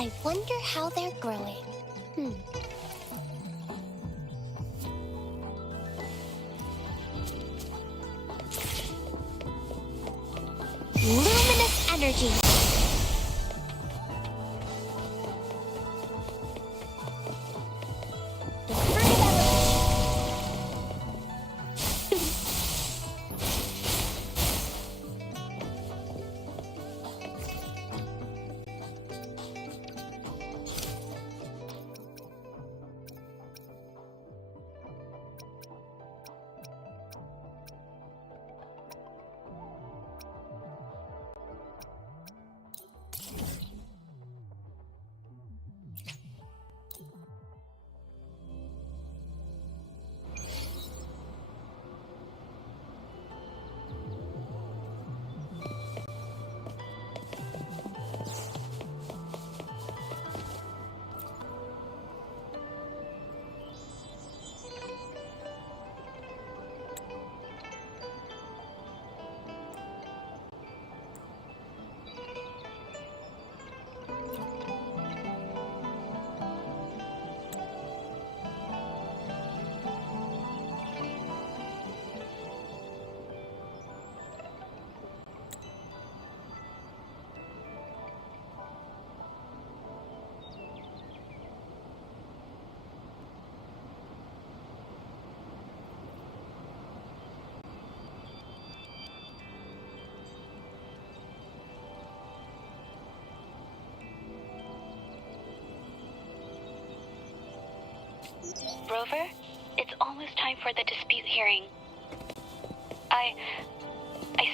I wonder how they're growing. Luminous energy. Deferred Rover, it's almost time for the dispute hearing. I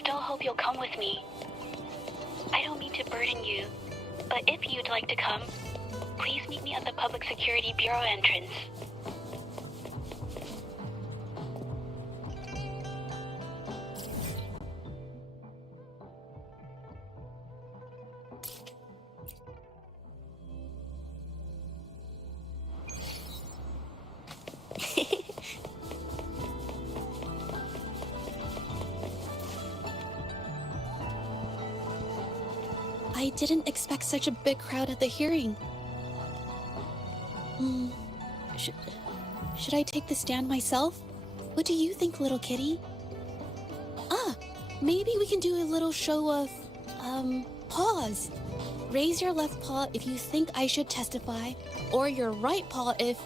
still hope you'll come with me. I don't mean to burden you, but if you'd like to come, please meet me at the Public Security Bureau entrance. I didn't expect such a big crowd at the hearing. Should I take the stand myself? What do you think, little kitty? Maybe we can do a little show of, paws. Raise your left paw if you think I should testify, or your right paw if...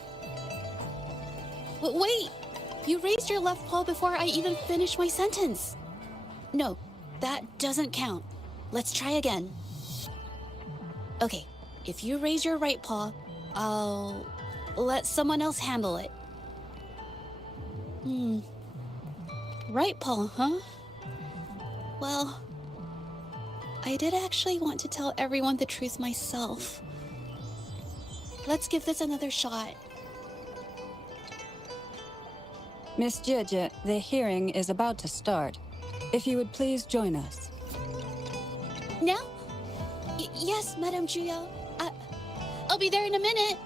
Wait! You raised your left paw before I even finished my sentence. No, that doesn't count. Let's try again. Okay, if you raise your right paw, I'll let someone else handle it. Right paw, huh? Well, I did actually want to tell everyone the truth myself. Let's give this another shot. Miss Jieje, the hearing is about to start. If you would please join us. Now? Yes, Madame Juyo. I'll be there in a minute.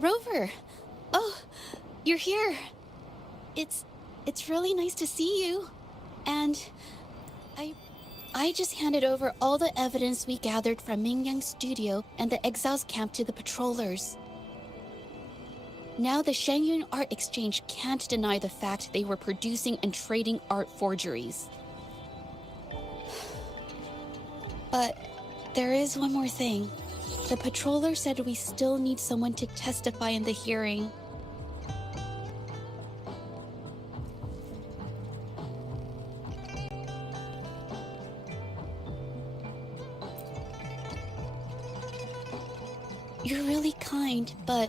Rover. Oh, you're here. It's really nice to see you. And I just handed over all the evidence we gathered from Mingyang's studio and the exiles camp to the patrollers. Now the Shangyun Art Exchange can't deny the fact they were producing and trading art forgeries. But there is one more thing. The patroller said we still need someone to testify in the hearing. You're really kind, but,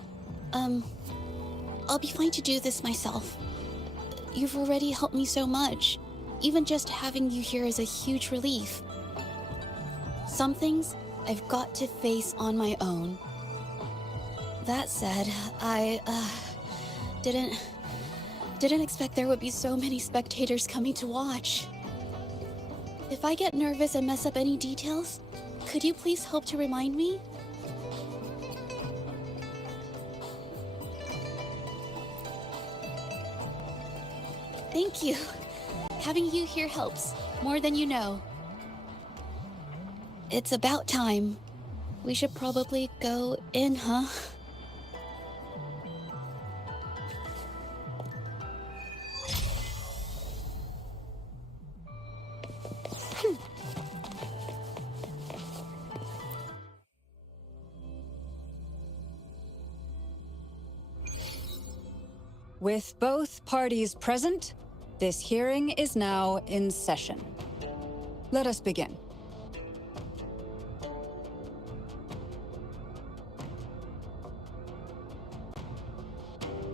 I'll be fine to do this myself. You've already helped me so much. Even just having you here is a huge relief. Some things I've got to face on my own. That said, I, didn't expect there would be so many spectators coming to watch. If I get nervous and mess up any details, could you please help to remind me? Thank you. Having you here helps, more than you know. It's about time. We should probably go in, huh? With both parties present, this hearing is now in session. Let us begin.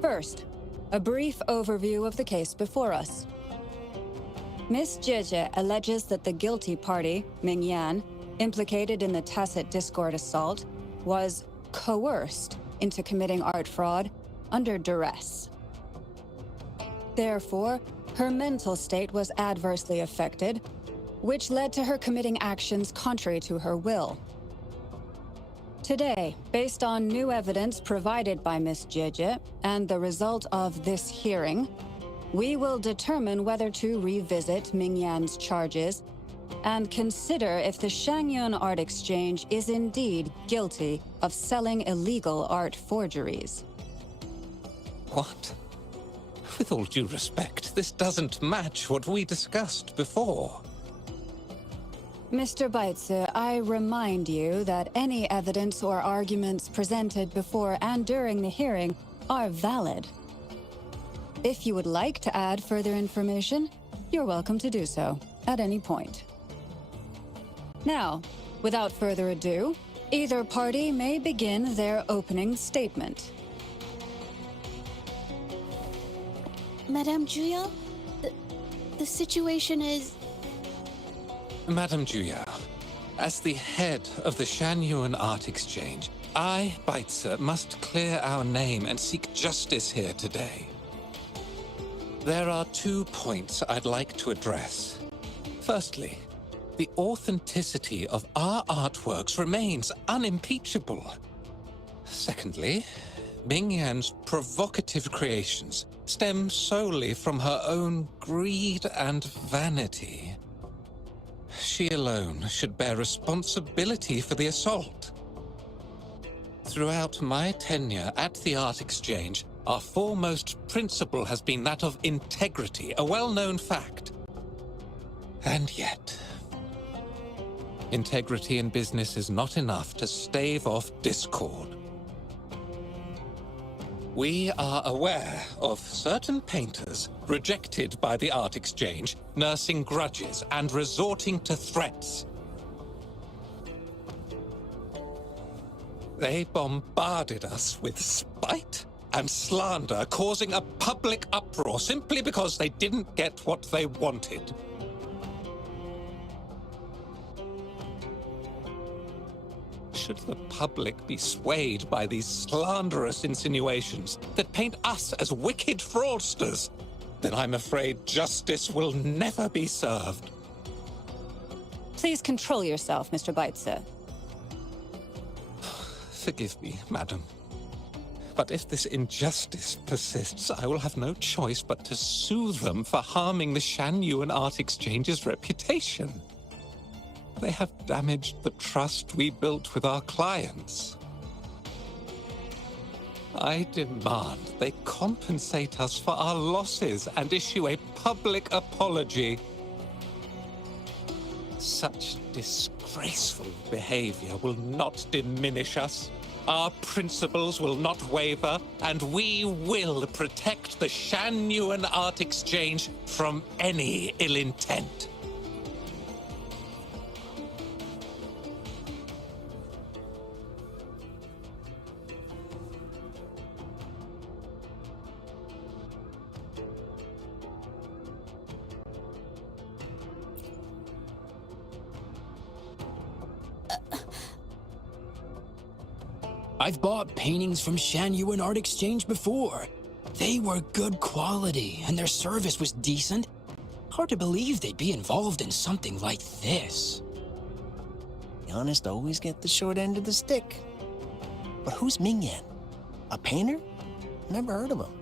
First, a brief overview of the case before us. Miss Jieje alleges that the guilty party, Ming Yan, implicated in the tacit discord assault, was coerced into committing art fraud under duress. Therefore, her mental state was adversely affected, which led to her committing actions contrary to her will. Today, based on new evidence provided by Miss Jieje and the result of this hearing, we will determine whether to revisit Ming Yan's charges and consider if the Shangyun Art Exchange is indeed guilty of selling illegal art forgeries. What? With all due respect, this doesn't match what we discussed before. Mr. Baitze, I remind you that any evidence or arguments presented before and during the hearing are valid. If you would like to add further information, you're welcome to do so at any point. Now, without further ado, either party may begin their opening statement. Madame Juya, the situation is... Madame Juya, as the head of the Shanyuan Art Exchange, I, Baitze, must clear our name and seek justice here today. There are 2 points I'd like to address. Firstly, the authenticity of our artworks remains unimpeachable. Secondly, Ming Yan's provocative creations stem solely from her own greed and vanity. She alone should bear responsibility for the assault. Throughout my tenure at the Art Exchange, our foremost principle has been that of integrity, a well-known fact. And yet, integrity in business is not enough to stave off discord. We are aware of certain painters rejected by the Art Exchange, nursing grudges and resorting to threats. They bombarded us with spite and slander, causing a public uproar simply because they didn't get what they wanted. Should the public be swayed by these slanderous insinuations that paint us as wicked fraudsters, then I'm afraid justice will never be served. Please control yourself, Mr. Baitze. Forgive me, madam. But if this injustice persists, I will have no choice but to sue them for harming the Shanyuan Art Exchange's reputation. They have damaged the trust we built with our clients. I demand they compensate us for our losses and issue a public apology. Such disgraceful behavior will not diminish us. Our principles will not waver, and we will protect the Shanyuan Art Exchange from any ill intent. I've bought paintings from Shanyuan Art Exchange before. They were good quality, and their service was decent. Hard to believe they'd be involved in something like this. The honest always get the short end of the stick. But who's Ming Yan? A painter? Never heard of him.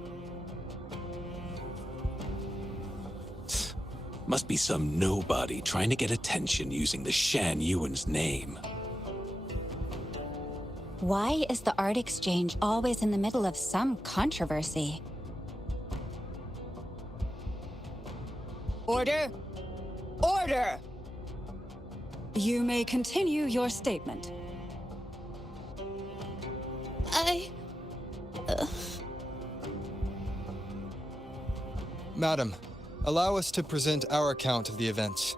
Must be some nobody trying to get attention using the Shan Yuan's name. Why is the art exchange always in the middle of some controversy? Order! Order! You may continue your statement. Madam, allow us to present our account of the events.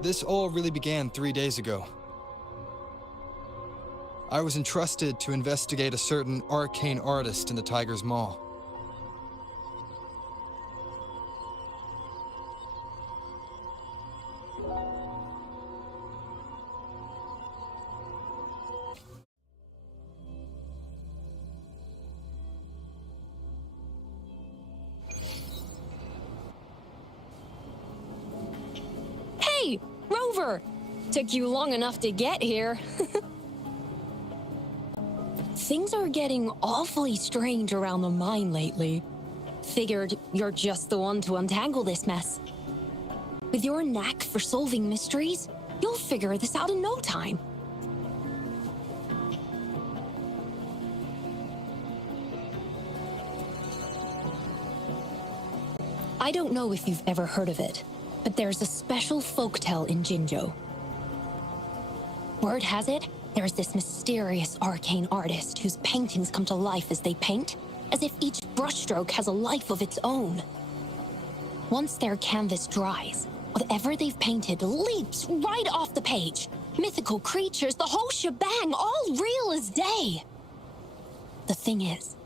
This all really began 3 days ago. I was entrusted to investigate a certain arcane artist in the Tiger's Maw. Hey, Rover! Took you long enough to get here. Things are getting awfully strange around the mine lately. Figured you're just the one to untangle this mess. With your knack for solving mysteries, you'll figure this out in no time. I don't know if you've ever heard of it, but there's a special folktale in Jinzhou. Word has it, there's this mysterious arcane artist whose paintings come to life as they paint, as if each brushstroke has a life of its own. Once their canvas dries, whatever they've painted leaps right off the page. Mythical creatures, the whole shebang, all real as day. The thing is,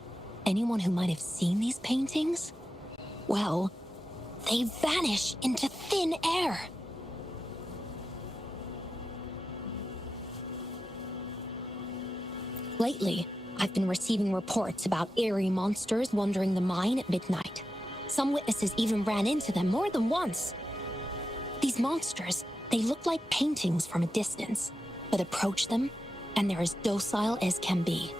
anyone who might have seen these paintings, well, they vanish into thin air. Lately, I've been receiving reports about eerie monsters wandering the mine at midnight. Some witnesses even ran into them more than once. These monsters, they look like paintings from a distance, but approach them, and they're as docile as can be.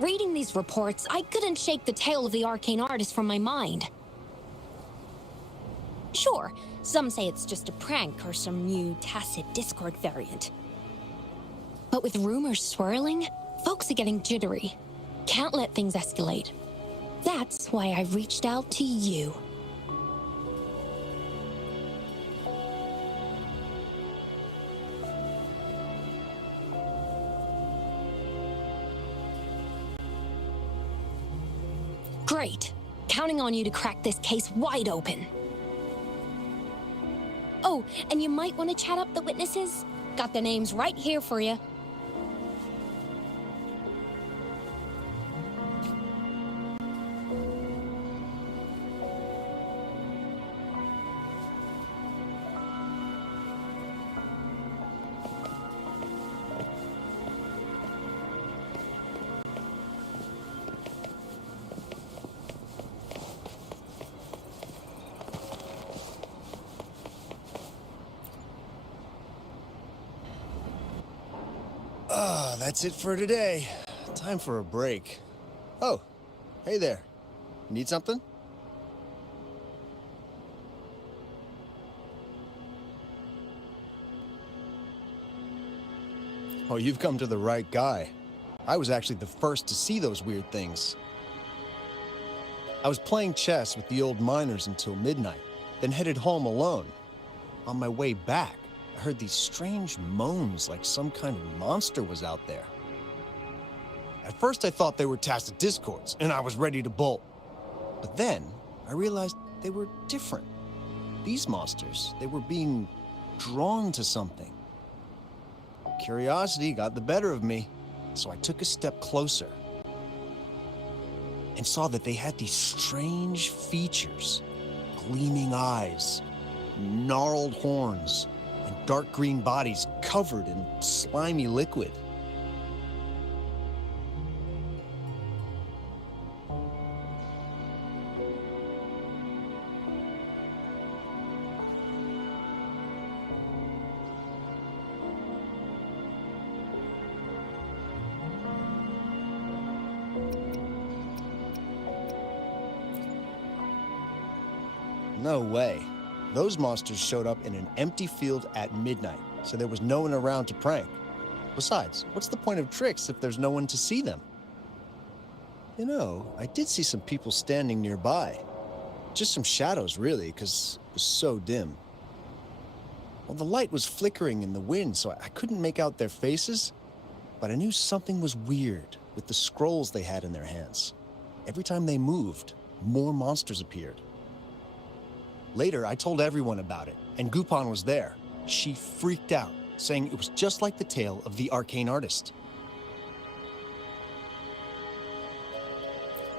Reading these reports, I couldn't shake the tale of the arcane artist from my mind. Sure, some say it's just a prank or some new tacit Discord variant. But with rumors swirling, folks are getting jittery. Can't let things escalate. That's why I reached out to you. Great. Counting on you to crack this case wide open. Oh, and you might want to chat up the witnesses. Got their names right here for you. That's it for today. Time for a break. Oh, hey there. Need something? Oh, you've come to the right guy. I was actually the first to see those weird things. I was playing chess with the old miners until midnight, then headed home alone. On my way back, I heard these strange moans like some kind of monster was out there. At first I thought they were tacit discords, and I was ready to bolt. But then I realized they were different. These monsters, they were being drawn to something. Curiosity got the better of me, so I took a step closer and saw that they had these strange features, gleaming eyes, gnarled horns, and dark green bodies covered in slimy liquid. No way. Those monsters showed up in an empty field at midnight, so there was no one around to prank. Besides, what's the point of tricks if there's no one to see them? You know, I did see some people standing nearby. Just some shadows, really, because it was so dim. Well, the light was flickering in the wind, so I couldn't make out their faces, but I knew something was weird with the scrolls they had in their hands. Every time they moved, more monsters appeared. Later, I told everyone about it, and Gupon was there. She freaked out, saying it was just like the tale of the arcane artist.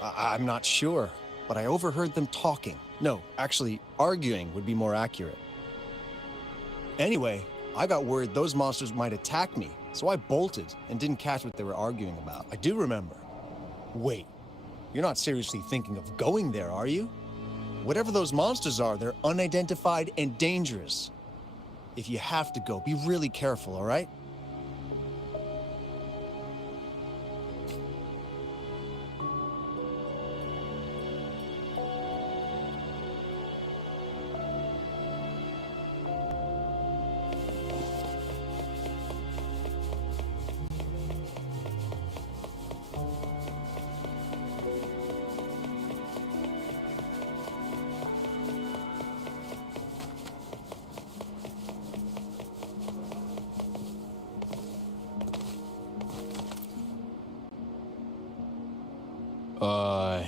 I'm not sure, but I overheard them talking. No, actually, arguing would be more accurate. Anyway, I got worried those monsters might attack me, so I bolted and didn't catch what they were arguing about. I do remember. Wait, you're not seriously thinking of going there, are you? Whatever those monsters are, they're unidentified and dangerous. If you have to go, be really careful, all right?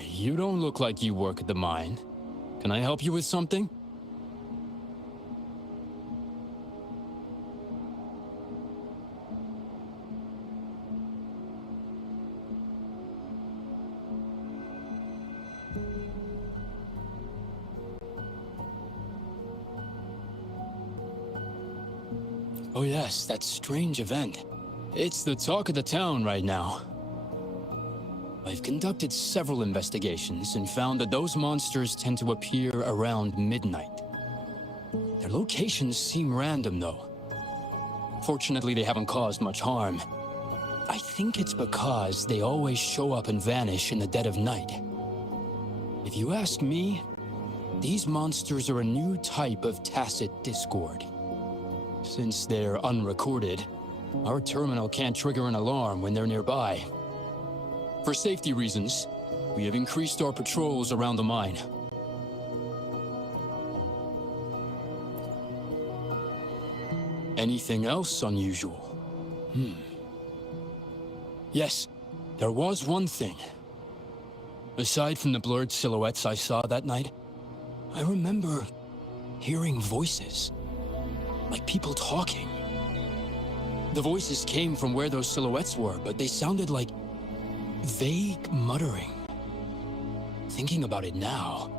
You don't look like you work at the mine. Can I help you with something? Oh yes, that strange event. It's the talk of the town right now. I've conducted several investigations and found that those monsters tend to appear around midnight. Their locations seem random, though. Fortunately, they haven't caused much harm. I think it's because they always show up and vanish in the dead of night. If you ask me, these monsters are a new type of tacit discord. Since they're unrecorded, our terminal can't trigger an alarm when they're nearby. For safety reasons, we have increased our patrols around the mine. Anything else unusual? Yes, there was one thing. Aside from the blurred silhouettes I saw that night, I remember hearing voices, like people talking. The voices came from where those silhouettes were, but they sounded like vague muttering. Thinking about it now,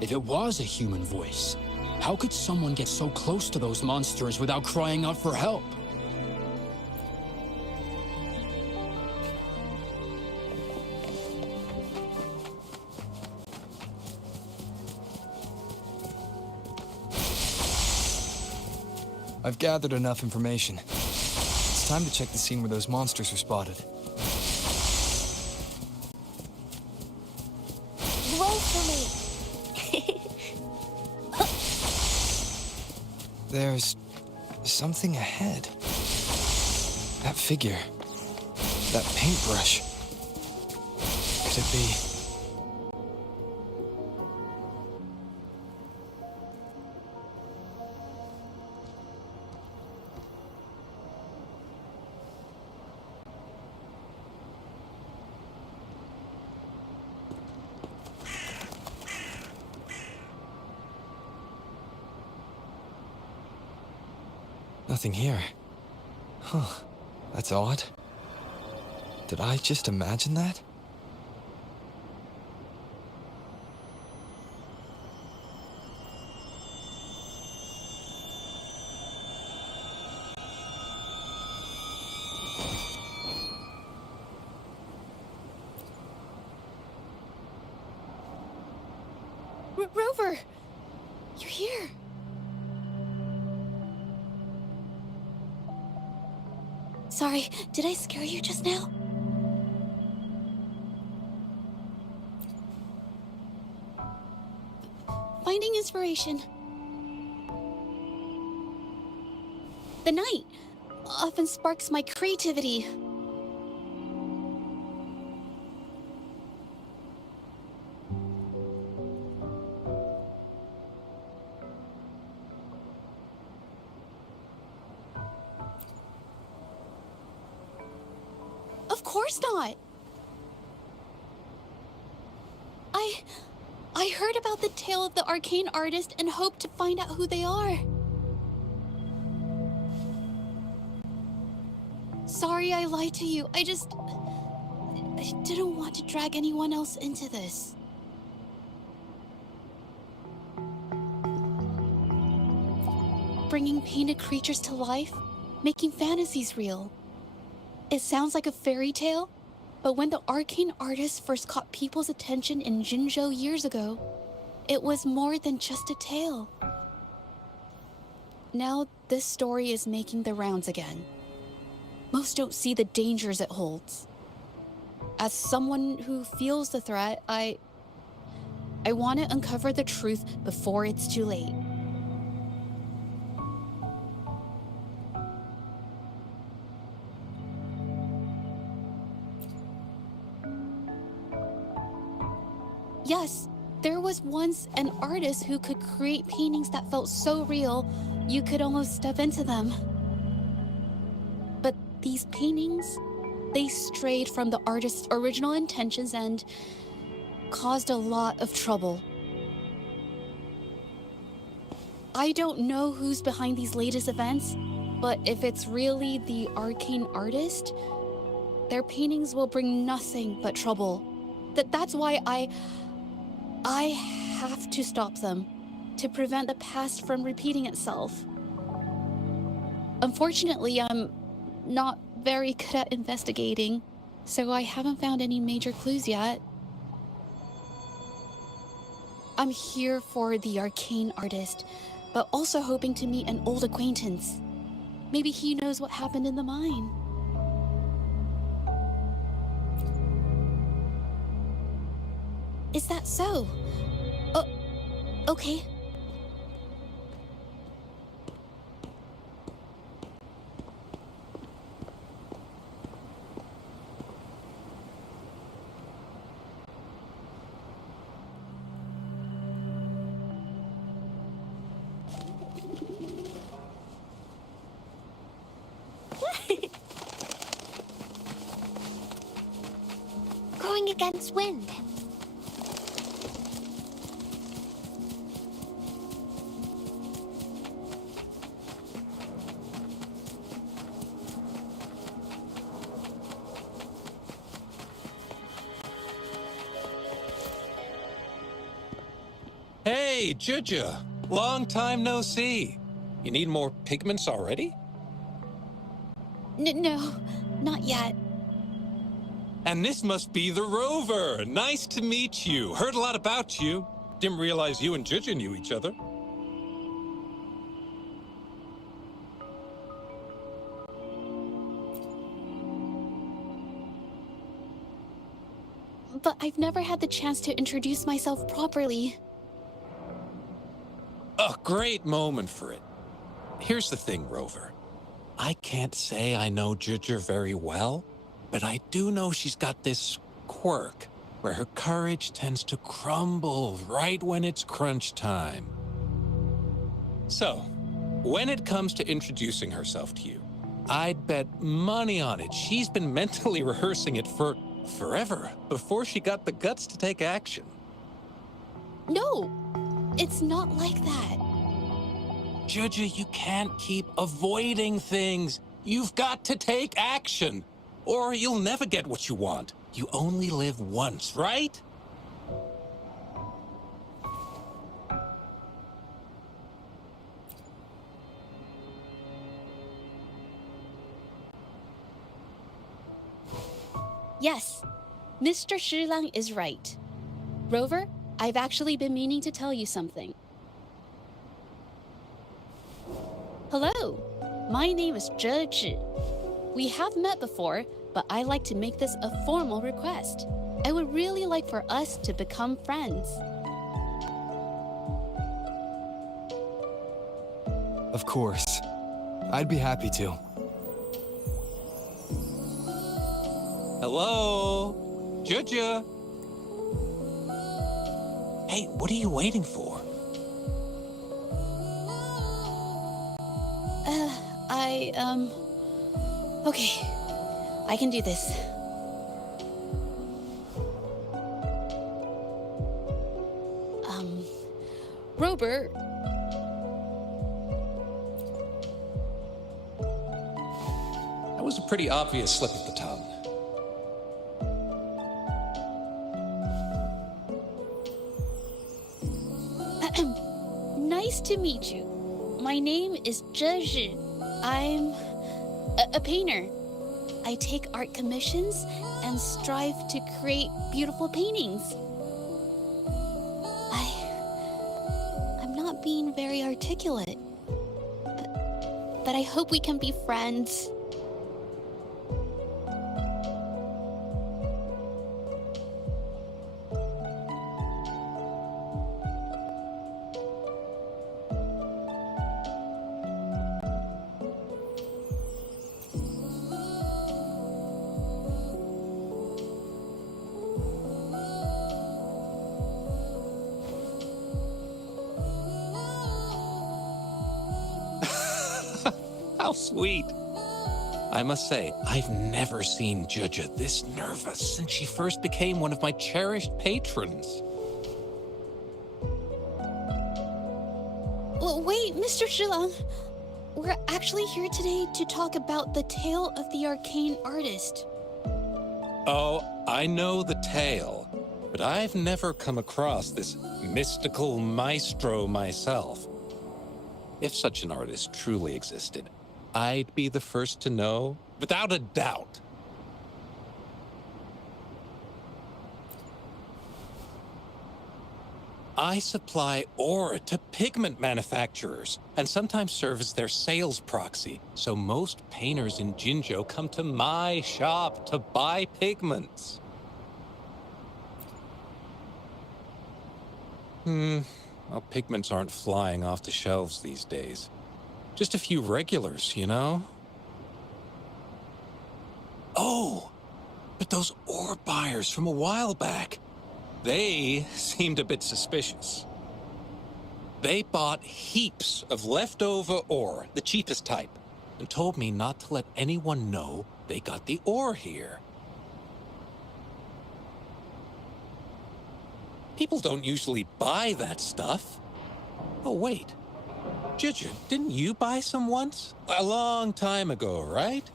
if it was a human voice, how could someone get so close to those monsters without crying out for help? I've gathered enough information. It's time to check the scene where those monsters were spotted. Roll for me. There's something ahead. That figure. That paintbrush. Could it be? Nothing here. Huh. That's odd. Did I just imagine that? Rover! You're here! Sorry, did I scare you just now? finding inspiration. The night often sparks my creativity. Of course not. I heard about the tale of the arcane artist and hoped to find out who they are. Sorry I lied to you. I didn't want to drag anyone else into this. Bringing painted creatures to life, making fantasies real. It sounds like a fairy tale, but when the arcane artist first caught people's attention in Jinzhou years ago, it was more than just a tale. Now this story is making the rounds again. Most don't see the dangers it holds. As someone who feels the threat, I want to uncover the truth before it's too late. Yes, there was once an artist who could create paintings that felt so real, you could almost step into them. But these paintings, they strayed from the artist's original intentions and caused a lot of trouble. I don't know who's behind these latest events, but if it's really the arcane artist, their paintings will bring nothing but trouble. That's why I have to stop them, to prevent the past from repeating itself. Unfortunately, I'm not very good at investigating, so I haven't found any major clues yet. I'm here for the arcane artist, but also hoping to meet an old acquaintance. Maybe he knows what happened in the mine. Is that so? Oh, okay. Going against wind. Hey, Juju. Long time no see. You need more pigments already? No, not yet. And this must be the Rover. Nice to meet you. Heard a lot about you. Didn't realize you and Juju knew each other. But I've never had the chance to introduce myself properly. A great moment for it. Here's the thing, Rover. I can't say I know Juju very well, but I do know she's got this quirk where her courage tends to crumble right when it's crunch time. So, when it comes to introducing herself to you, I'd bet money on it she's been mentally rehearsing it for forever before she got the guts to take action. No, it's not like that. Juju, you can't keep avoiding things. You've got to take action, or you'll never get what you want. You only live once, right? Yes, Mr. Shilang is right. Rover, I've actually been meaning to tell you something. Hello, my name is Zhe Zhi. We have met before, but I like to make this a formal request. I would really like for us to become friends. Of course. I'd be happy to. Hello? Juju? Hey, what are you waiting for? Okay. I can do this. Robert. That was a pretty obvious slip of the tongue. Nice to meet you. My name is Zhe Zhi. I'm a painter. I take art commissions and strive to create beautiful paintings. I'm not being very articulate, but I hope we can be friends. How sweet. I must say, I've never seen Juju this nervous since she first became one of my cherished patrons. Well, wait, Mr. Shilong. We're actually here today to talk about the tale of the arcane artist. Oh, I know the tale, but I've never come across this mystical maestro myself. If such an artist truly existed, I'd be the first to know, without a doubt. I supply ore to pigment manufacturers and sometimes serve as their sales proxy, so most painters in Jinzhou come to my shop to buy pigments. Well, pigments aren't flying off the shelves these days. Just a few regulars, you know? Oh, but those ore buyers from a while back, they seemed a bit suspicious. They bought heaps of leftover ore, the cheapest type, and told me not to let anyone know they got the ore here. People don't usually buy that stuff. Oh, wait. Juju, didn't you buy some once? A long time ago, right?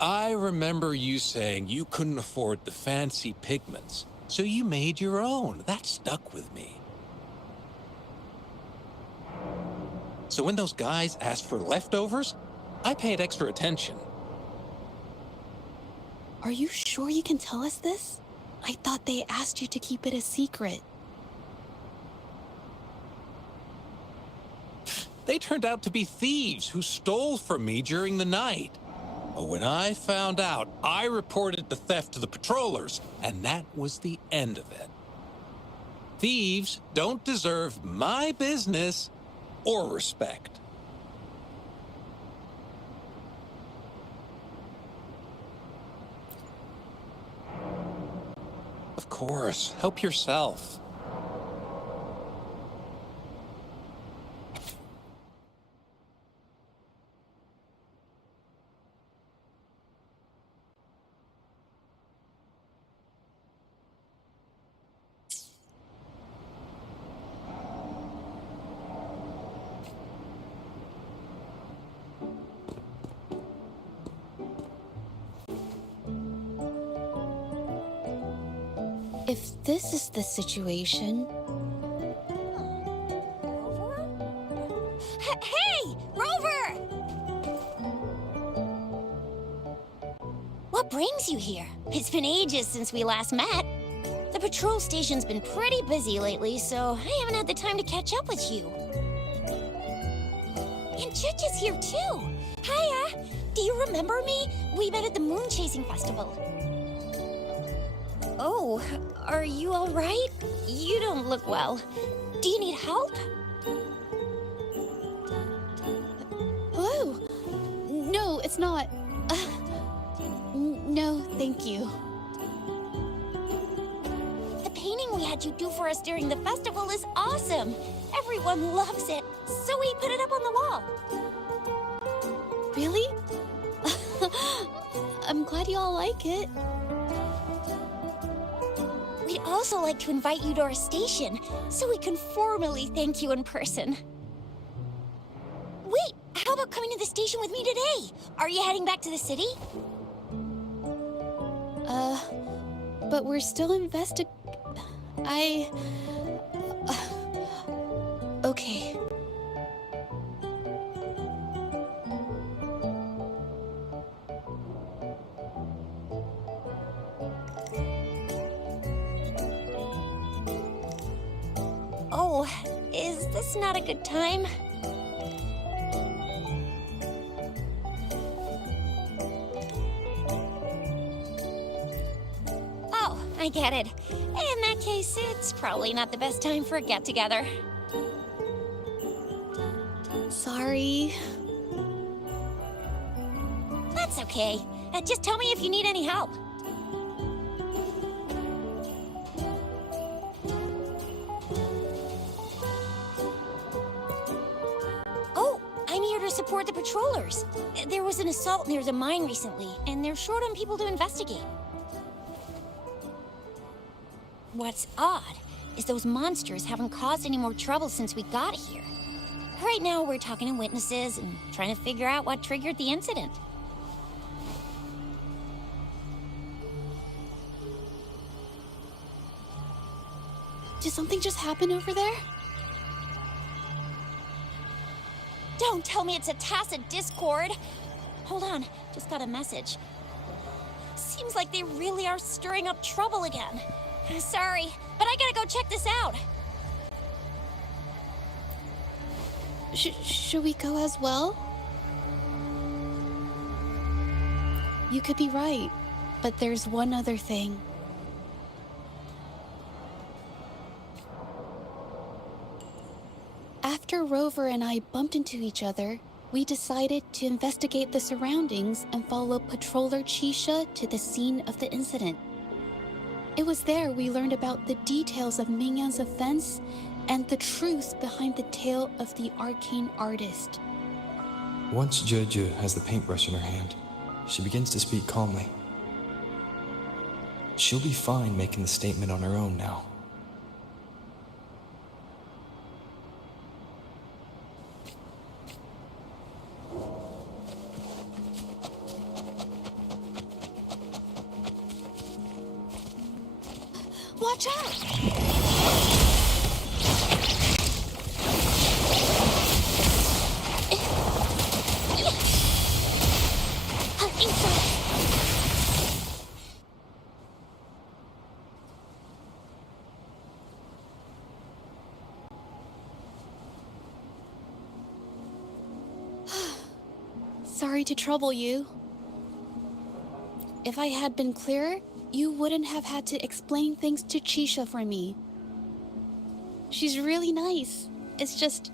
I remember you saying you couldn't afford the fancy pigments, so you made your own. That stuck with me. So when those guys asked for leftovers, I paid extra attention. Are you sure you can tell us this? I thought they asked you to keep it a secret. They turned out to be thieves who stole from me during the night. But when I found out, I reported the theft to the patrollers, and that was the end of it. Thieves don't deserve my business or respect. Of course, help yourself. If this is the situation... Hey! Rover! What brings you here? It's been ages since we last met. The patrol station's been pretty busy lately, so I haven't had the time to catch up with you. And Chich is here too. Hiya! Do you remember me? We met at the moon chasing festival. Oh, are you all right? You don't look well. Do you need help? it's not. No, thank you. The painting we had you do for us during the festival is awesome. Everyone loves it, so we put it up on the wall. Really? I'm glad you all like it. We'd also like to invite you to our station, so we can formally thank you in person. Wait, how about coming to the station with me today? Are you heading back to the city? But we're still okay. Oh, is this not a good time? Oh, I get it. In that case, it's probably not the best time for a get-together. Sorry. That's okay. Just tell me if you need any help. Oh, I'm here to support the patrollers. There was an assault near the mine recently, and they're short on people to investigate. What's odd is those monsters haven't caused any more trouble since we got here. Right now, we're talking to witnesses and trying to figure out what triggered the incident. Did something just happen over there? Don't tell me it's a tacit discord. Hold on, just got a message. Seems like they really are stirring up trouble again. Sorry, but I gotta go check this out. Should we go as well? You could be right, but there's one other thing. After Rover and I bumped into each other, we decided to investigate the surroundings and follow Patroller Chisha to the scene of the incident. It was there we learned about the details of Mingyan's offense and the truth behind the tale of the arcane artist. Once Juju has the paintbrush in her hand, she begins to speak calmly. She'll be fine making the statement on her own now. Watch out! Sorry to trouble you. If I had been clearer, you wouldn't have had to explain things to Chisha for me. She's really nice. It's just,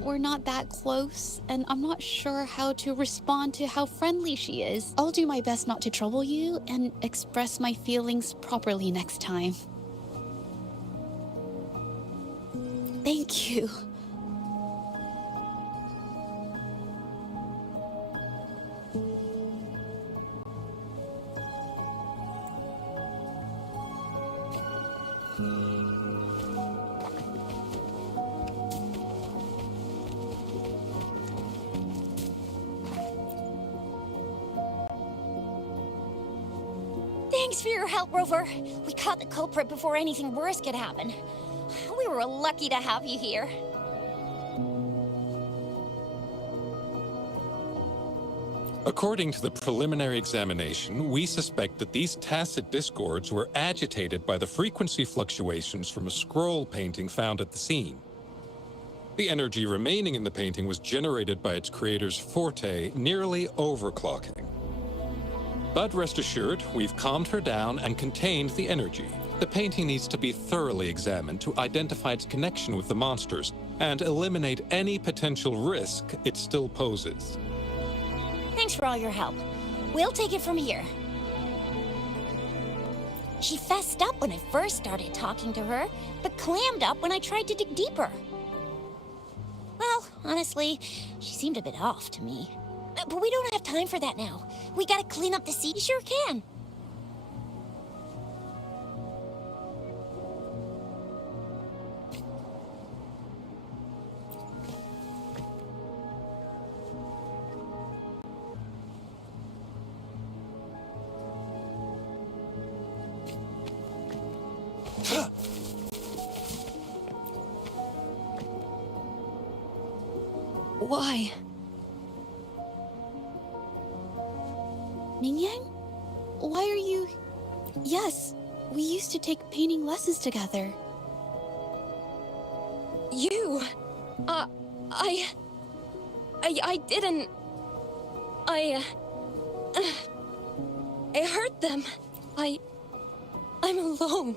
we're not that close, and I'm not sure how to respond to how friendly she is. I'll do my best not to trouble you and express my feelings properly next time. Thank you. Thanks for your help, Rover. We caught the culprit before anything worse could happen. We were lucky to have you here. According to the preliminary examination, we suspect that these tacit discords were agitated by the frequency fluctuations from a scroll painting found at the scene. The energy remaining in the painting was generated by its creator's forte, nearly overclocking. But rest assured, we've calmed her down and contained the energy. The painting needs to be thoroughly examined to identify its connection with the monsters and eliminate any potential risk it still poses. Thanks for all your help. We'll take it from here. She fessed up when I first started talking to her, but clammed up when I tried to dig deeper. Well, honestly, she seemed a bit off to me. But we don't have time for that now. We gotta clean up the sea. Sure can. Why? Mingyan? Why are you... Yes, we used to take painting lessons together. You! I didn't... I hurt them. I'm alone.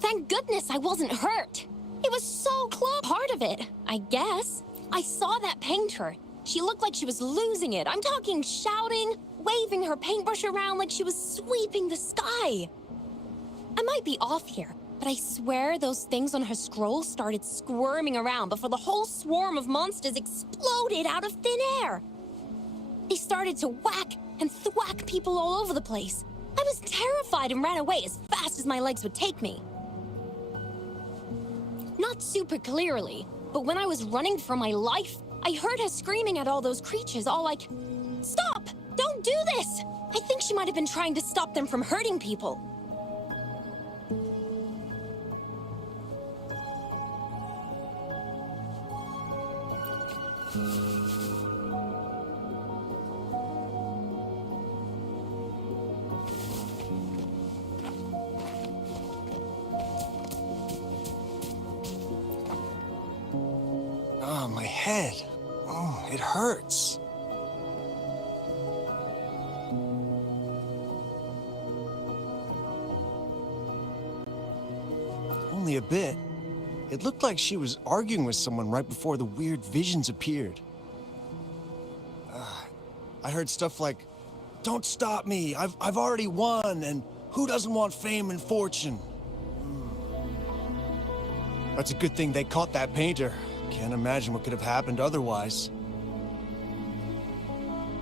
Thank goodness I wasn't hurt. It was so close. Part of it, I guess. I saw that painter. She looked like she was losing it. I'm talking shouting, waving her paintbrush around like she was sweeping the sky. I might be off here, but I swear those things on her scroll started squirming around before the whole swarm of monsters exploded out of thin air. They started to whack and thwack people all over the place. I was terrified and ran away as fast as my legs would take me. Not super clearly, but when I was running for my life, I heard her screaming at all those creatures, all like, "Stop! Don't do this!" I think she might have been trying to stop them from hurting people. Oh, my head. Oh, it hurts. Only a bit. It looked like she was arguing with someone right before the weird visions appeared. I heard stuff like, "Don't stop me, I've already won, and who doesn't want fame and fortune?" That's a good thing they caught that painter. Can't imagine what could have happened otherwise.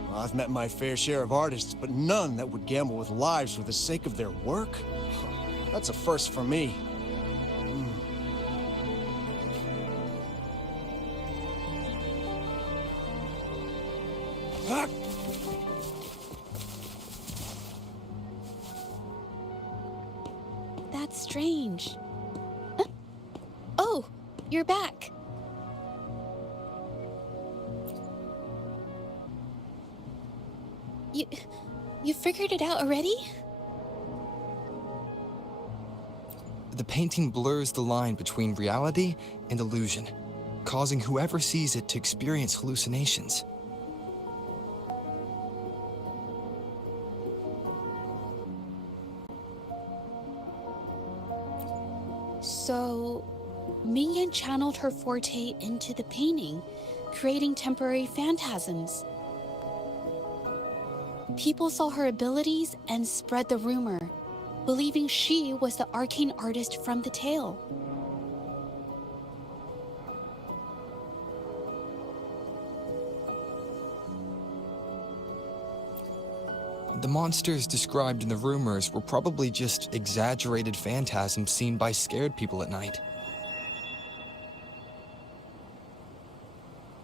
Well, I've met my fair share of artists, but none that would gamble with lives for the sake of their work. That's a first for me. Ah! That's strange. Huh? Oh, you're back. You figured it out already? The painting blurs the line between reality and illusion, causing whoever sees it to experience hallucinations. So, Mingyan channeled her forte into the painting, creating temporary phantasms. People saw her abilities and spread the rumor, believing she was the arcane artist from the tale. The monsters described in the rumors were probably just exaggerated phantasms seen by scared people at night.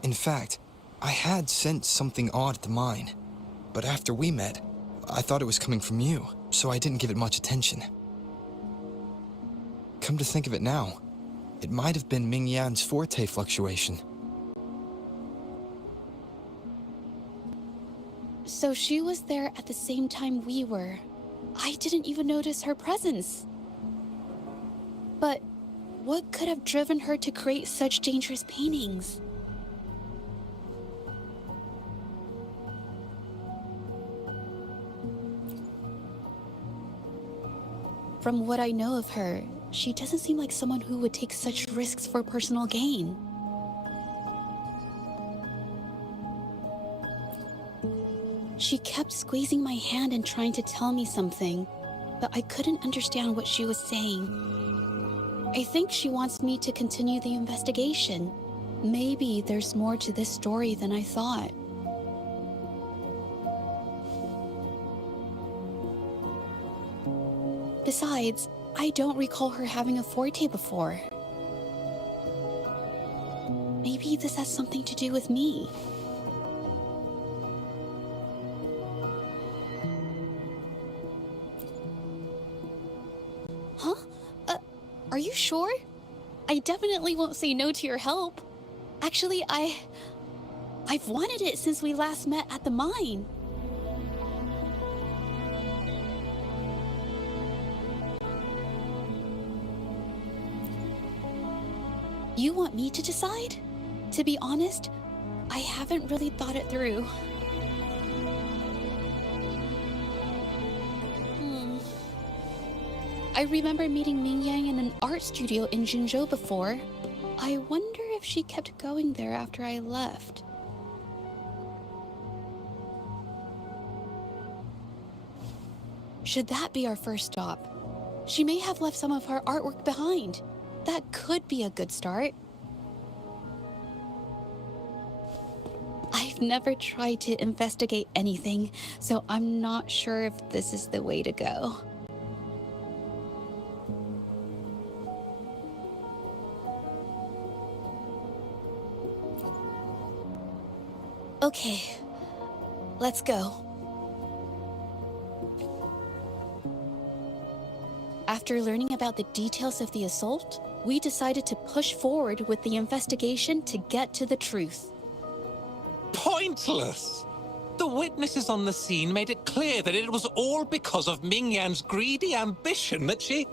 In fact, I had sensed something odd at the mine, but after we met, I thought it was coming from you, so I didn't give it much attention. Come to think of it now, it might have been Mingyan's forte fluctuation. So she was there at the same time we were. I didn't even notice her presence. But what could have driven her to create such dangerous paintings? From what I know of her, she doesn't seem like someone who would take such risks for personal gain. She kept squeezing my hand and trying to tell me something, but I couldn't understand what she was saying. I think she wants me to continue the investigation. Maybe there's more to this story than I thought. Besides, I don't recall her having a forte before. Maybe this has something to do with me. Huh? Are you sure? I definitely won't say no to your help. Actually, I've wanted it since we last met at the mine. You want me to decide? To be honest, I haven't really thought it through. I remember meeting Ming Yang in an art studio in Jinzhou before. I wonder if she kept going there after I left. Should that be our first stop? She may have left some of her artwork behind. That could be a good start. I've never tried to investigate anything, so I'm not sure if this is the way to go. Okay, let's go. After learning about the details of the assault, we decided to push forward with the investigation to get to the truth. Pointless! The witnesses on the scene made it clear that it was all because of Ming Yan's greedy ambition that she...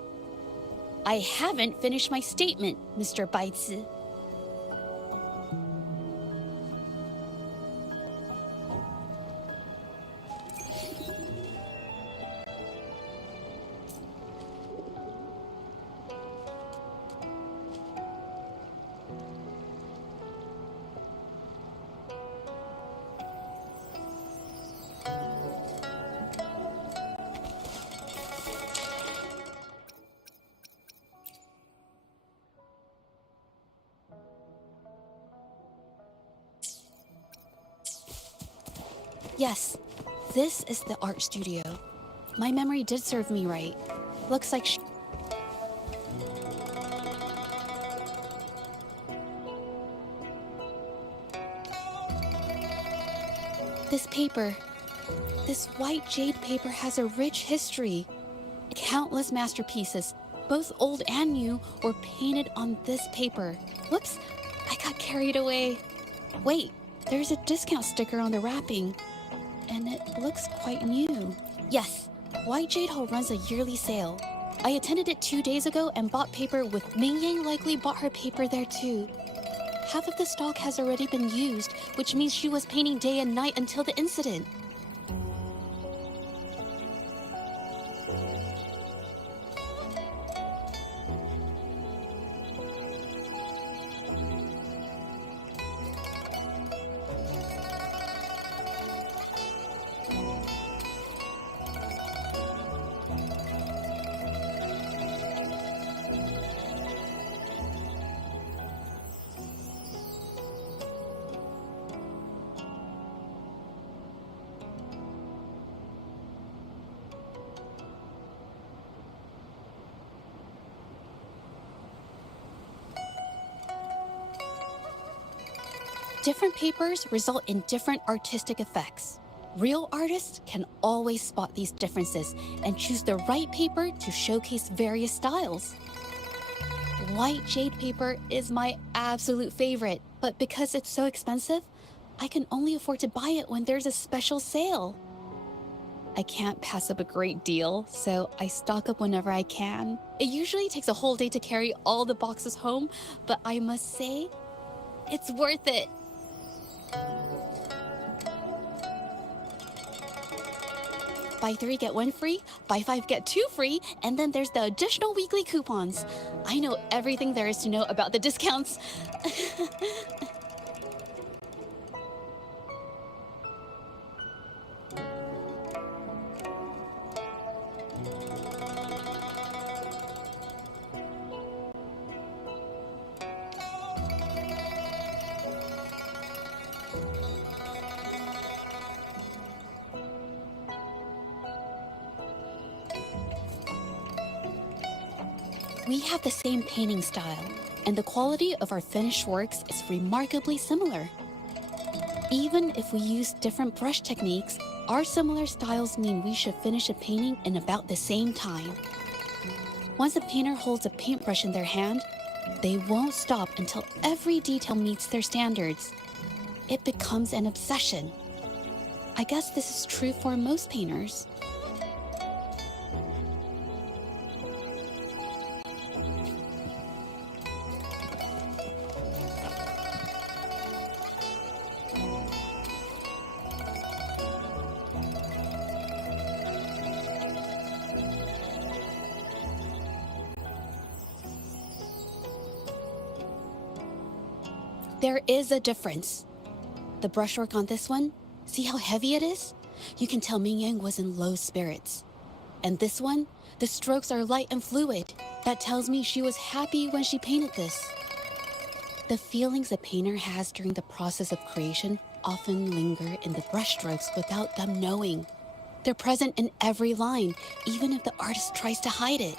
I haven't finished my statement, Mr. Baizi. Yes, this is the art studio. My memory did serve me right. Looks like this paper, this white jade paper has a rich history. Countless masterpieces, both old and new, were painted on this paper. Whoops, I got carried away. Wait, there's a discount sticker on the wrapping. And it looks quite new. Yes, White Jade Hall runs a yearly sale. I attended it 2 days ago and bought paper with Ming Yang likely bought her paper there too. Half of the stock has already been used, which means she was painting day and night until the incident. Different papers result in different artistic effects. Real artists can always spot these differences and choose the right paper to showcase various styles. White jade paper is my absolute favorite, but because it's so expensive, I can only afford to buy it when there's a special sale. I can't pass up a great deal, so I stock up whenever I can. It usually takes a whole day to carry all the boxes home, but I must say, it's worth it. buy 3 get 1 free, buy 5 get 2 free, and then there's the additional weekly coupons. I know everything there is to know about the discounts. We have the same painting style, and the quality of our finished works is remarkably similar. Even if we use different brush techniques, our similar styles mean we should finish a painting in about the same time. Once a painter holds a paintbrush in their hand, they won't stop until every detail meets their standards. It becomes an obsession. I guess this is true for most painters. There is a difference. The brushwork on this one, see how heavy it is? You can tell Ming Yang was in low spirits. And this one, the strokes are light and fluid. That tells me she was happy when she painted this. The feelings a painter has during the process of creation often linger in the brushstrokes without them knowing. They're present in every line, even if the artist tries to hide it.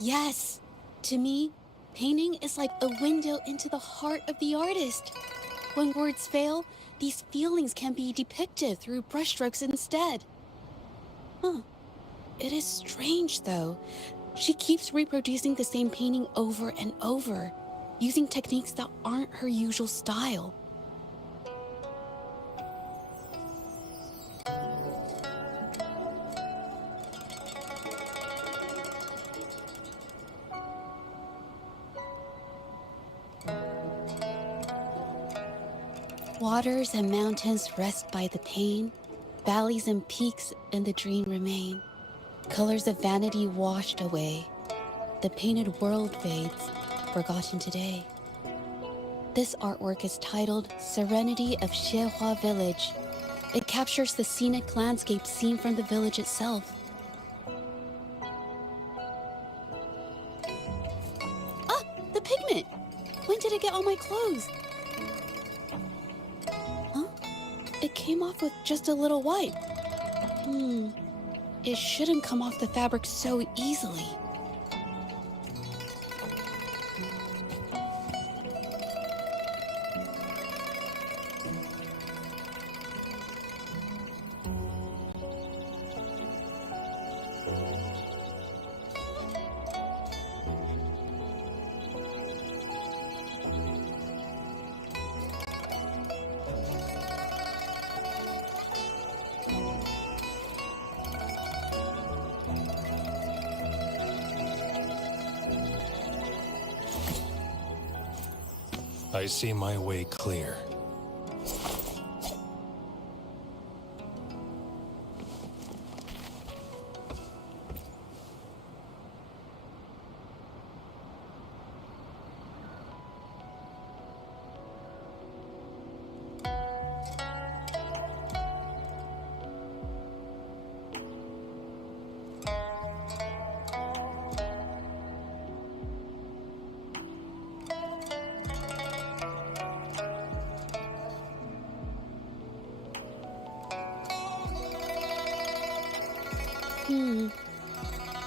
Yes, to me, painting is like a window into the heart of the artist. When words fail, these feelings can be depicted through brushstrokes instead. It is strange, though. She keeps reproducing the same painting over and over, using techniques that aren't her usual style. Waters and mountains rest by the pain, valleys and peaks in the dream remain. Colors of vanity washed away, the painted world fades, forgotten today. This artwork is titled Serenity of Xiehua Village. It captures the scenic landscape seen from the village itself. Ah, the pigment! When did it get on my clothes? It came off with just a little wipe. It shouldn't come off the fabric so easily. I see my way clear.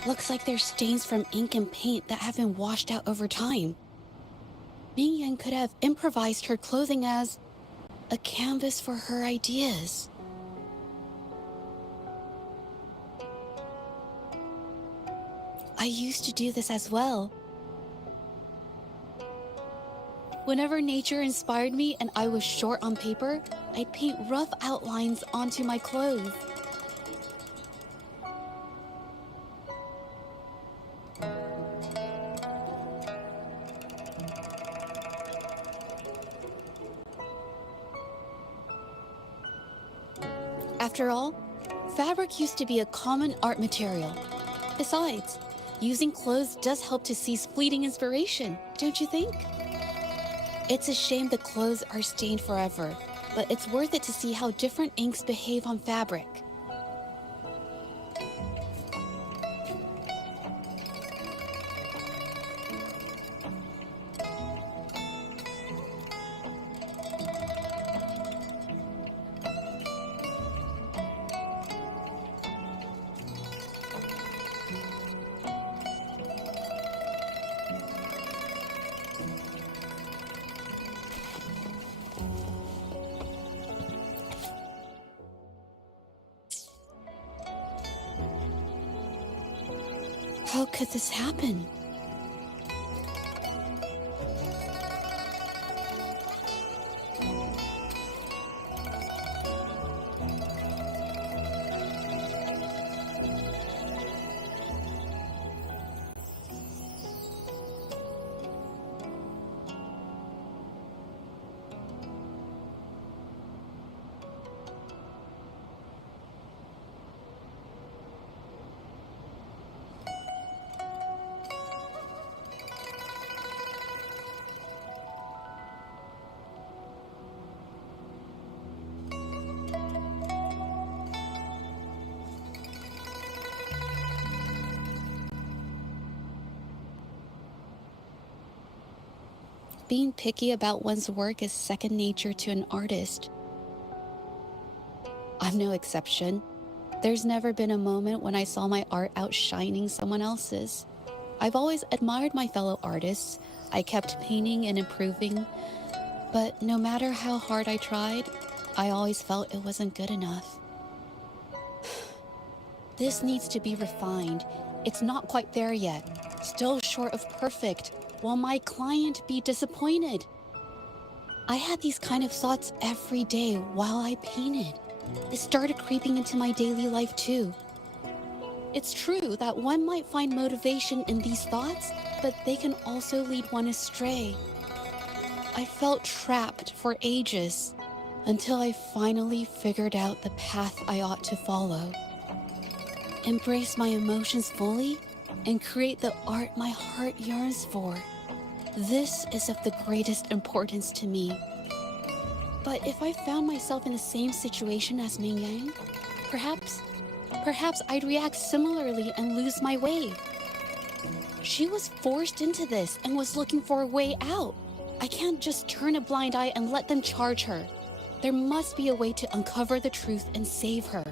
Looks like there's stains from ink and paint that have been washed out over time. Ming Yang could have improvised her clothing as a canvas for her ideas. I used to do this as well. Whenever nature inspired me and I was short on paper, I'd paint rough outlines onto my clothes. After all, fabric used to be a common art material. Besides, using clothes does help to seize fleeting inspiration, don't you think? It's a shame the clothes are stained forever, but it's worth it to see how different inks behave on fabric. How could this happen? Being picky about one's work is second nature to an artist. I'm no exception. There's never been a moment when I saw my art outshining someone else's. I've always admired my fellow artists. I kept painting and improving, but no matter how hard I tried, I always felt it wasn't good enough. This needs to be refined. It's not quite there yet. Still short of perfect. Will my client be disappointed? I had these kind of thoughts every day while I painted. It started creeping into my daily life too. It's true that one might find motivation in these thoughts, but they can also lead one astray. I felt trapped for ages until I finally figured out the path I ought to follow. Embrace my emotions fully and create the art my heart yearns for. This is of the greatest importance to me. But if I found myself in the same situation as Ming Yang, perhaps I'd react similarly and lose my way. She was forced into this and was looking for a way out. I can't just turn a blind eye and let them charge her. There must be a way to uncover the truth and save her.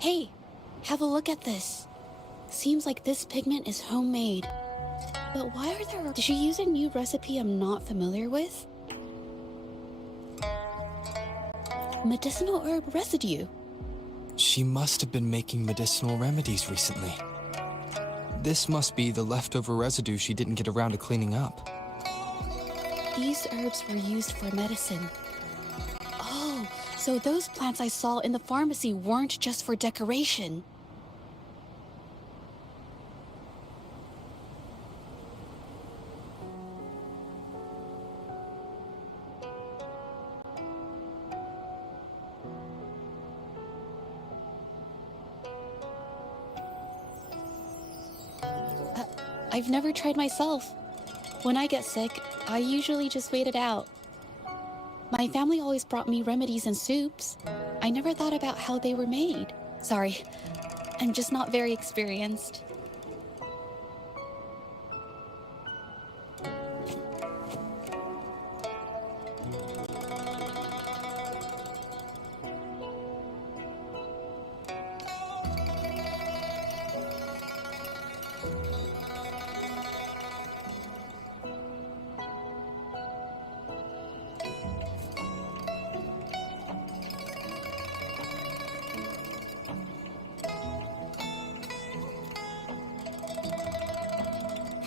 Hey, have a look at this. Seems like this pigment is homemade. But why are there... Did she use a new recipe I'm not familiar with? Medicinal herb residue. She must have been making medicinal remedies recently. This must be the leftover residue she didn't get around to cleaning up. These herbs were used for medicine. Oh, so those plants I saw in the pharmacy weren't just for decoration. I've never tried myself. When I get sick, I usually just wait it out. My family always brought me remedies and soups. I never thought about how they were made. Sorry, I'm just not very experienced.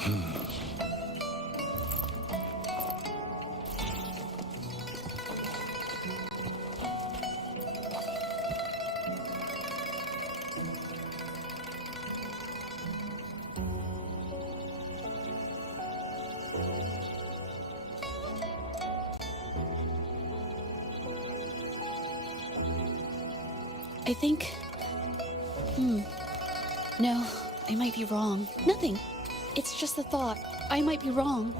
I think... No, I might be wrong. Nothing. It's just a thought. I might be wrong.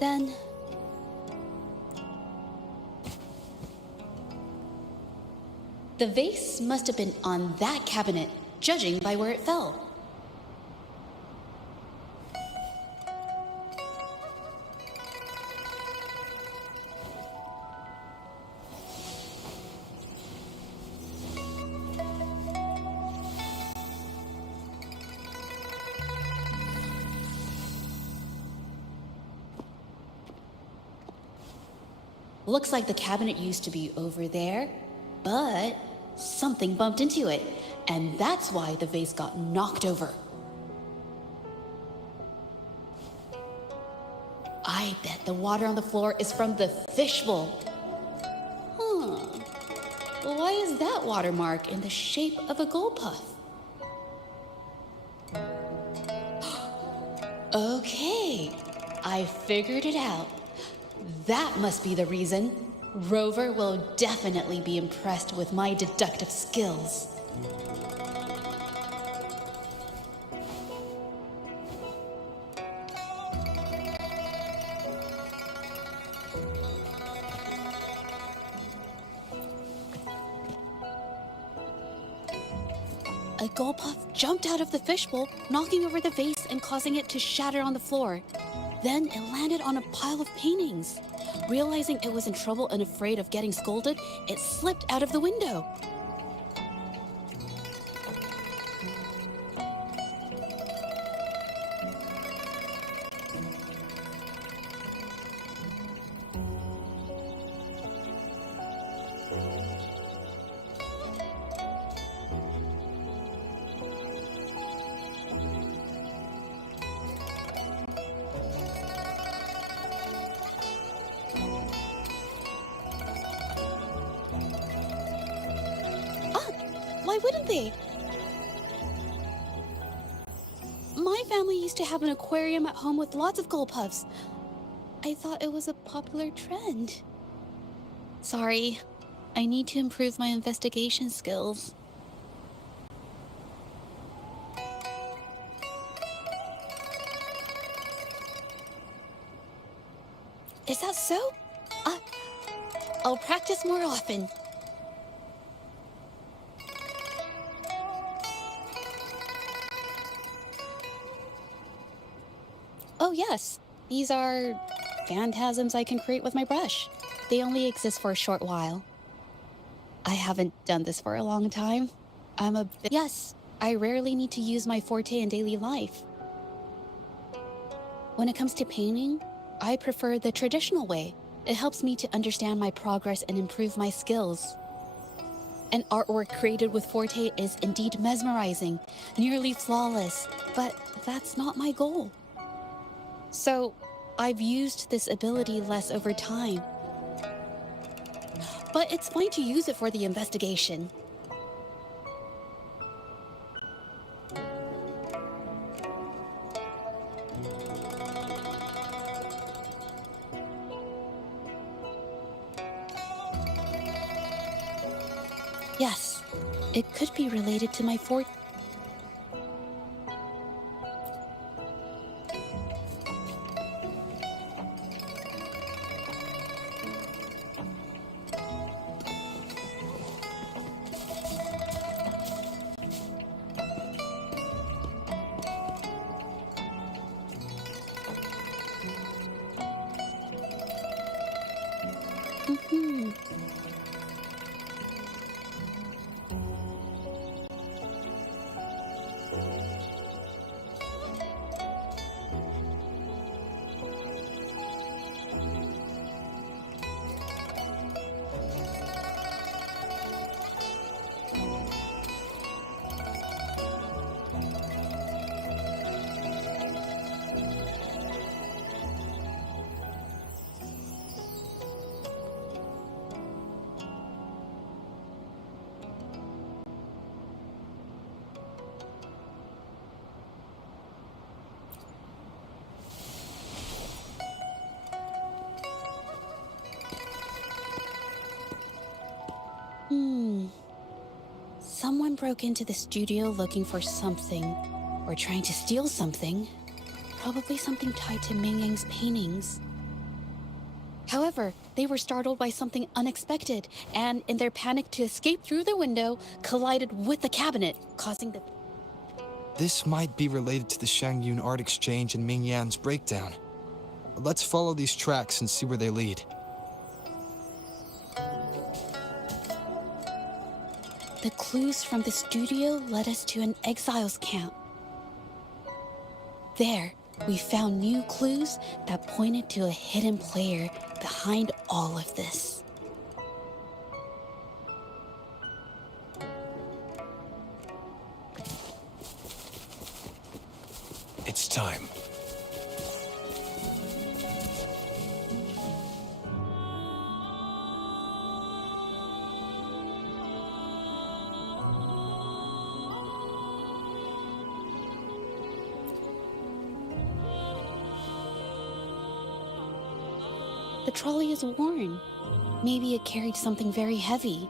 Then... the vase must have been on that cabinet, judging by where it fell. Looks like the cabinet used to be over there, but something bumped into it, and that's why the vase got knocked over. I bet the water on the floor is from the fishbowl. Why is that watermark in the shape of a gold puff? Okay, I figured it out. That must be the reason. Rover will definitely be impressed with my deductive skills. A gold puff jumped out of the fishbowl, knocking over the vase and causing it to shatter on the floor. Then it landed on a pile of paintings. Realizing it was in trouble and afraid of getting scolded, it slipped out of the window. Why wouldn't they? My family used to have an aquarium at home with lots of gold puffs. I thought it was a popular trend. Sorry, I need to improve my investigation skills. Is that so? I'll practice more often. Oh yes, these are phantasms I can create with my brush. They only exist for a short while. I haven't done this for a long time. I'm a bit... Yes, I rarely need to use my forte in daily life. When it comes to painting, I prefer the traditional way. It helps me to understand my progress and improve my skills. An artwork created with forte is indeed mesmerizing, nearly flawless, but that's not my goal. So, I've used this ability less over time. But it's fine to use it for the investigation. Yes, it could be related to my forte. Someone broke into the studio looking for something, or trying to steal something. Probably something tied to Ming Yang's paintings. However, they were startled by something unexpected, and in their panic to escape through the window, collided with the cabinet, causing the... This might be related to the Shangyun Art Exchange and Ming Yan's breakdown. Let's follow these tracks and see where they lead. The clues from the studio led us to an exiles camp. There, we found new clues that pointed to a hidden player behind all of this. It's time. The trolley is worn. Maybe it carried something very heavy.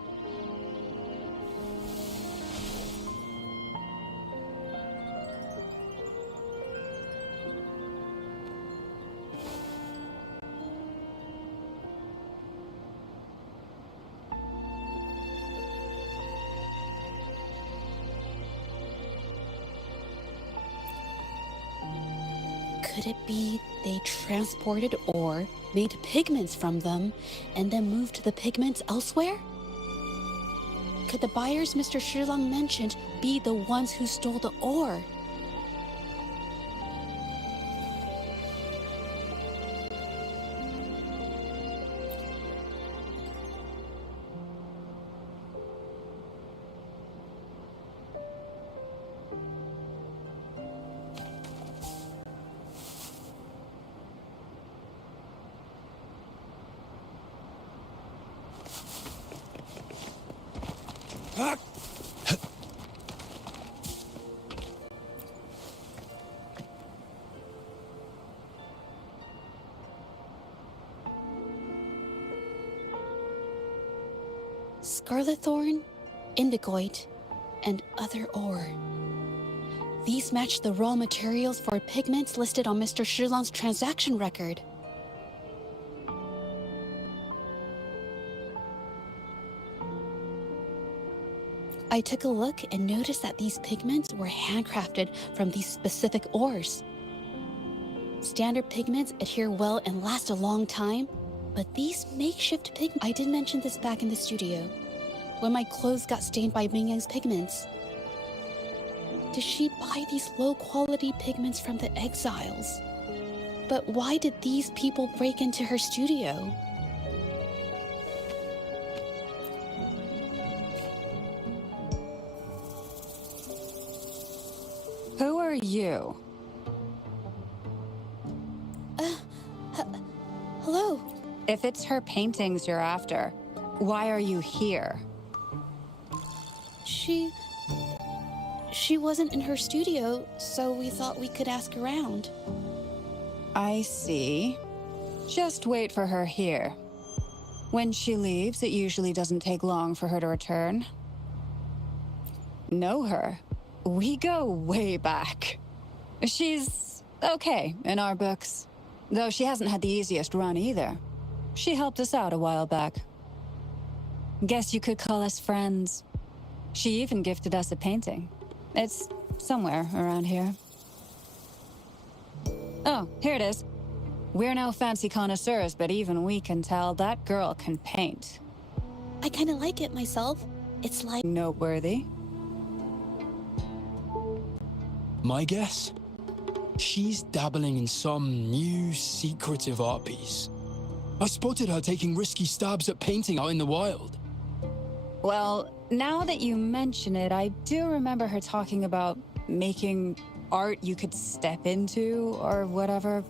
Could it be they transported ore, made pigments from them, and then moved the pigments elsewhere? Could the buyers Mr. Shilang mentioned be the ones who stole the ore? Scarlet thorn, indigoite, and other ore. These match the raw materials for pigments listed on Mr. Shilang's transaction record. I took a look and noticed that these pigments were handcrafted from these specific ores. Standard pigments adhere well and last a long time, but these makeshift pigments... I did mention this back in the studio, when my clothes got stained by Ming Yang's pigments. Did she buy these low-quality pigments from the exiles? But why did these people break into her studio? Who are you? Hello? If it's her paintings you're after, why are you here? She wasn't in her studio, so we thought we could ask around. I see. Just wait for her here. When she leaves, it usually doesn't take long for her to return. Know her? We go way back. She's okay in our books, though she hasn't had the easiest run either. She helped us out a while back. Guess you could call us friends. She even gifted us a painting. It's somewhere around here. Oh, here it is. We're no fancy connoisseurs, but even we can tell that girl can paint. I kind of like it myself. It's like... Noteworthy. My guess? She's dabbling in some new secretive art piece. I spotted her taking risky stabs at painting out in the wild. Well, now that you mention it, I do remember her talking about making art you could step into or whatever.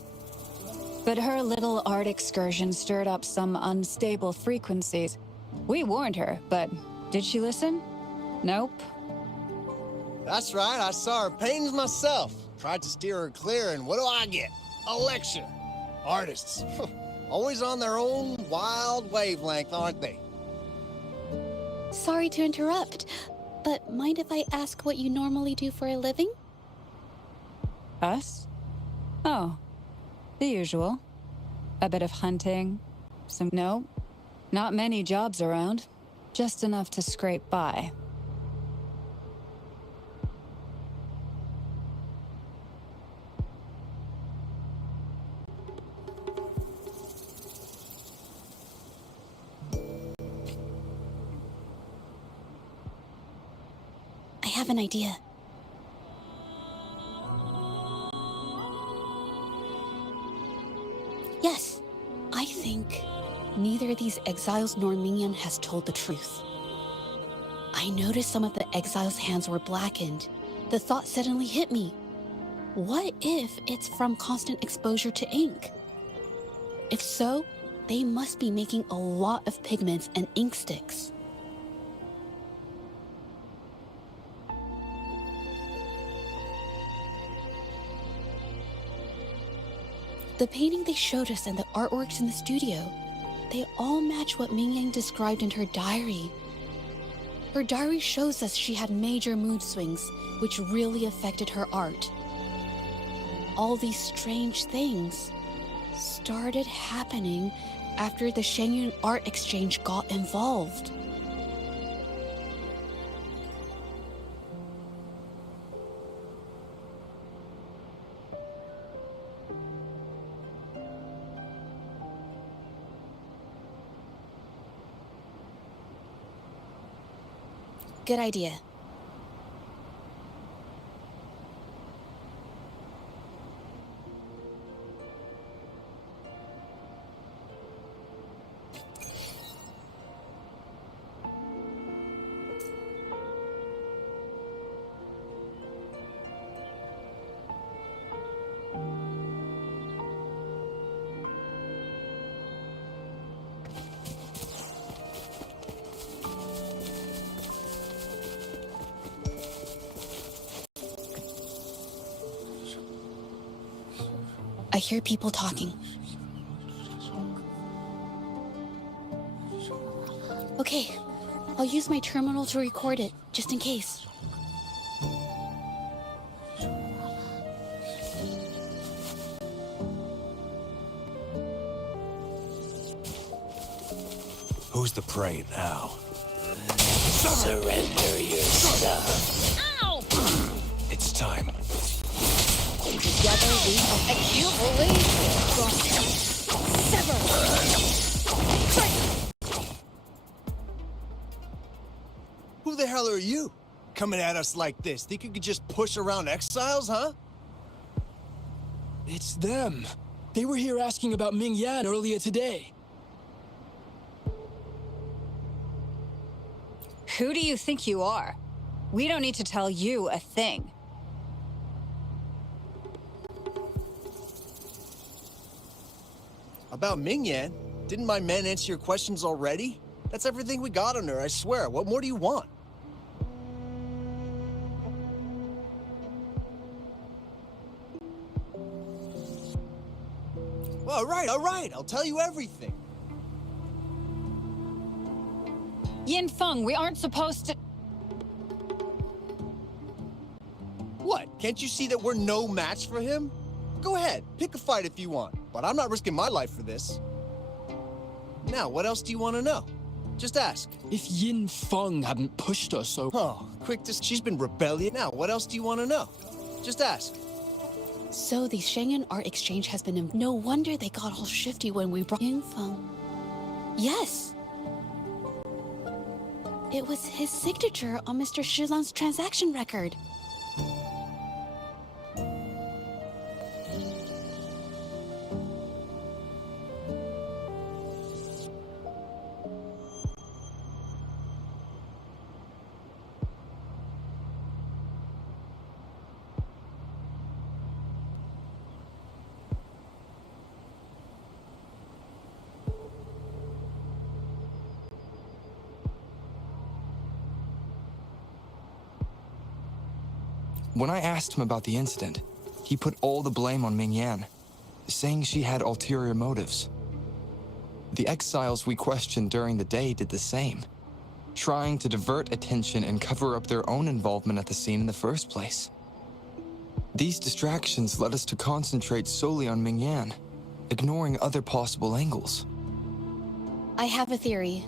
But her little art excursion stirred up some unstable frequencies. We warned her, but did she listen? Nope. That's right, I saw her paintings myself. Tried to steer her clear, and what do I get? A lecture. Artists. Always on their own wild wavelength, aren't they? sorry to interrupt, but mind if I ask what you normally do for a living? Us? Oh, the usual. A bit of hunting, no, not many jobs around. Just enough to scrape by. I have an idea. Yes, I think neither these exiles nor Mingyan has told the truth. I noticed some of the exiles' hands were blackened. The thought suddenly hit me. What if it's from constant exposure to ink? If so, they must be making a lot of pigments and ink sticks. The painting they showed us and the artworks in the studio, they all match what Mingyang described in her diary. Her diary shows us she had major mood swings, which really affected her art. All these strange things started happening after the Shenyun Art Exchange got involved. Good idea. I hear people talking. Okay, I'll use my terminal to record it, just in case. Who's the prey now? Surrender yourself. Ow! It's time. Together we have accumulate. Sever. Who the hell are you? Coming at us like this? Think you could just push around exiles, huh? It's them. They were here asking about Ming Yan earlier today. Who do you think you are? We don't need to tell you a thing. About Mingyan? Didn't my men answer your questions already? That's everything we got on her, I swear. What more do you want? All right. I'll tell you everything. Yin Feng, we aren't supposed to... What? Can't you see that we're no match for him? Go ahead, pick a fight if you want, but I'm not risking my life for this. Now, what else do you want to know? Just ask. If Yin Feng hadn't pushed us so... Oh, she's been rebellious. Now, what else do you want to know? Just ask. So the Shenyun Art Exchange has been no wonder they got all shifty when we brought Yin Feng. Yes. It was his signature on Mr. Shilan's transaction record. When I asked him about the incident, he put all the blame on Ming Yan, saying she had ulterior motives. The exiles we questioned during the day did the same. trying to divert attention and cover up their own involvement at the scene in the first place. These distractions led us to concentrate solely on Mingyan, ignoring other possible angles. I have a theory,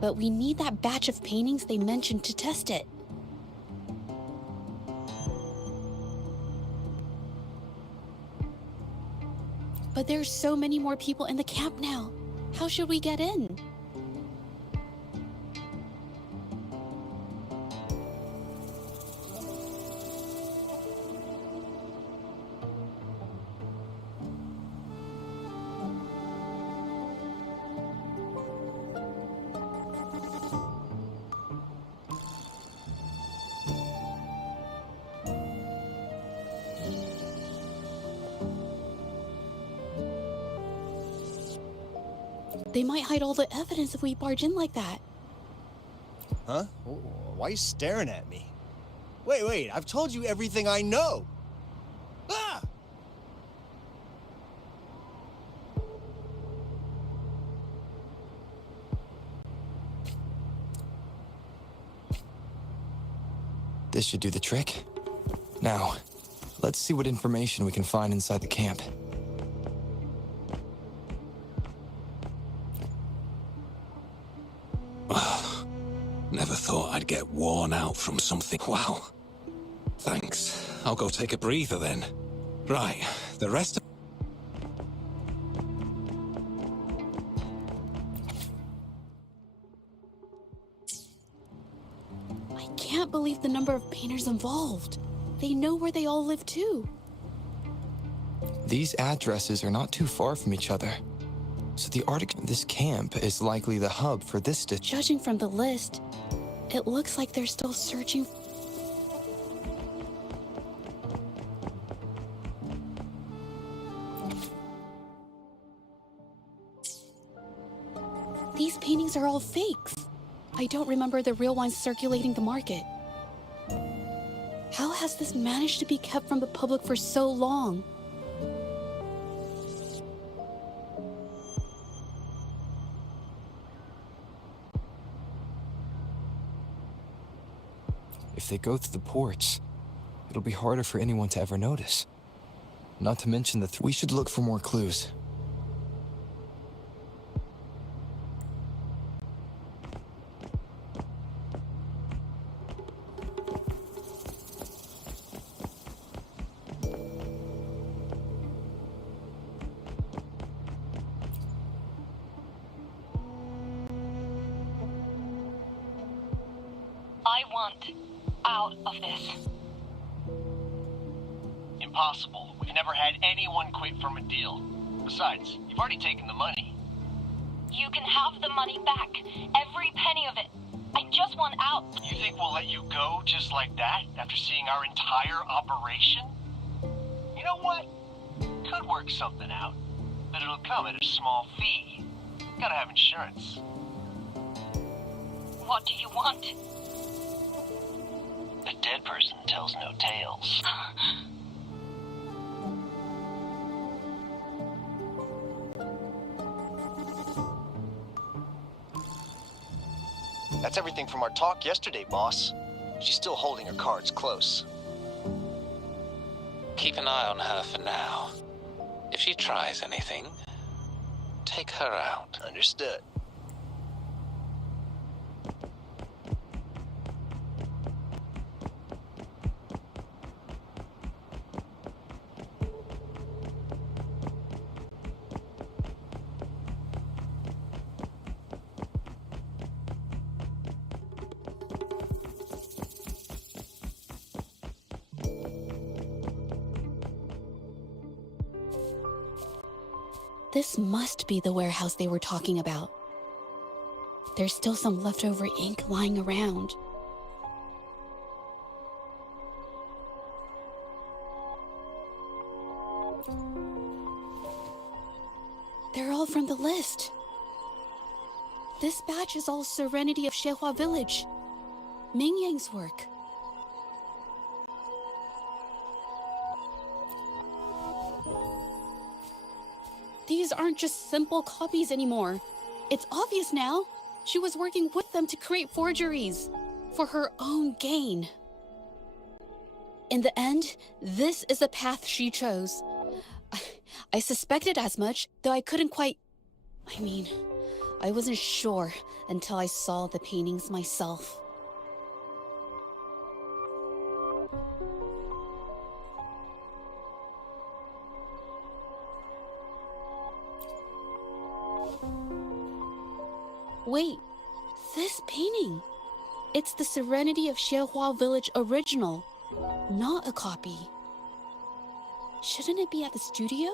but we need that batch of paintings they mentioned to test it. But there's so many more people in the camp now. How should we get in? They might hide all the evidence if we barge in like that. Huh? Why are you staring at me? Wait, I've told you everything I know! Ah! This should do the trick. Now, let's see what information we can find inside the camp. Never thought I'd get worn out from something. Wow. Thanks. I'll go take a breather then. Right, the rest of... I can't believe the number of painters involved. They know where they all live too. These addresses are not too far from each other. So this camp is likely the hub for this Judging from the list, it looks like they're still searching. These paintings are all fakes. I don't remember the real ones circulating the market. How has this managed to be kept from the public for so long? If they go through the ports, it'll be harder for anyone to ever notice. Not to mention we should look for more clues. I want out of this. Impossible. We've never had anyone quit from a deal. Besides, you've already taken the money. You can have the money back. Every penny of it. I just want out. You think we'll let you go just like that after seeing our entire operation? You know what? Could work something out, but it'll come at a small fee. Gotta have insurance. What do you want? A dead person tells no tales. That's everything from our talk yesterday, boss. She's still holding her cards close. Keep an eye on her for now. If she tries anything, take her out. Understood. This must be the warehouse they were talking about. There's still some leftover ink lying around. They're all from the list. This batch is all Serenity of Shehua Village. Ming Yang's work. These aren't just simple copies anymore. It's obvious now. She was working with them to create forgeries for her own gain. In the end, this is the path she chose. I suspected as much, though I couldn't quite... I wasn't sure until I saw the paintings myself. Wait, this painting. It's the Serenity of Xiehua Village original, not a copy. Shouldn't it be at the studio?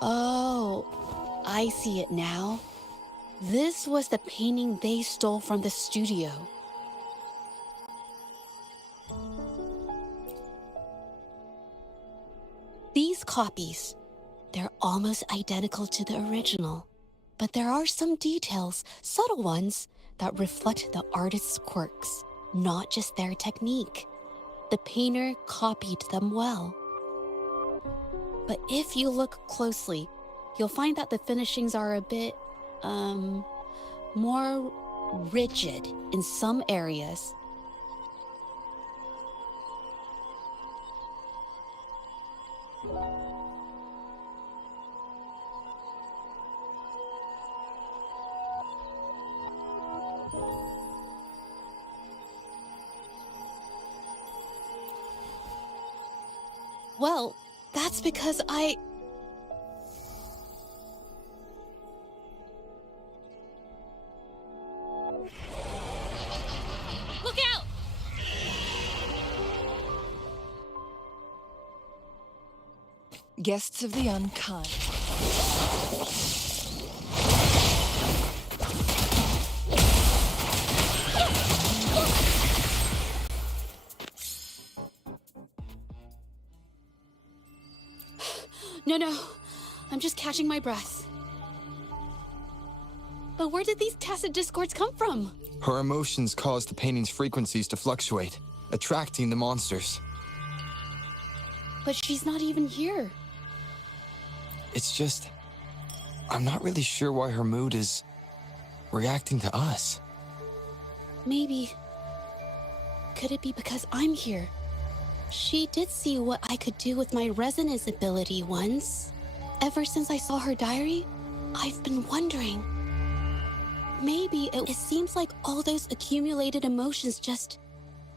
Oh, I see it now. This was the painting they stole from the studio. These copies, they're almost identical to the original. But there are some details, subtle ones, that reflect the artist's quirks, not just their technique. The painter copied them well. But if you look closely, you'll find that the finishings are a bit, more rigid in some areas. Well, that's because Look out! Guests of the unkind. No, I'm just catching my breath. But where did these tacit discords come from? Her emotions cause the painting's frequencies to fluctuate, attracting the monsters. But she's not even here. It's just... I'm not really sure why her mood is reacting to us. Maybe... Could it be because I'm here? She did see what I could do with my resonance ability once. Ever since I saw her diary, I've been wondering. Maybe it seems like all those accumulated emotions just...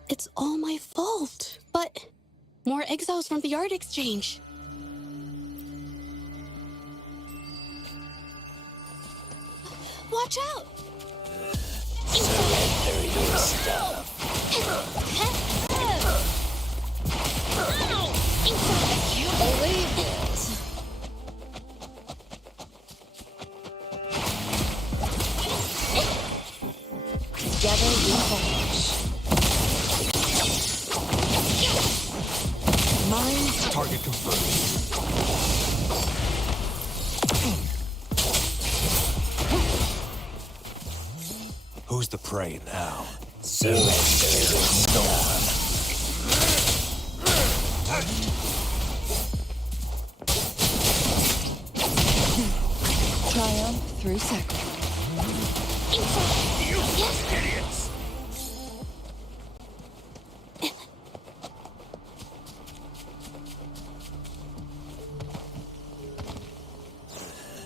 It's all my fault. But more exiles from the art exchange. Watch out! Surrender your stuff. I can't believe it! Together we vanish. Mine. Target confirmed. Who's the prey now? Surrender your storm. Triumph through sacrifice. You idiots!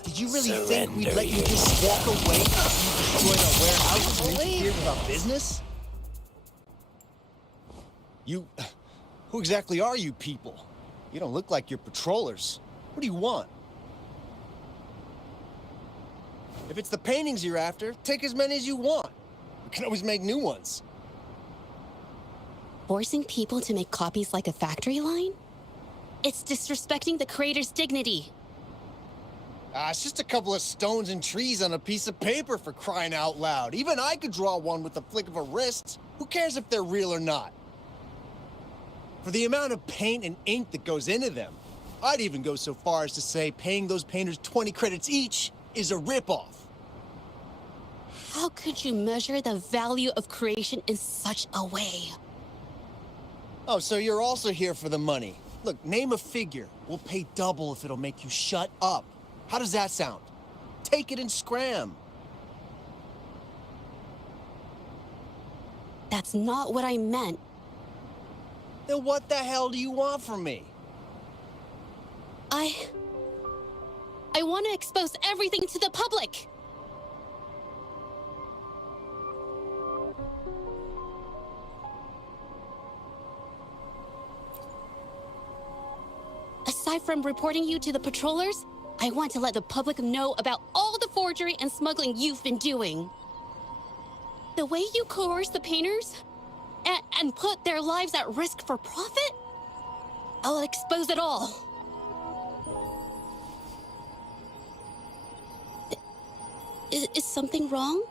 Did you really think we'd let you just walk away after you destroyed our warehouse and interfered with our business? Who exactly are you people? You don't look like you're patrollers. What do you want? If it's the paintings you're after, take as many as you want. We can always make new ones. Forcing people to make copies like a factory line? It's disrespecting the creator's dignity. It's just a couple of stones and trees on a piece of paper, for crying out loud. Even I could draw one with the flick of a wrist. Who cares if they're real or not? For the amount of paint and ink that goes into them, I'd even go so far as to say paying those painters 20 credits each is a ripoff. How could you measure the value of creation in such a way? Oh, so you're also here for the money. Look, name a figure. We'll pay double if it'll make you shut up. How does that sound? Take it and scram. That's not what I meant. Then what the hell do you want from me? I want to expose everything to the public. Aside from reporting you to the patrollers, I want to let the public know about all the forgery and smuggling you've been doing. The way you coerce the painters and put their lives at risk for profit? I'll expose it all. Is something wrong?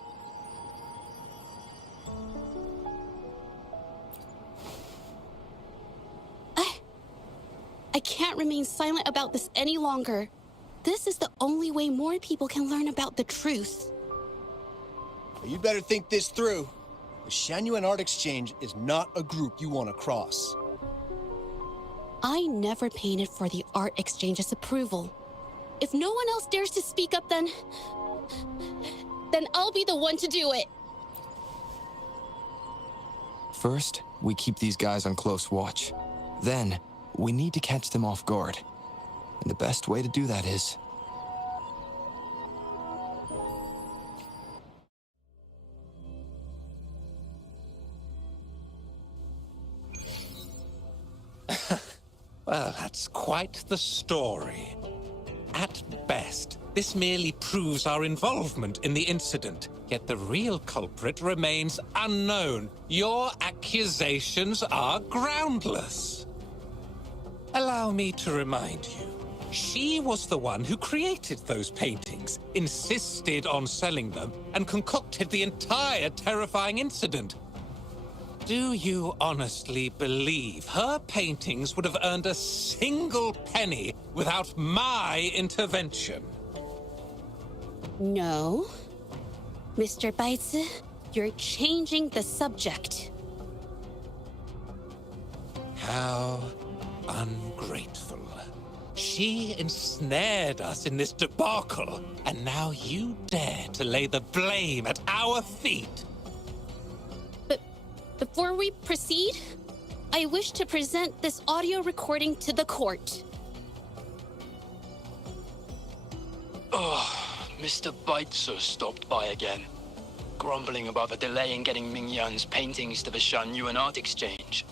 I can't remain silent about this any longer. This is the only way more people can learn about the truth. You better think this through. The Shangyuan Art Exchange is not a group you want to cross. I never painted for the Art Exchange's approval. If no one else dares to speak up, then I'll be the one to do it. First, we keep these guys on close watch. Then, we need to catch them off guard. And the best way to do that is... Well, that's quite the story. At best, this merely proves our involvement in the incident, yet the real culprit remains unknown. Your accusations are groundless. Allow me to remind you, she was the one who created those paintings, insisted on selling them, and concocted the entire terrifying incident. Do you honestly believe her paintings would have earned a single penny without my intervention? No. Mr. Baitsu, you're changing the subject. How ungrateful. She ensnared us in this debacle, and now you dare to lay the blame at our feet. But before we proceed, I wish to present this audio recording to the court. Mr. Baitsu stopped by again, grumbling about the delay in getting Mingyan's paintings to the Shangyuan Art Exchange.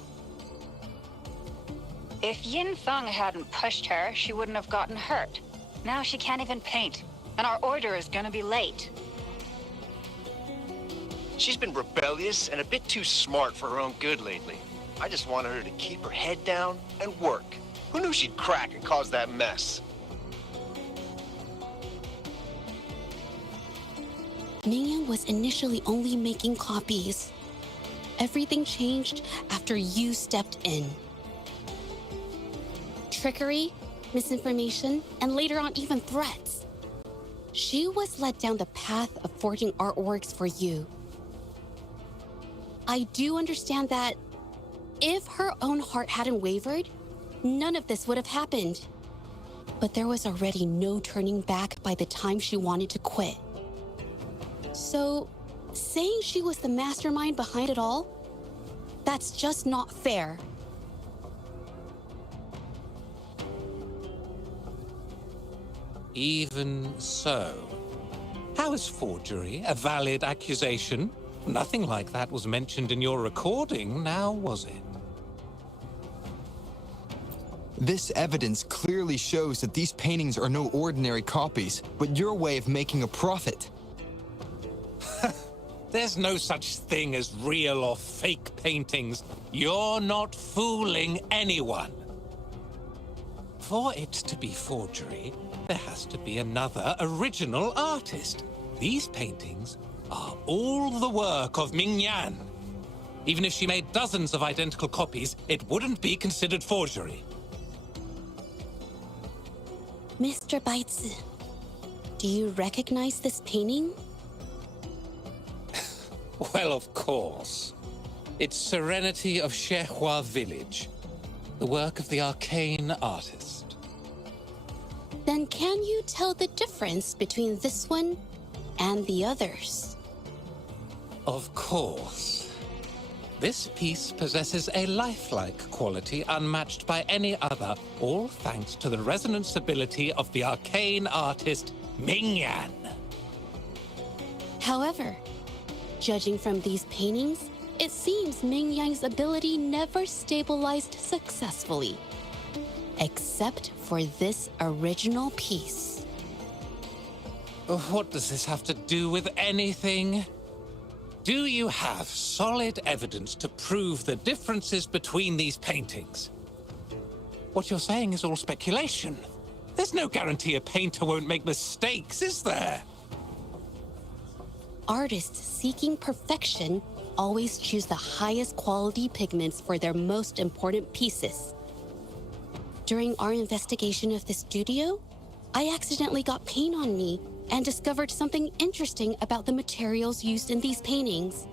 If Yin Feng hadn't pushed her, she wouldn't have gotten hurt. Now she can't even paint, and our order is gonna be late. She's been rebellious and a bit too smart for her own good lately. I just wanted her to keep her head down and work. Who knew she'd crack and cause that mess? Mingyan was initially only making copies. Everything changed after you stepped in. Trickery, misinformation, and later on even threats. She was led down the path of forging artworks for you. I do understand that if her own heart hadn't wavered, none of this would have happened. But there was already no turning back by the time she wanted to quit. So, saying she was the mastermind behind it all, that's just not fair. Even so, how is forgery a valid accusation? Nothing like that was mentioned in your recording, now was it? This evidence clearly shows that these paintings are no ordinary copies, but your way of making a profit. There's no such thing as real or fake paintings. You're not fooling anyone. For it to be forgery, there has to be another original artist. These paintings are all the work of Mingyan. Even if she made dozens of identical copies, it wouldn't be considered forgery. Mr. Baitsu, do you recognize this painting? Well, of course. It's Serenity of Shehua Village, the work of the arcane artist. Then can you tell the difference between this one and the others? Of course. This piece possesses a lifelike quality unmatched by any other, all thanks to the resonance ability of the arcane artist Ming Yan. However, judging from these paintings, it seems Ming Yang's ability never stabilized successfully. Except for this original piece. What does this have to do with anything? Do you have solid evidence to prove the differences between these paintings? What you're saying is all speculation. There's no guarantee a painter won't make mistakes, is there? Artists seeking perfection always choose the highest quality pigments for their most important pieces. During our investigation of the studio, I accidentally got paint on me and discovered something interesting about the materials used in these paintings.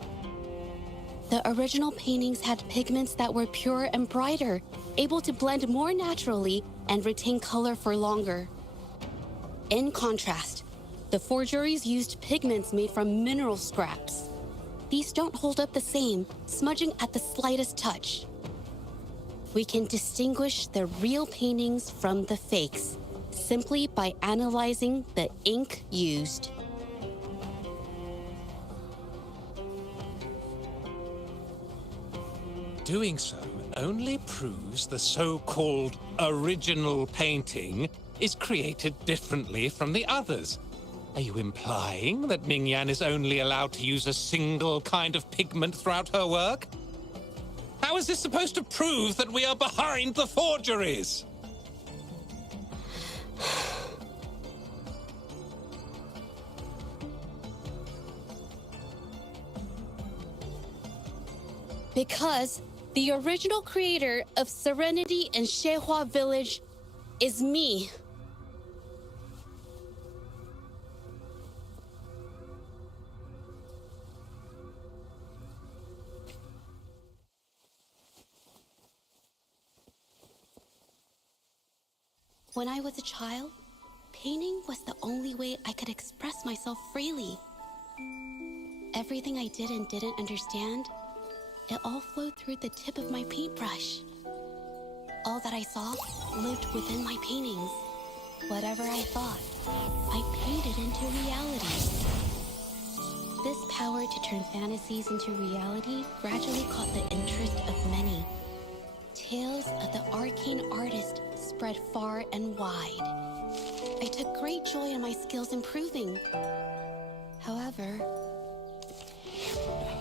The original paintings had pigments that were purer and brighter, able to blend more naturally and retain color for longer. In contrast, the forgeries used pigments made from mineral scraps. These don't hold up the same, smudging at the slightest touch. We can distinguish the real paintings from the fakes simply by analyzing the ink used. Doing so only proves the so-called original painting is created differently from the others. Are you implying that Ming Yan is only allowed to use a single kind of pigment throughout her work? How is this supposed to prove that we are behind the forgeries? Because the original creator of Serenity and Shehua Village is me. When I was a child, painting was the only way I could express myself freely. Everything I did and didn't understand, it all flowed through the tip of my paintbrush. All that I saw lived within my paintings. Whatever I thought, I painted into reality. This power to turn fantasies into reality gradually caught the interest of many. Tales of the arcane artist spread far and wide. I took great joy in my skills improving. However,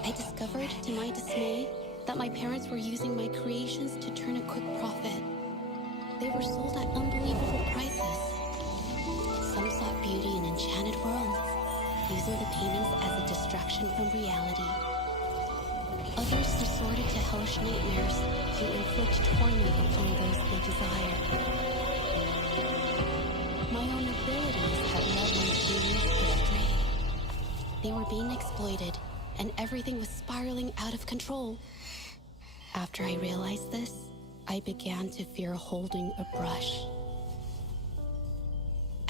I discovered to my dismay that my parents were using my creations to turn a quick profit. They were sold at unbelievable prices. Some sought beauty in enchanted worlds, using the paintings as a distraction from reality. Others resorted to hellish nightmares to inflict torment upon those they desired. My own abilities had led my paintings astray. They were being exploited, and everything was spiraling out of control. After I realized this, I began to fear holding a brush.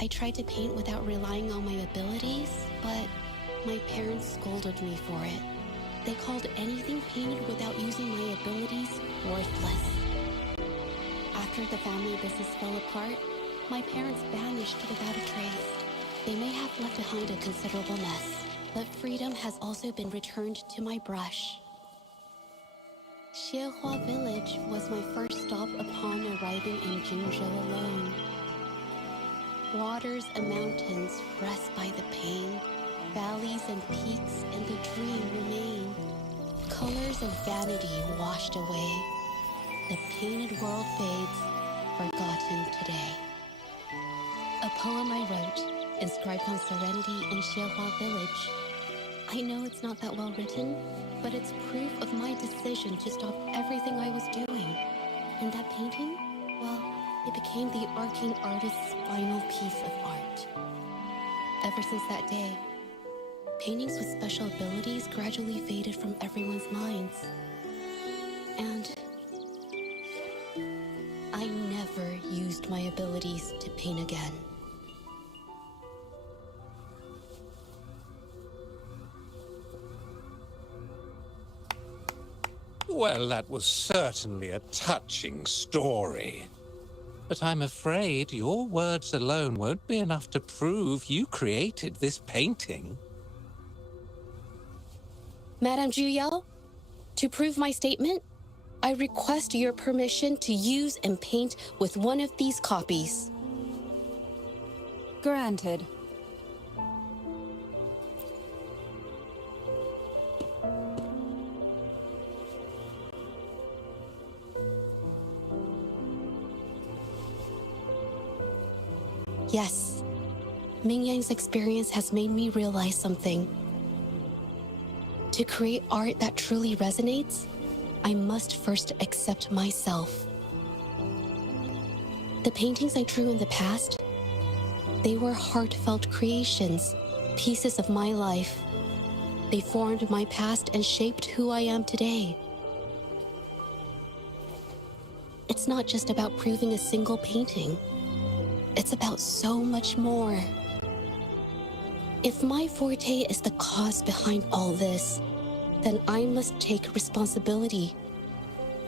I tried to paint without relying on my abilities, but my parents scolded me for it. They called anything painted without using my abilities worthless. After the family business fell apart, my parents vanished without a trace. They may have left behind a considerable mess, but freedom has also been returned to my brush. Xiehua Village was my first stop upon arriving in Jinzhou alone. Waters and mountains rest by the pain. Valleys and peaks in the dream remain. Colors of vanity washed away. The painted world fades, forgotten today. A poem I wrote, inscribed on Serenity in Xiehua Village. I know it's not that well written, but it's proof of my decision to stop everything I was doing. And that painting, well, it became the arcane artist's final piece of art. Ever since that day, paintings with special abilities gradually faded from everyone's minds. And I never used my abilities to paint again. Well, that was certainly a touching story. But I'm afraid your words alone won't be enough to prove you created this painting. Madame Juyao, to prove my statement, I request your permission to use and paint with one of these copies. Granted. Yes, Ming Yang's experience has made me realize something. To create art that truly resonates, I must first accept myself. The paintings I drew in the past, they were heartfelt creations, pieces of my life. They formed my past and shaped who I am today. It's not just about proving a single painting. It's about so much more. If my forte is the cause behind all this, then I must take responsibility.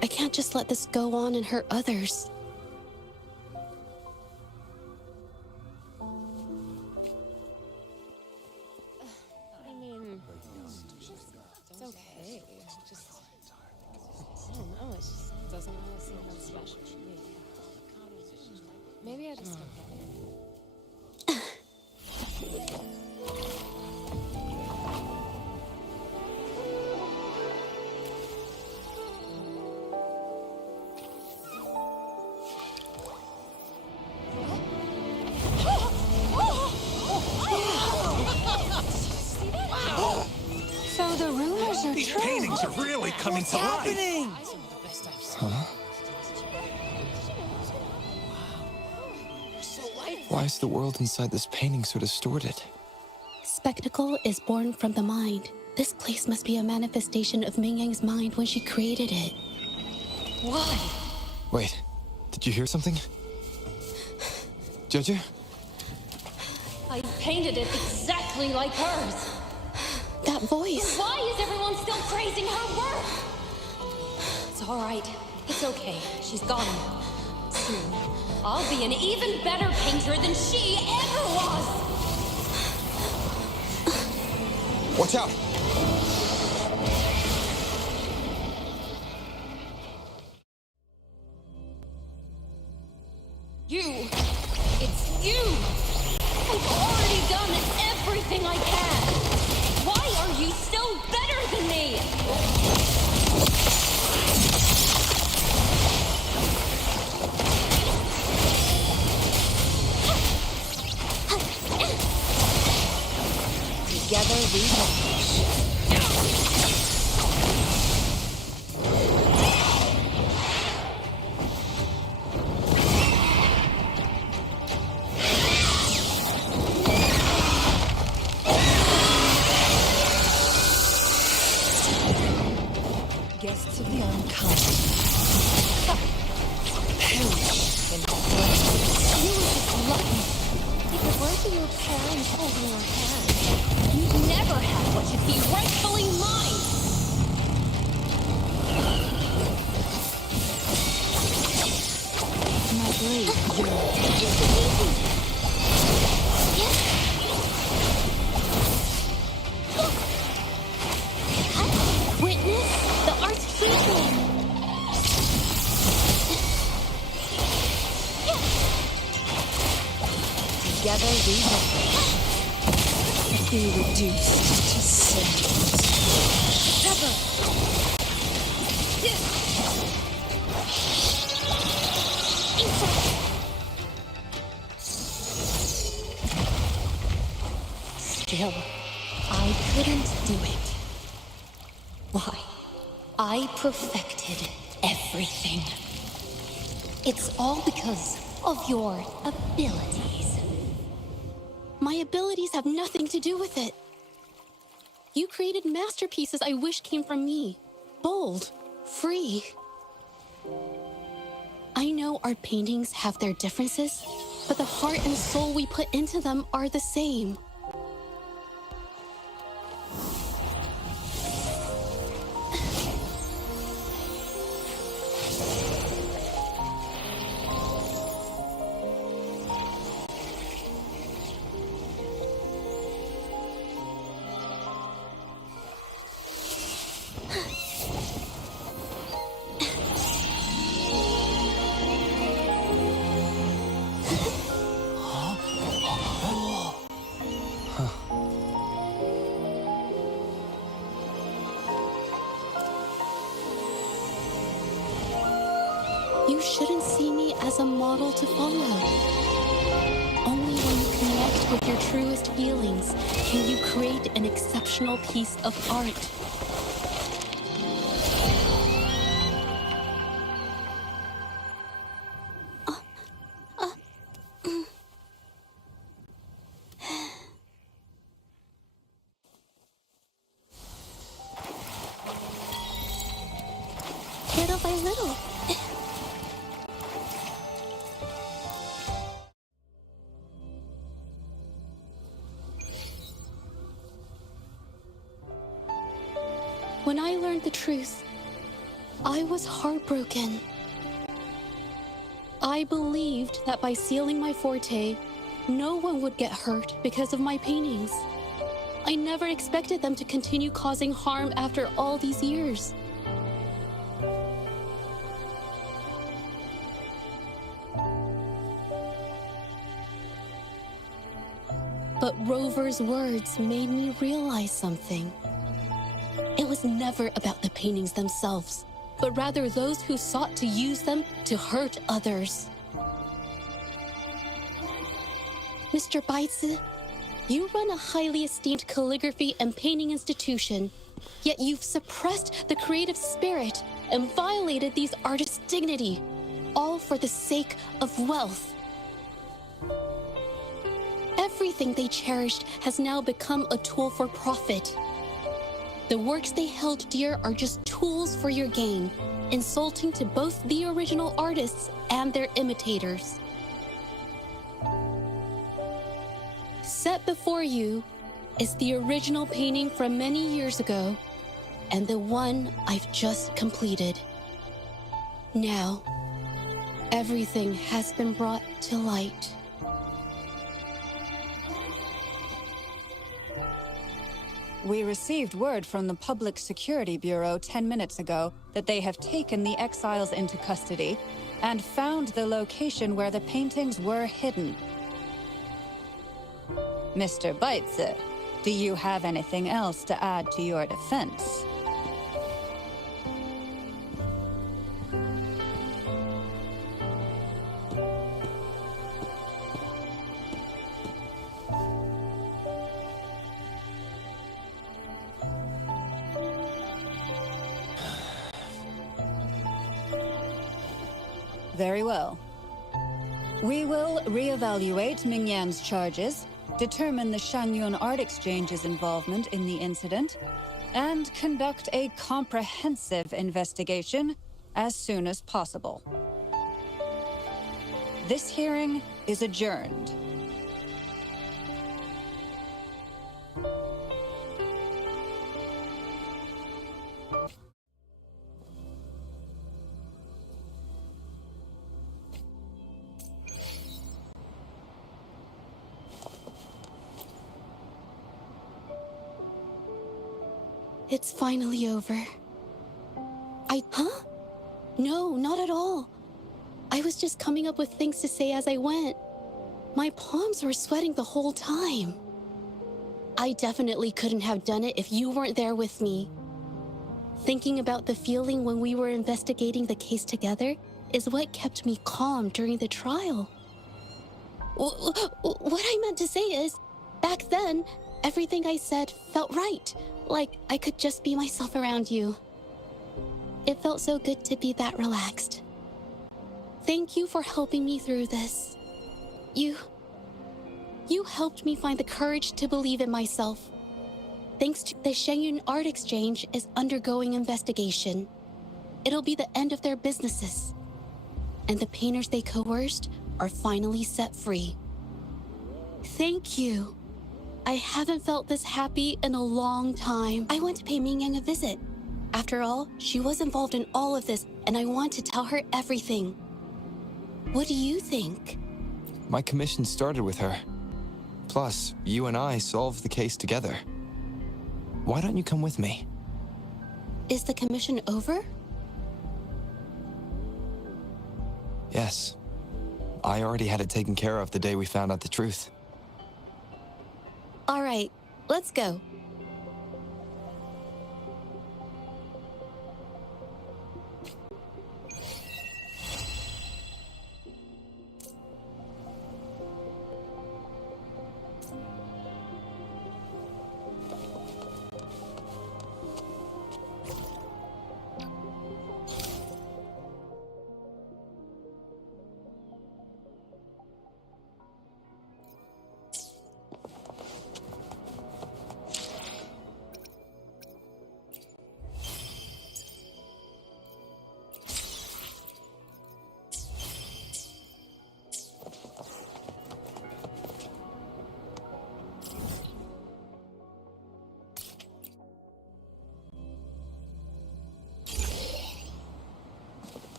I can't just let this go on and hurt others. I mean, it's okay. Just, I don't know, it just doesn't really seem that special to me. Maybe I just don't get it. So the rumors are These true. paintings are really coming to life. Huh? Why is the world inside this painting so distorted? Spectacle is born from the mind. This place must be a manifestation of Ming Yang's mind when she created it. Why? Wait, did you hear something? Judge? I painted it exactly like hers. That voice. Why is everyone still praising her work? It's all right. It's okay. She's gone now. Soon, I'll be an even better painter than she ever was. Watch out! You! It's you! I've already done everything I can! Why are you still better than me? Together we vanish. Guests of the unkind. Perish in flames. You were just lucky. If it weren't for your parents holding your hand, you'd never have what should be rightfully mine. My blade yearns. Witness the art's freedom. Together we vanish. Be reduced to cinders. Still, I couldn't do it. Why? I perfected everything. It's all because of your abilities. My abilities have nothing to do with it. You created masterpieces I wish came from me. Bold, free. I know art paintings have their differences, but the heart and soul we put into them are the same. You shouldn't see me as a model to follow. Only when you connect with your truest feelings can you create an exceptional piece of art. Little by little. When I learned the truth, I was heartbroken. I believed that by sealing my forte, no one would get hurt because of my paintings. I never expected them to continue causing harm after all these years. But Rover's words made me realize something. It was never about the paintings themselves, but rather those who sought to use them to hurt others. Mr. Baitsu, you run a highly esteemed calligraphy and painting institution, yet you've suppressed the creative spirit and violated these artists' dignity, all for the sake of wealth. Everything they cherished has now become a tool for profit. The works they held dear are just tools for your gain, insulting to both the original artists and their imitators. Set before you is the original painting from many years ago, and the one I've just completed. Now, everything has been brought to light. We received word from the Public Security Bureau 10 minutes ago that they have taken the exiles into custody and found the location where the paintings were hidden. Mr. Baitsu, do you have anything else to add to your defense? Very well. We will reevaluate Mingyan's charges, determine the Shangyun Art Exchange's involvement in the incident, and conduct a comprehensive investigation as soon as possible. This hearing is adjourned. It's finally over. Huh? No, not at all. I was just coming up with things to say as I went. My palms were sweating the whole time. I definitely couldn't have done it if you weren't there with me. Thinking about the feeling when we were investigating the case together is what kept me calm during the trial. What I meant to say is, back then, everything I said felt right. Like I could just be myself around you. It felt so good to be that relaxed. Thank you for helping me through this. You helped me find the courage to believe in myself. Thanks to the Shangyun Art Exchange is undergoing investigation. It'll be the end of their businesses. And the painters they coerced are finally set free. Thank you. I haven't felt this happy in a long time. I want to pay Mingyang a visit. After all, she was involved in all of this, and I want to tell her everything. What do you think? My commission started with her. Plus, you and I solved the case together. Why don't you come with me? Is the commission over? Yes. I already had it taken care of the day we found out the truth. All right, let's go.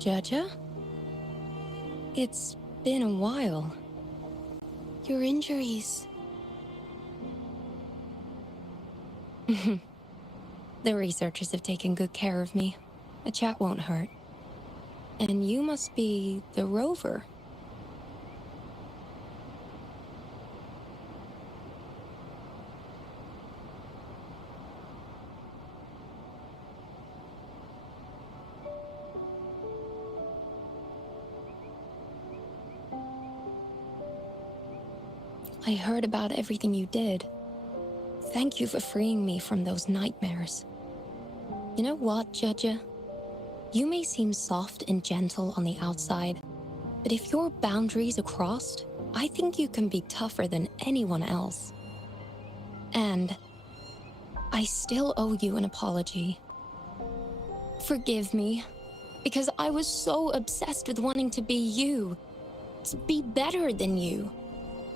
Judja? It's been a while. Your injuries. The researchers have taken good care of me. A chat won't hurt. And you must be the rover. I heard about everything you did. Thank you for freeing me from those nightmares. You know what, Judja? You may seem soft and gentle on the outside, but if your boundaries are crossed, I think you can be tougher than anyone else. And I still owe you an apology. Forgive me, because I was so obsessed with wanting to be you, to be better than you.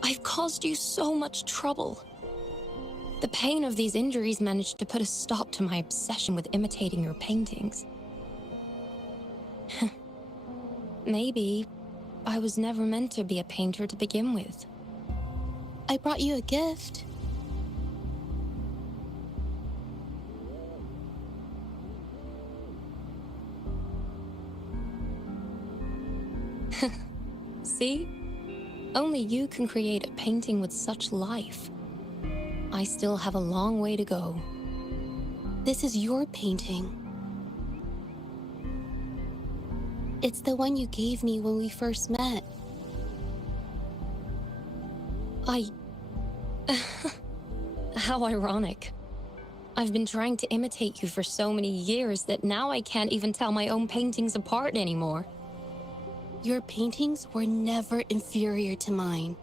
I've caused you so much trouble. The pain of these injuries managed to put a stop to my obsession with imitating your paintings. Maybe I was never meant to be a painter to begin with. I brought you a gift. See? Only you can create a painting with such life. I still have a long way to go. This is your painting. It's the one you gave me when we first met. How ironic. I've been trying to imitate you for so many years that now I can't even tell my own paintings apart anymore. Your paintings were never inferior to mine.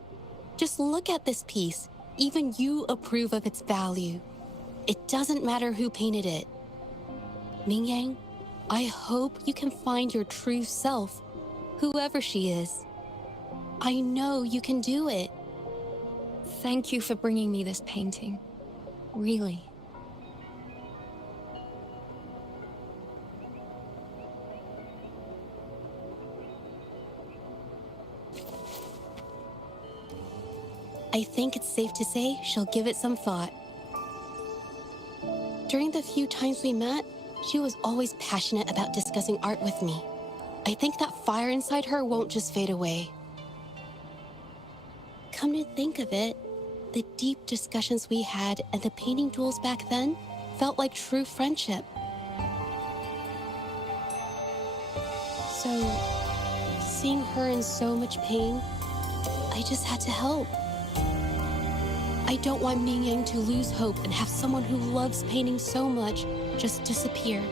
Just look at this piece. Even you approve of its value. It doesn't matter who painted it. Mingyang, I hope you can find your true self, whoever she is. I know you can do it. Thank you for bringing me this painting. Really. I think it's safe to say she'll give it some thought. During the few times we met, she was always passionate about discussing art with me. I think that fire inside her won't just fade away. Come to think of it, the deep discussions we had and the painting duels back then felt like true friendship. So, seeing her in so much pain, I just had to help. I don't want Mingyang to lose hope and have someone who loves painting so much just disappear.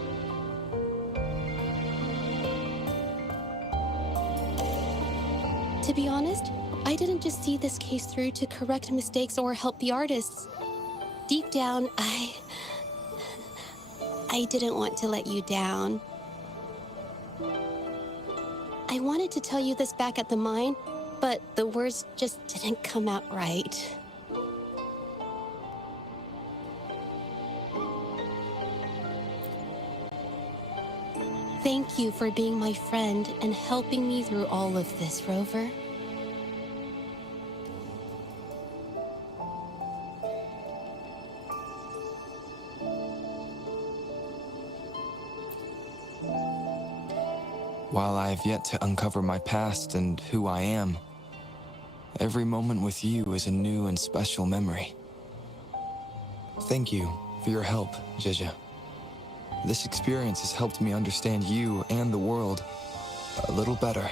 To be honest, I didn't just see this case through to correct mistakes or help the artists. Deep down, I didn't want to let you down. I wanted to tell you this back at the mine, but the words just didn't come out right. Thank you for being my friend and helping me through all of this, Rover. While I have yet to uncover my past and who I am, every moment with you is a new and special memory. Thank you for your help, Judja. This experience has helped me understand you and the world a little better.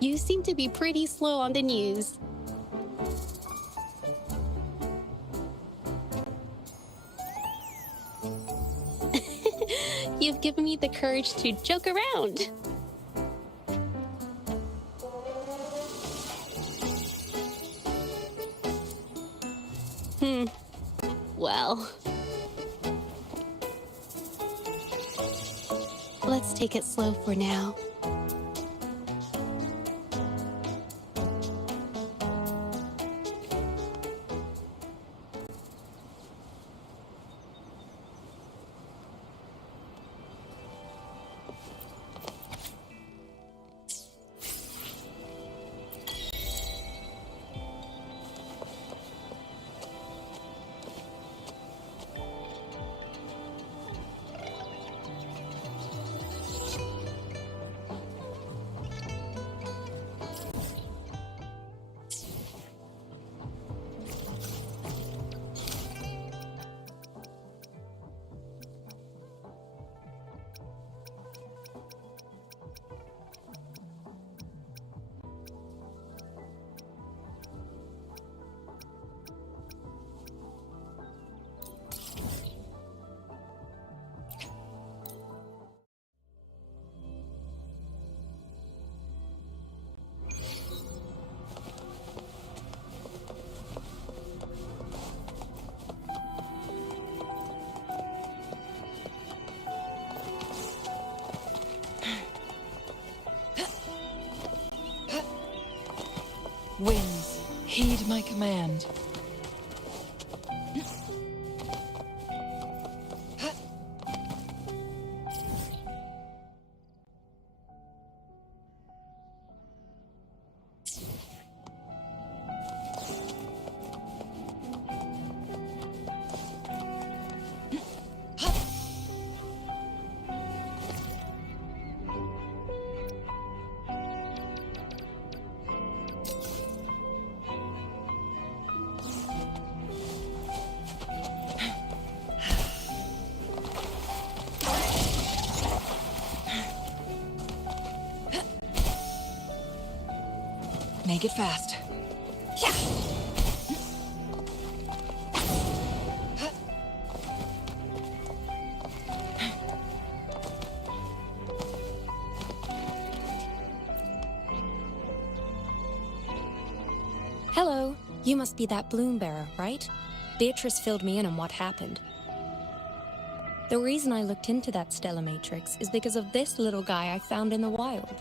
You seem to be pretty slow on the news. You've given me the courage to joke around. Well, let's take it slow for now. Winds, heed my command. Make it fast. Hello. You must be that bloom bearer, right? Beatrice filled me in on what happened. The reason I looked into that Stella Matrix is because of this little guy I found in the wild.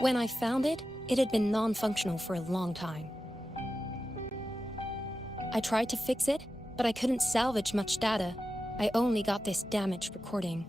When I found it, it had been non-functional for a long time. I tried to fix it, but I couldn't salvage much data. I only got this damaged recording.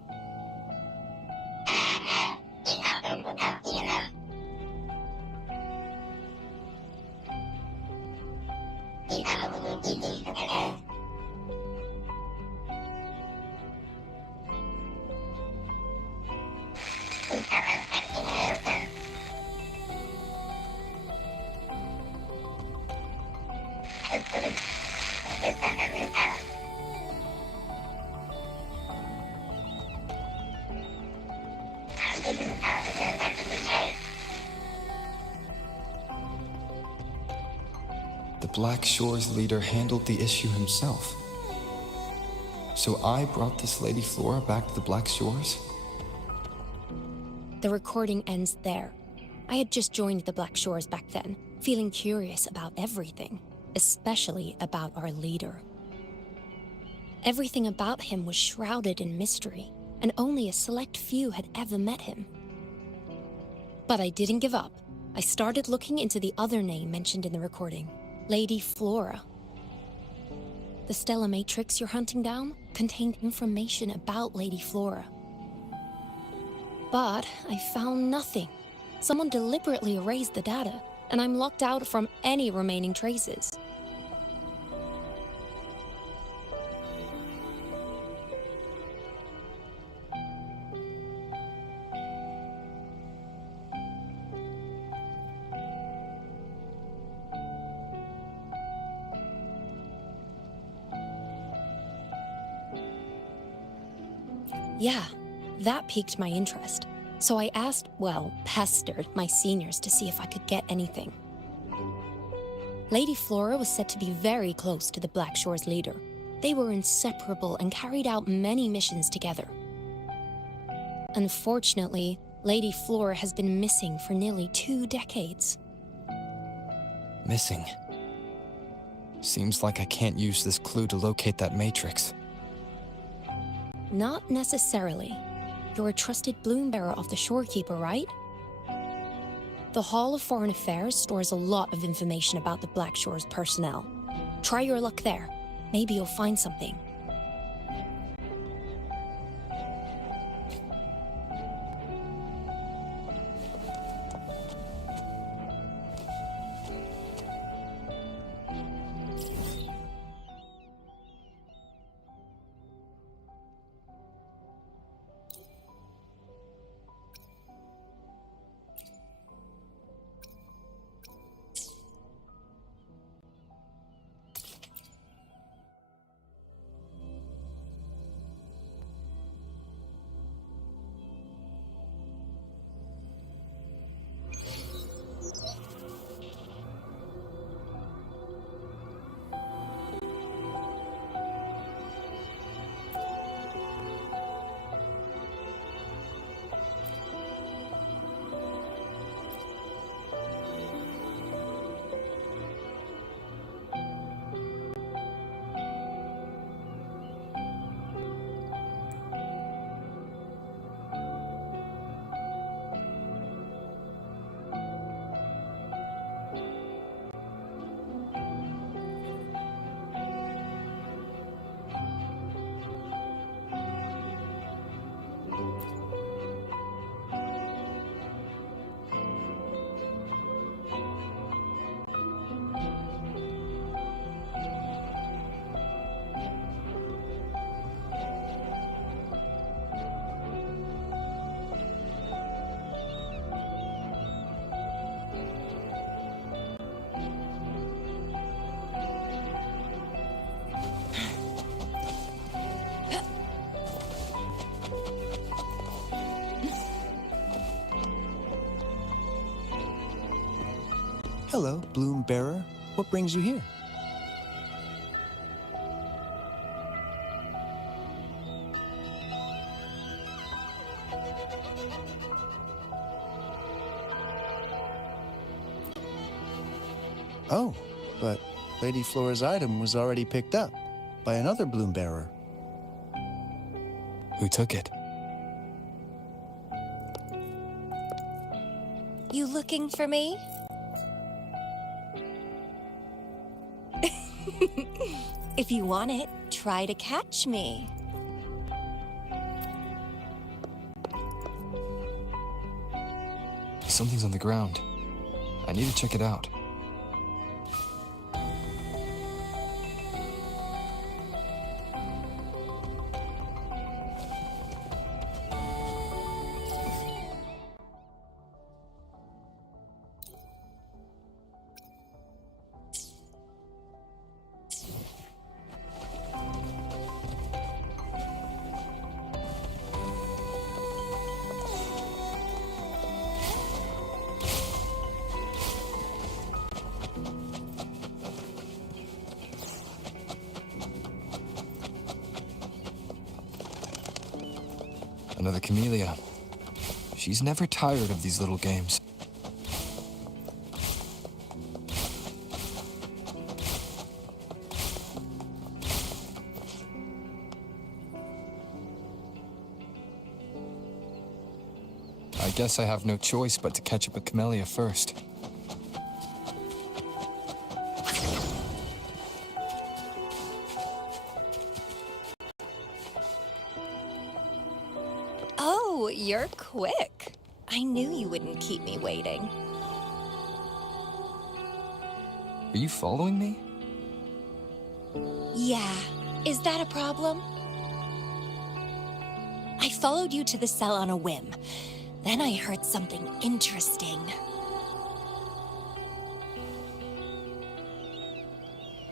The Black Shores leader handled the issue himself. So I brought this Lady Flora back to the Black Shores? The recording ends there. I had just joined the Black Shores back then, feeling curious about everything, especially about our leader. Everything about him was shrouded in mystery, and only a select few had ever met him. But I didn't give up. I started looking into the other name mentioned in the recording, Lady Flora. The Stella Matrix you're hunting down contained information about Lady Flora. But I found nothing. Someone deliberately erased the data, and I'm locked out from any remaining traces. Yeah, that piqued my interest. So I asked, pestered my seniors to see if I could get anything. Lady Flora was said to be very close to the Black Shores leader. They were inseparable and carried out many missions together. Unfortunately, Lady Flora has been missing for nearly 2 decades. Missing. Seems like I can't use this clue to locate that matrix. Not necessarily. You're a trusted bloom bearer of the Shorekeeper, right? The Hall of Foreign Affairs stores a lot of information about the Black Shores personnel. Try your luck there. Maybe you'll find something. Hello, Bloom Bearer. What brings you here? Oh, but Lady Flora's item was already picked up by another Bloom Bearer. Who took it? You looking for me? If you want it, try to catch me. Something's on the ground. I need to check it out. Another camellia. She's never tired of these little games. I guess I have no choice but to catch up a camellia first. Oh, you're quick. I knew you wouldn't keep me waiting. Are you following me? Yeah. Is that a problem? I followed you to the cell on a whim. Then I heard something interesting.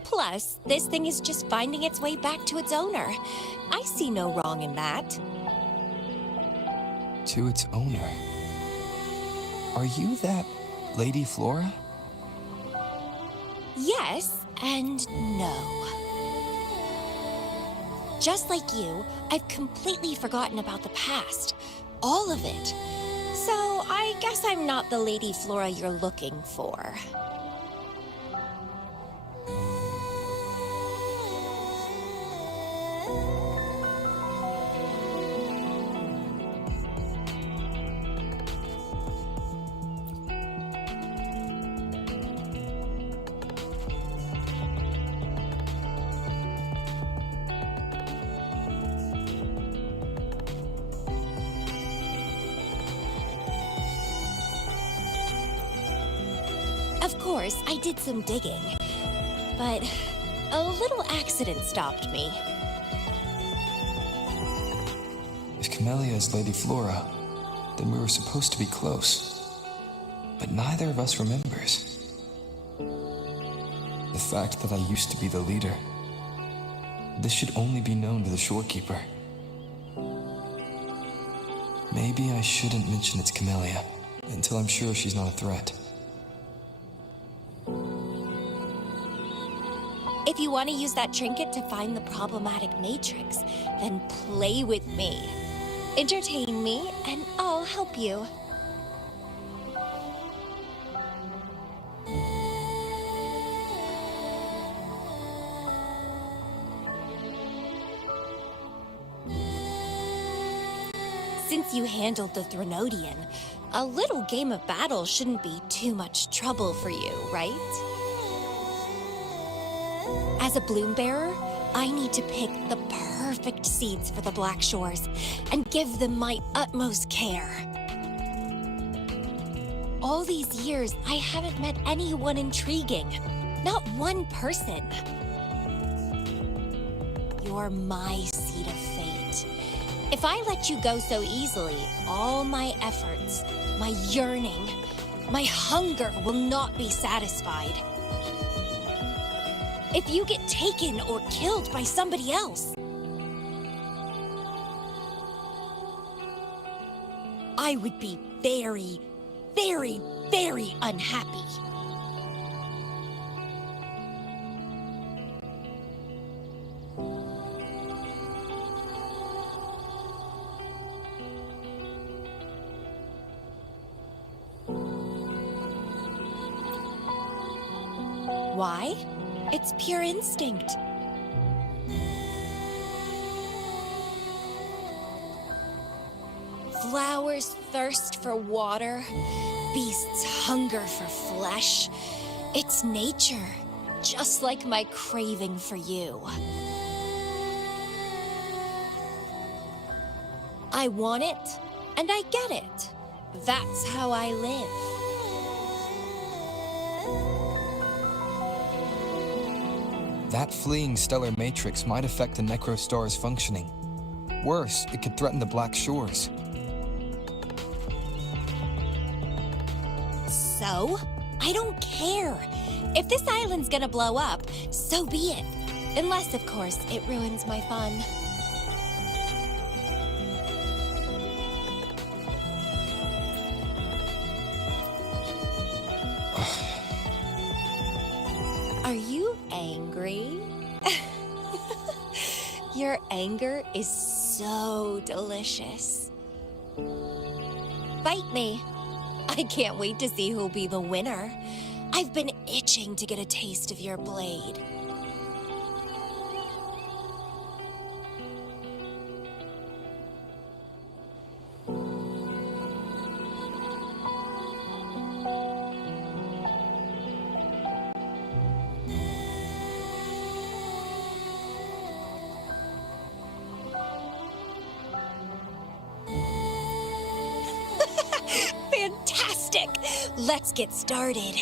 Plus, this thing is just finding its way back to its owner. I see no wrong in that. To its owner. Are you that Lady Flora? Yes and no. Just like you, I've completely forgotten about the past. All of it. So I guess I'm not the Lady Flora you're looking for. Of course, I did some digging, but a little accident stopped me. If Camellia is Lady Flora, then we were supposed to be close. But neither of us remembers. The fact that I used to be the leader. This should only be known to the shorekeeper. Maybe I shouldn't mention it's Camellia until I'm sure she's not a threat. If you want to use that trinket to find the problematic matrix, then play with me. Entertain me, and I'll help you. Since you handled the Threnodian, a little game of battle shouldn't be too much trouble for you, right? As a bloom bearer, I need to pick the perfect seeds for the Black Shores and give them my utmost care. All these years, I haven't met anyone intriguing. Not one person. You're my seed of fate. If I let you go so easily, all my efforts, my yearning, my hunger will not be satisfied. If you get taken or killed by somebody else, I would be very, very, very unhappy. Why? It's pure instinct. Flowers thirst for water. Beasts hunger for flesh. It's nature, just like my craving for you. I want it, and I get it. That's how I live. That fleeing stellar matrix might affect the Necrostar's functioning. Worse, it could threaten the Black Shores. So? I don't care. If this island's gonna blow up, so be it. Unless, of course, it ruins my fun. Are you angry? Your anger is so delicious. Bite me. I can't wait to see who'll be the winner. I've been itching to get a taste of your blade. Fantastic! Let's get started.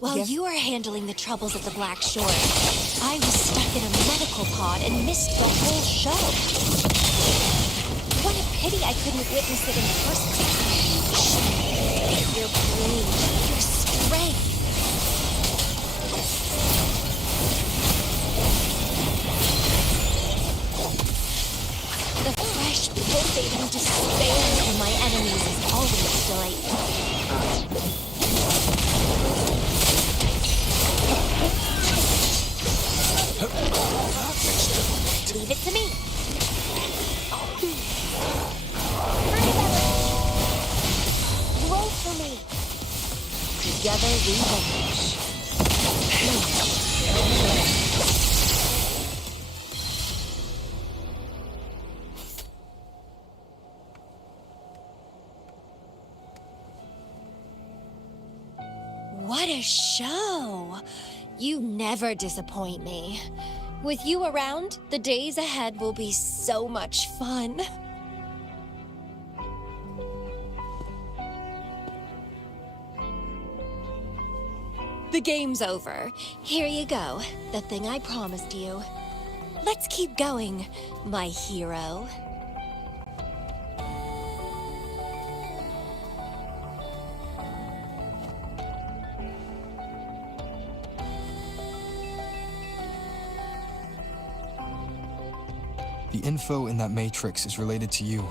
While you were handling the troubles of the Black Shore, I was stuck in a medical pod and missed the whole show. What a pity I couldn't witness it in person. Your blade, your strength. The fresh, pulsating despair from my enemies is always delightful. Leave it to me. Roll for me. Together we vanish. What a show! You never disappoint me. With you around, the days ahead will be so much fun. The game's over. Here you go, the thing I promised you. Let's keep going, my hero. The info in that matrix is related to you.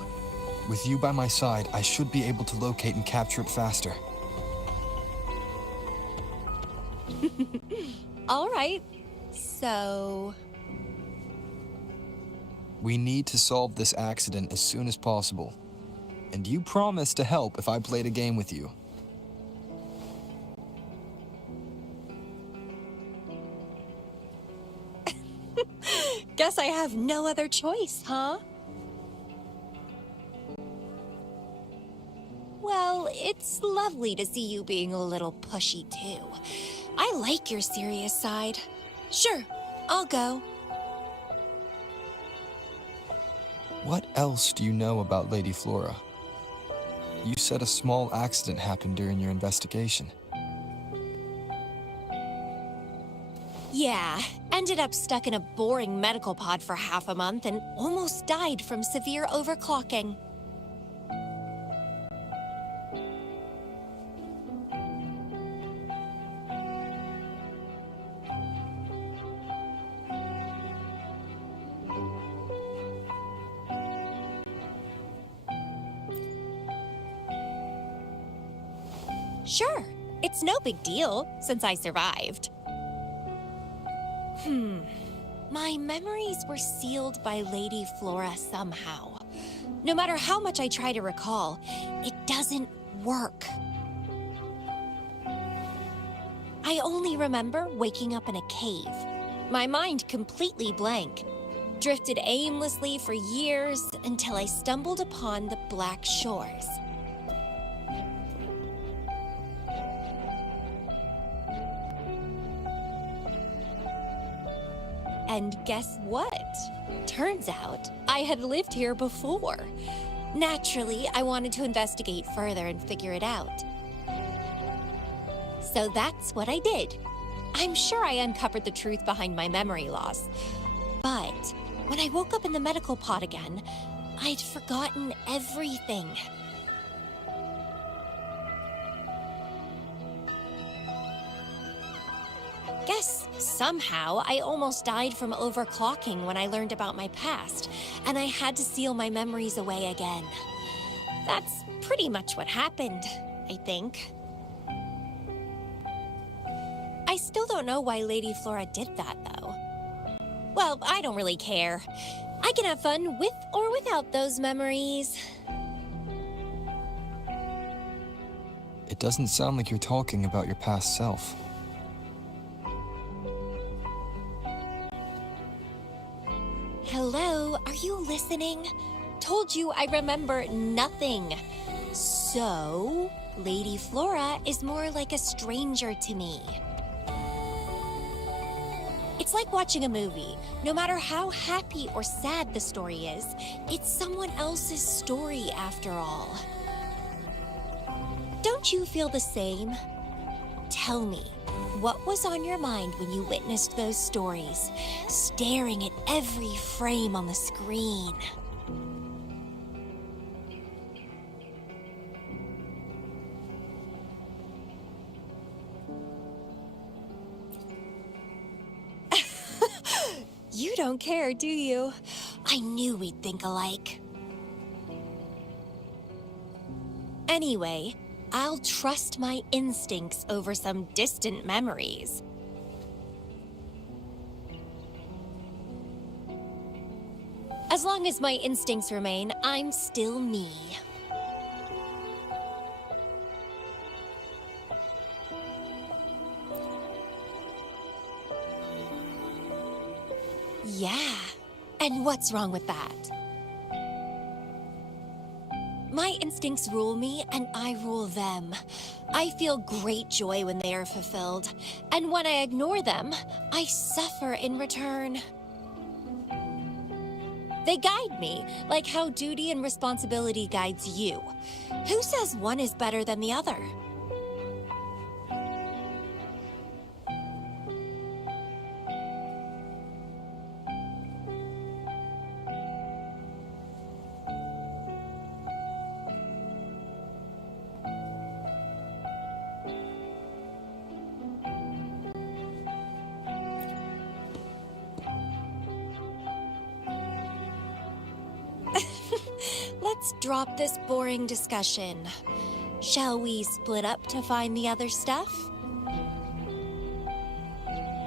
With you by my side, I should be able to locate and capture it faster. All right, so... We need to solve this accident as soon as possible. And you promised to help if I played a game with you. Guess I have no other choice, huh? Well, it's lovely to see you being a little pushy, too. I like your serious side. Sure, I'll go. What else do you know about Lady Flora? You said a small accident happened during your investigation. Yeah, ended up stuck in a boring medical pod for half a month and almost died from severe overclocking. Sure, it's no big deal since I survived. My memories were sealed by Lady Flora somehow. No matter how much I try to recall, it doesn't work. I only remember waking up in a cave, my mind completely blank, drifted aimlessly for years until I stumbled upon the Black Shores. And guess what? Turns out I had lived here before. Naturally, I wanted to investigate further and figure it out. So that's what I did. I'm sure I uncovered the truth behind my memory loss. But when I woke up in the medical pod again, I'd forgotten everything. Guess somehow I almost died from overclocking when I learned about my past, and I had to seal my memories away again. That's pretty much what happened, I think. I still don't know why Lady Flora did that, though. Well, I don't really care. I can have fun with or without those memories. It doesn't sound like you're talking about your past self. Hello, are you listening? Told you I remember nothing. So, Lady Flora is more like a stranger to me. It's like watching a movie. No matter how happy or sad the story is, it's someone else's story after all. Don't you feel the same? Tell me, what was on your mind when you witnessed those stories, staring at every frame on the screen? You don't care, do you? I knew we'd think alike. Anyway, I'll trust my instincts over some distant memories. As long as my instincts remain, I'm still me. Yeah, and what's wrong with that? My instincts rule me, and I rule them. I feel great joy when they are fulfilled, and when I ignore them, I suffer in return. They guide me, like how duty and responsibility guides you. Who says one is better than the other? Let's drop this boring discussion. Shall we split up to find the other stuff?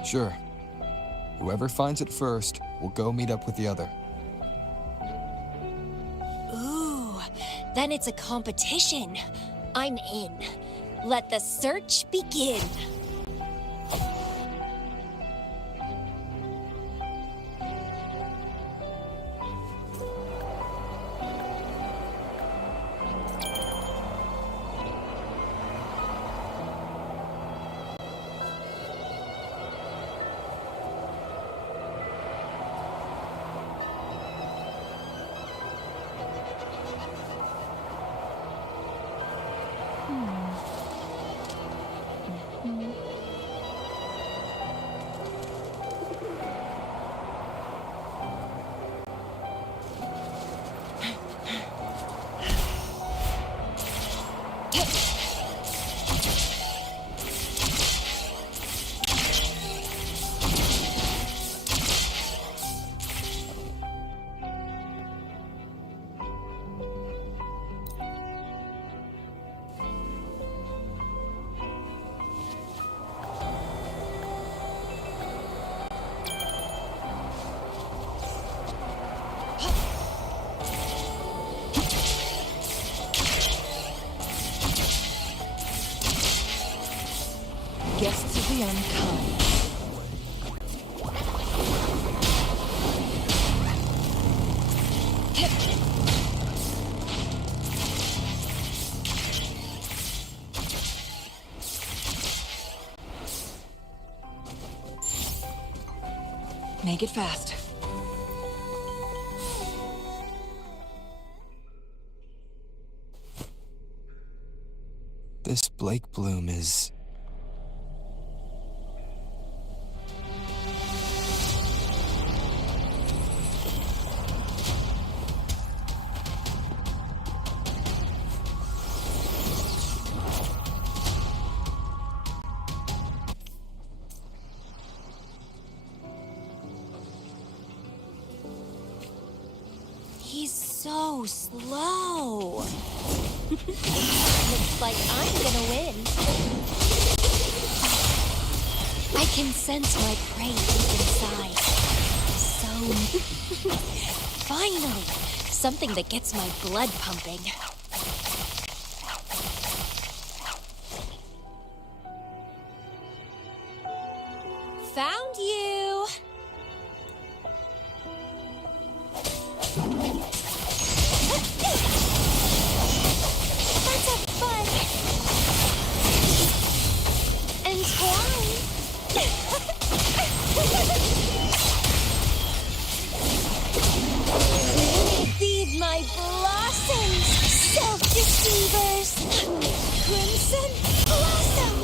Sure. Whoever finds it first will go meet up with the other. Ooh, then it's a competition. I'm in. Let the search begin. Guests of the unkind. Make it fast. This Blake Bloom is... He's so slow. Looks like I'm gonna win. I can sense my prey deep inside. So... Finally! Something that gets my blood pumping. Found you! Let's have fun! And twine! Feed my blossoms, self-deceivers! Crimson blossom!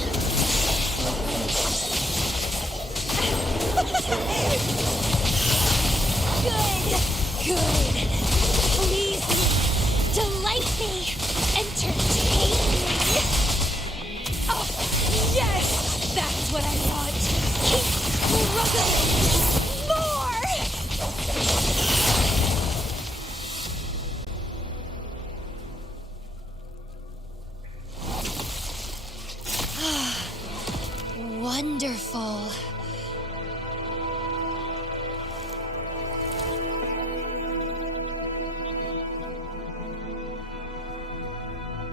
Good. Please me, delight me, entertain me. Oh, yes, that's what I want. Keep struggling. More. Wonderful.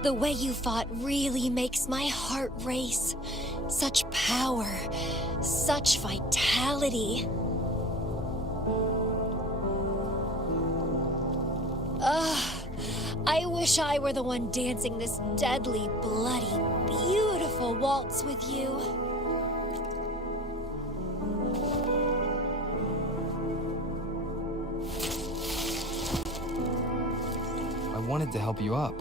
The way you fought really makes my heart race. Such power, such vitality. I wish I were the one dancing this deadly, bloody, beautiful waltz with you. I wanted to help you up.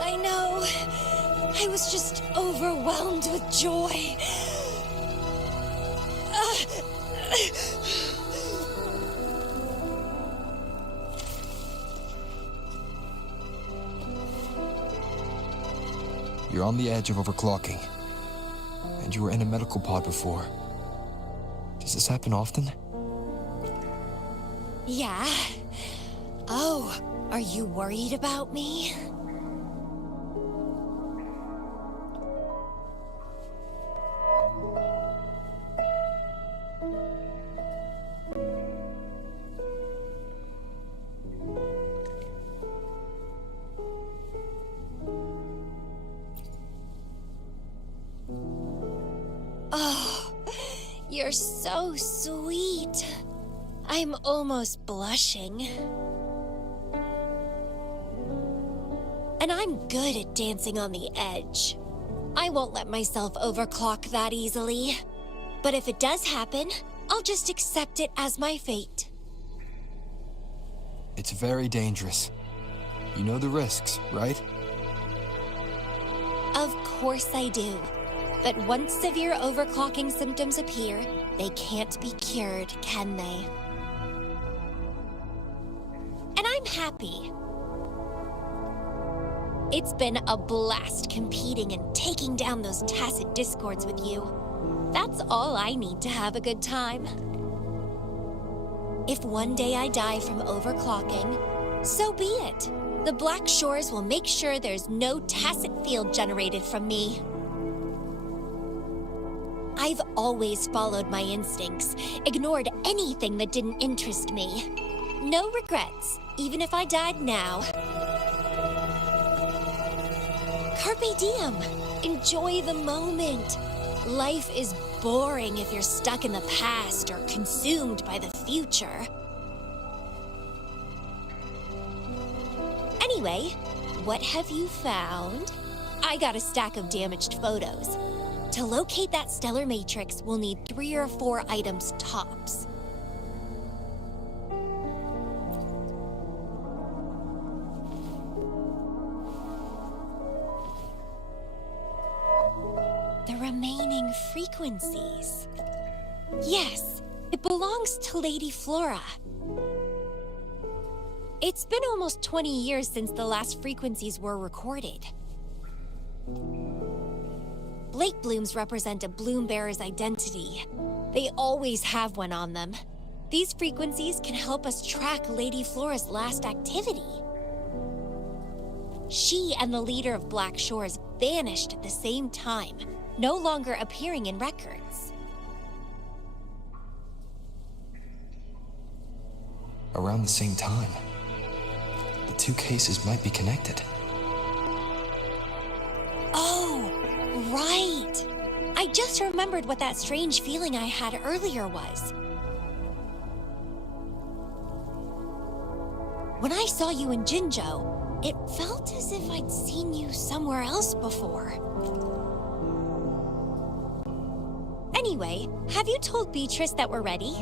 I know. I was just overwhelmed with joy. You're on the edge of overclocking. And you were in a medical pod before. Does this happen often? Yeah. Oh, are you worried about me? Oh, you're so sweet. I'm almost blushing. And I'm good at dancing on the edge. I won't let myself overclock that easily. But if it does happen, I'll just accept it as my fate. It's very dangerous. You know the risks, right? Of course I do. But once severe overclocking symptoms appear, they can't be cured, can they? And I'm happy. It's been a blast competing and taking down those tacit discords with you. That's all I need to have a good time. If one day I die from overclocking, so be it. The Black Shores will make sure there's no tacit field generated from me. I've always followed my instincts, ignored anything that didn't interest me. No regrets, even if I died now. Carpe diem. Enjoy the moment. Life is boring if you're stuck in the past or consumed by the future. Anyway, what have you found? I got a stack of damaged photos. To locate that stellar matrix, we'll need 3 or 4 items tops. The remaining frequencies. Yes, it belongs to Lady Flora. It's been almost 20 years since the last frequencies were recorded. Blake blooms represent a bloom bearer's identity. They always have one on them. These frequencies can help us track Lady Flora's last activity. She and the leader of Black Shores vanished at the same time, no longer appearing in records. Around the same time, the 2 cases might be connected. Oh, right! I just remembered what that strange feeling I had earlier was. When I saw you in Jinzhou, it felt as if I'd seen you somewhere else before. Anyway, have you told Beatrice that we're ready?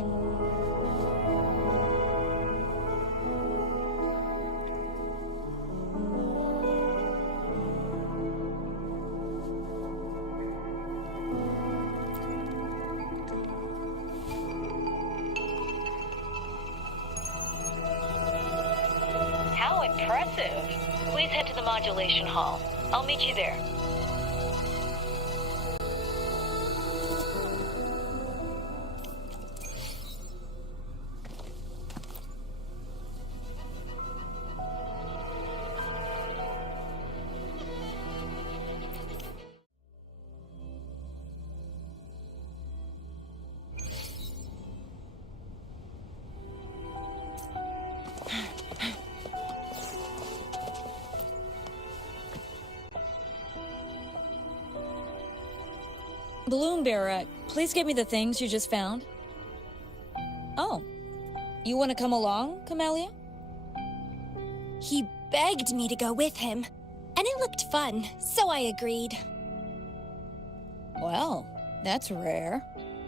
How impressive. Please head to the modulation hall. I'll meet you there. Bloom Bearer, please get me the things you just found. Oh, you want to come along, Camellia? He begged me to go with him, and it looked fun, so I agreed. Well, that's rare.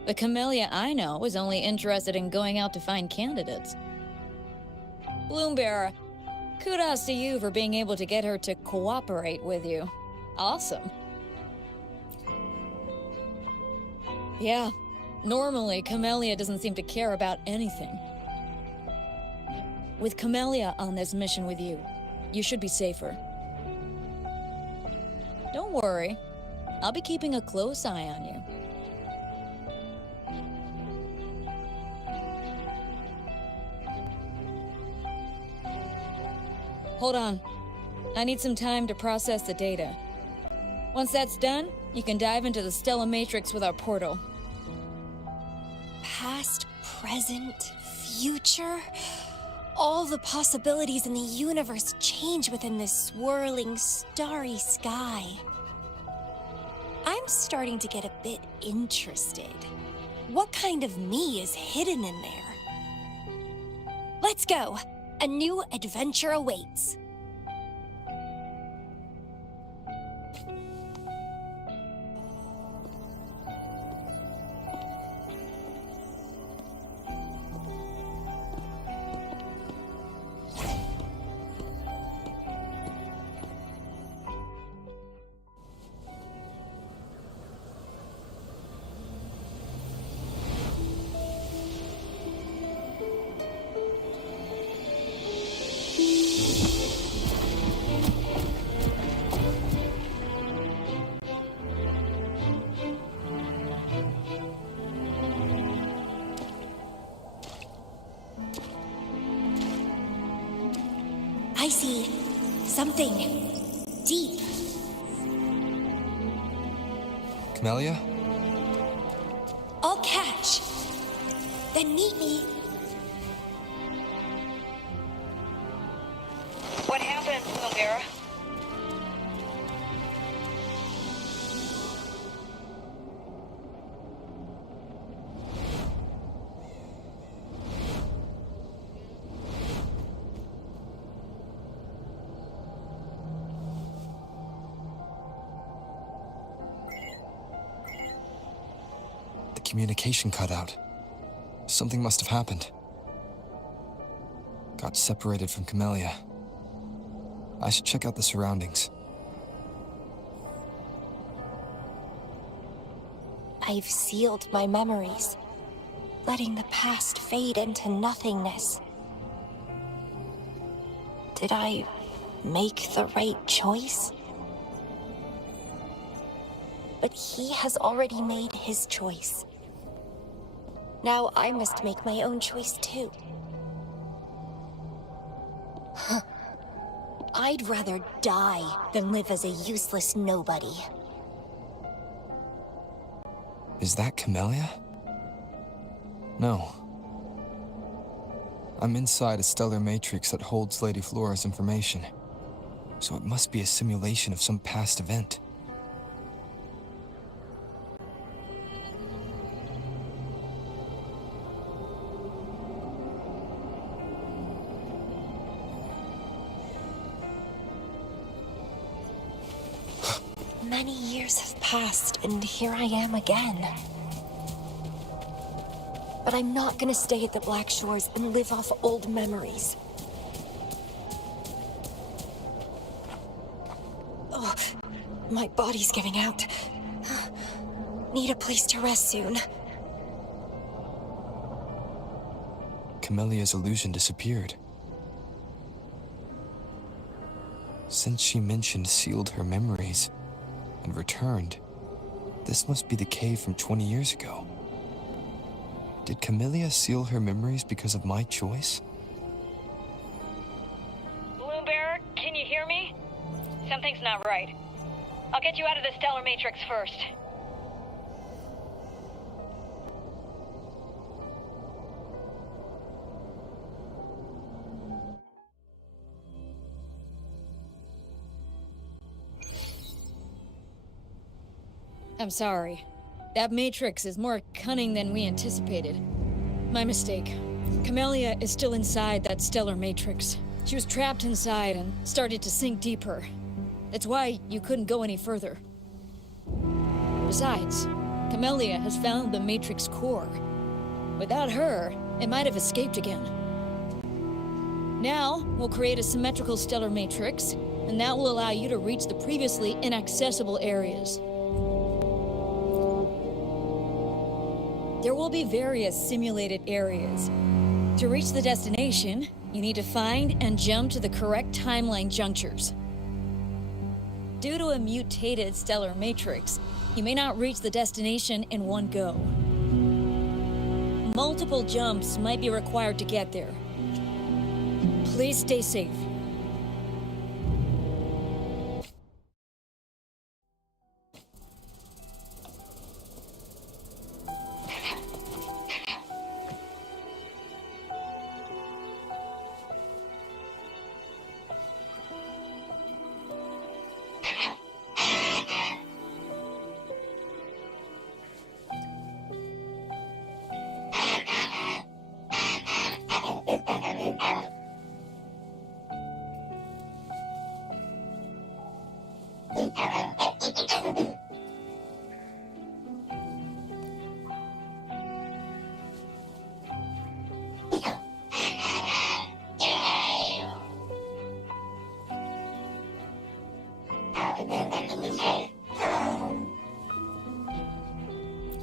The Camellia I know is only interested in going out to find candidates. Bloom Bearer, kudos to you for being able to get her to cooperate with you. Awesome. Yeah, normally Camellia doesn't seem to care about anything. With Camellia on this mission with you, you should be safer. Don't worry, I'll be keeping a close eye on you. Hold on. I need some time to process the data. Once that's done, you can dive into the Stella Matrix with our portal. Past, present, future. All the possibilities in the universe change within this swirling, starry sky. I'm starting to get a bit interested. What kind of me is hidden in there? Let's go! A new adventure awaits. I see something deep. Camellia? I'll catch. Then meet me. What happened, Lumira? communication cut out. Something must have happened. Got separated from Camellia. I should check out the surroundings. I've sealed my memories, letting the past fade into nothingness. Did I make the right choice? But he has already made his choice. Now I must make my own choice too. I'd rather die than live as a useless nobody. Is that Camellia? No. I'm inside a stellar matrix that holds Lady Flora's information. So it must be a simulation of some past event. Many years have passed, and here I am again. But I'm not gonna stay at the Black Shores and live off old memories. Oh, my body's giving out. Need a place to rest soon. Camellia's illusion disappeared. Since she mentioned sealed her memories and returned, this must be the cave from 20 years ago. Did Camellia seal her memories because of my choice? Bloombearer, can you hear me? Something's not right. I'll get you out of the stellar matrix first. I'm sorry. That matrix is more cunning than we anticipated. My mistake. Camellia is still inside that stellar matrix. She was trapped inside and started to sink deeper. That's why you couldn't go any further. Besides, Camellia has found the matrix core. Without her, it might have escaped again. Now, we'll create a symmetrical stellar matrix, and that will allow you to reach the previously inaccessible areas. There will be various simulated areas. To reach the destination, you need to find and jump to the correct timeline junctures. Due to a mutated stellar matrix, you may not reach the destination in one go. Multiple jumps might be required to get there. Please stay safe.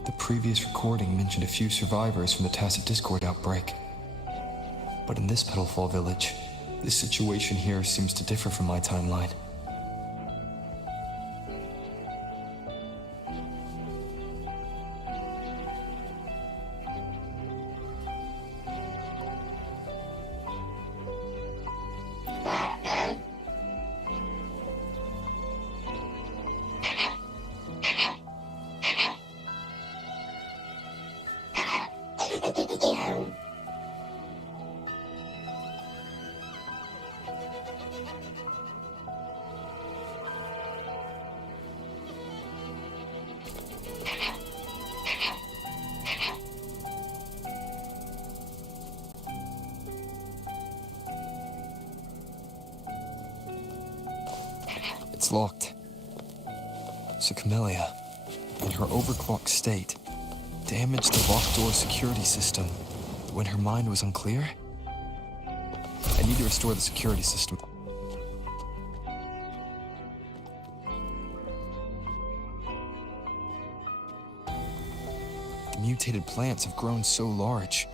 The previous recording mentioned a few survivors from the Tacit Discord outbreak. But in this Petalfall village, the situation here seems to differ from my timeline. It's locked. So Camellia, in her overclocked state, damaged the locked door security system when her mind was unclear? I need to restore the security system. The mutated plants have grown so large.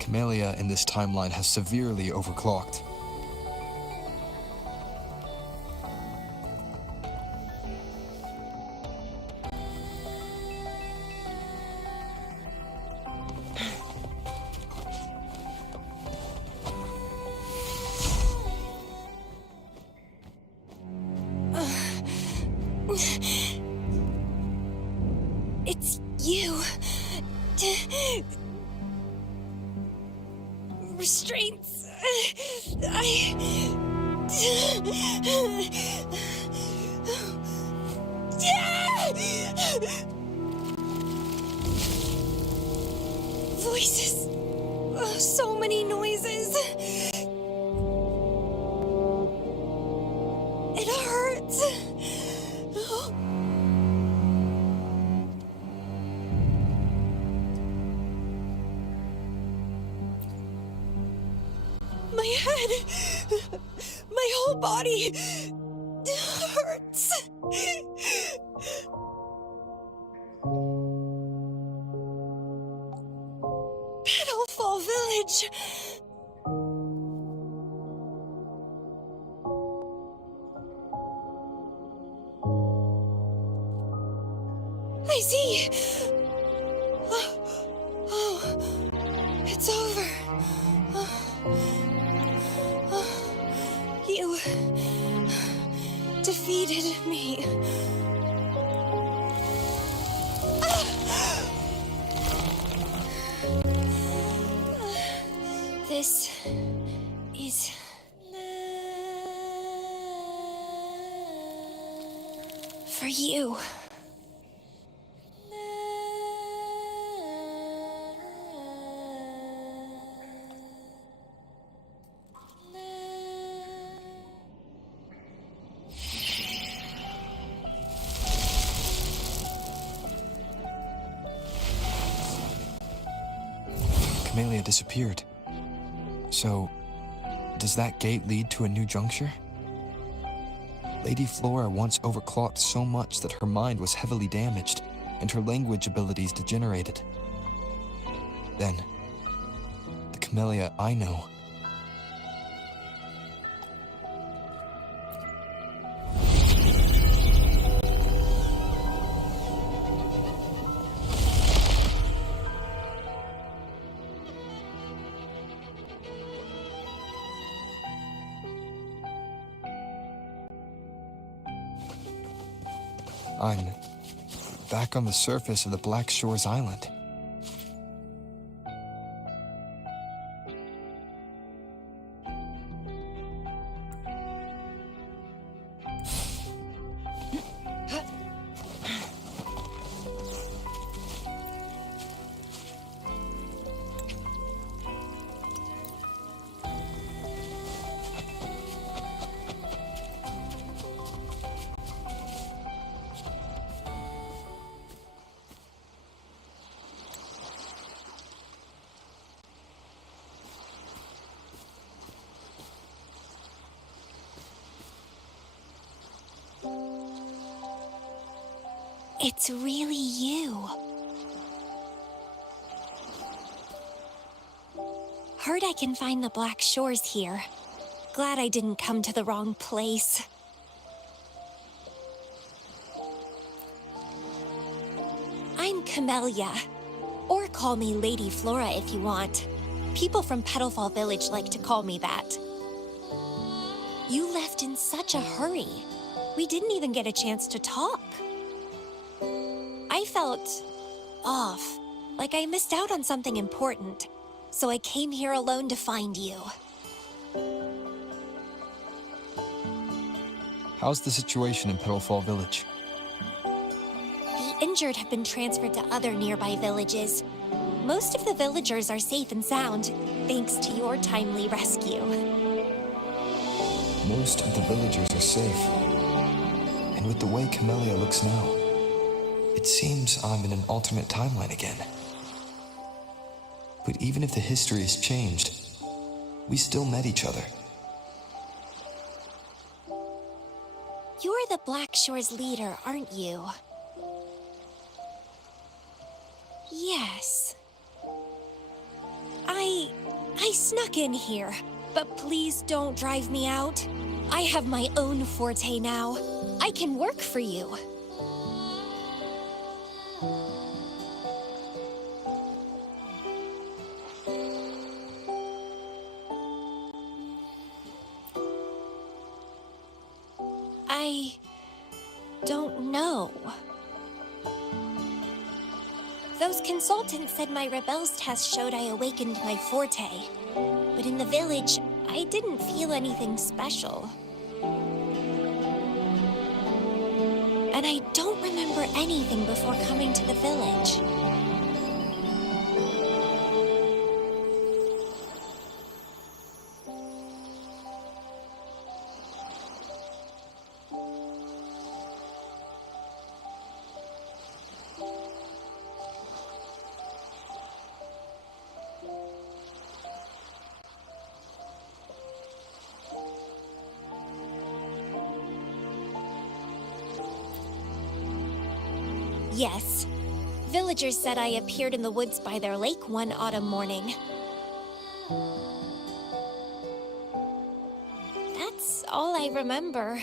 Camellia in this timeline has severely overclocked. It's you. Restraints. Voices. So many noises. It hurts. My head, my whole body hurts. Petalfall Village. I see. Oh, it's over. You defeated me. This is for you. Camellia disappeared. So, does that gate lead to a new juncture? Lady Flora once overclocked so much that her mind was heavily damaged, and her language abilities degenerated. Then, the Camellia I know. I'm back on the surface of the Black Shores Island. It's really you. Heard I can find the Black Shores here. Glad I didn't come to the wrong place. I'm Camellia. Or call me Lady Flora if you want. People from Petalfall Village like to call me that. You left in such a hurry. We didn't even get a chance to talk. I felt off, like I missed out on something important. So I came here alone to find you. How's the situation in Petalfall Village? The injured have been transferred to other nearby villages. Most of the villagers are safe and sound, thanks to your timely rescue. Most of the villagers are safe. And with the way Camellia looks now, It seems I'm in an alternate timeline again. But even if the history has changed, we still met each other. You're the Black Shore's leader, aren't you? Yes. I snuck in here, but please don't drive me out. I have my own forte now. I can work for you. I don't know. Those consultants said my rebels test showed I awakened my forte. But in the village, I didn't feel anything special. And I don't remember anything before coming to the village. Yes. Villagers said I appeared in the woods by their lake one autumn morning. That's all I remember.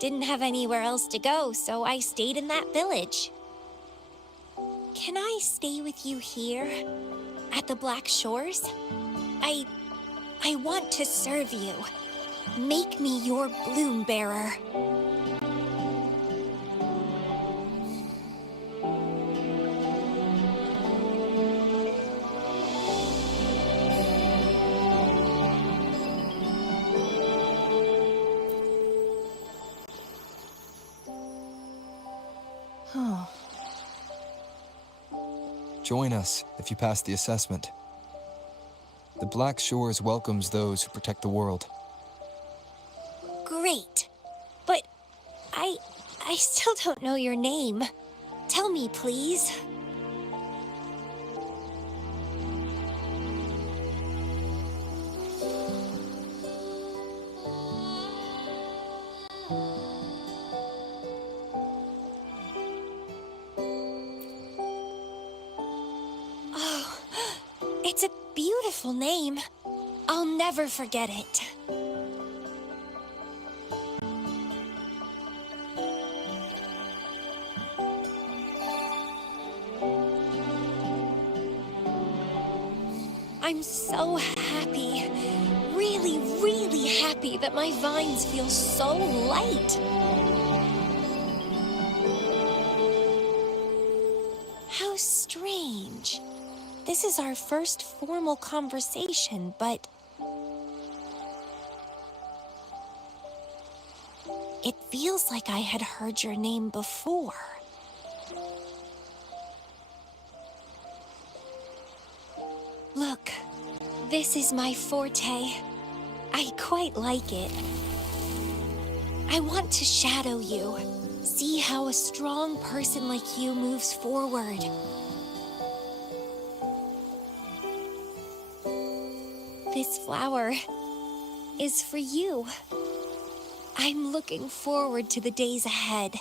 Didn't have anywhere else to go, so I stayed in that village. Can I stay with you here? At the Black Shores? I want to serve you. Make me your bloom bearer. Join us if you pass the assessment. The Black Shores welcomes those who protect the world. Great. But I still don't know your name. Tell me, please. Oh, it's a beautiful name. I'll never forget it. I'm so happy. Really, really happy that my vines feel so light. How strange. This is our first formal conversation, but it feels like I had heard your name before. Look, this is my forte. I quite like it. I want to shadow you. See how a strong person like you moves forward. This flower is for you. I'm looking forward to the days ahead.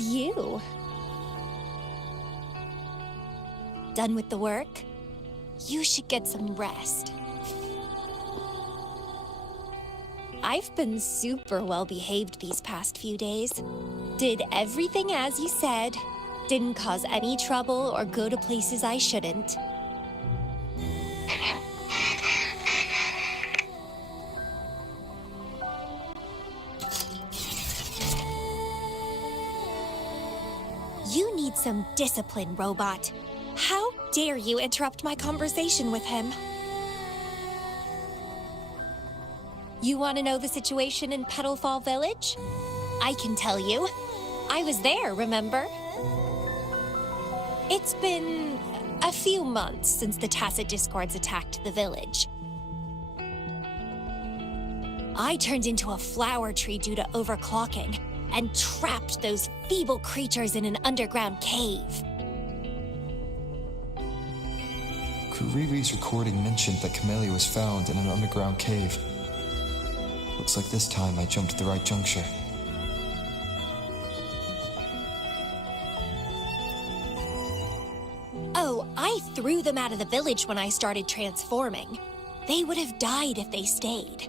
It's you. Done with the work? You should get some rest. I've been super well behaved these past few days. Did everything as you said. Didn't cause any trouble or go to places I shouldn't. You need some discipline, robot. How dare you interrupt my conversation with him? You want to know the situation in Petalfall Village? I can tell you. I was there, remember? It's been a few months since the Tacit Discords attacked the village. I turned into a flower tree due to overclocking and trapped those feeble creatures in an underground cave. Kuriri's recording mentioned that Camellia was found in an underground cave. Looks like this time I jumped at the right juncture. Oh, I threw them out of the village when I started transforming. They would have died if they stayed.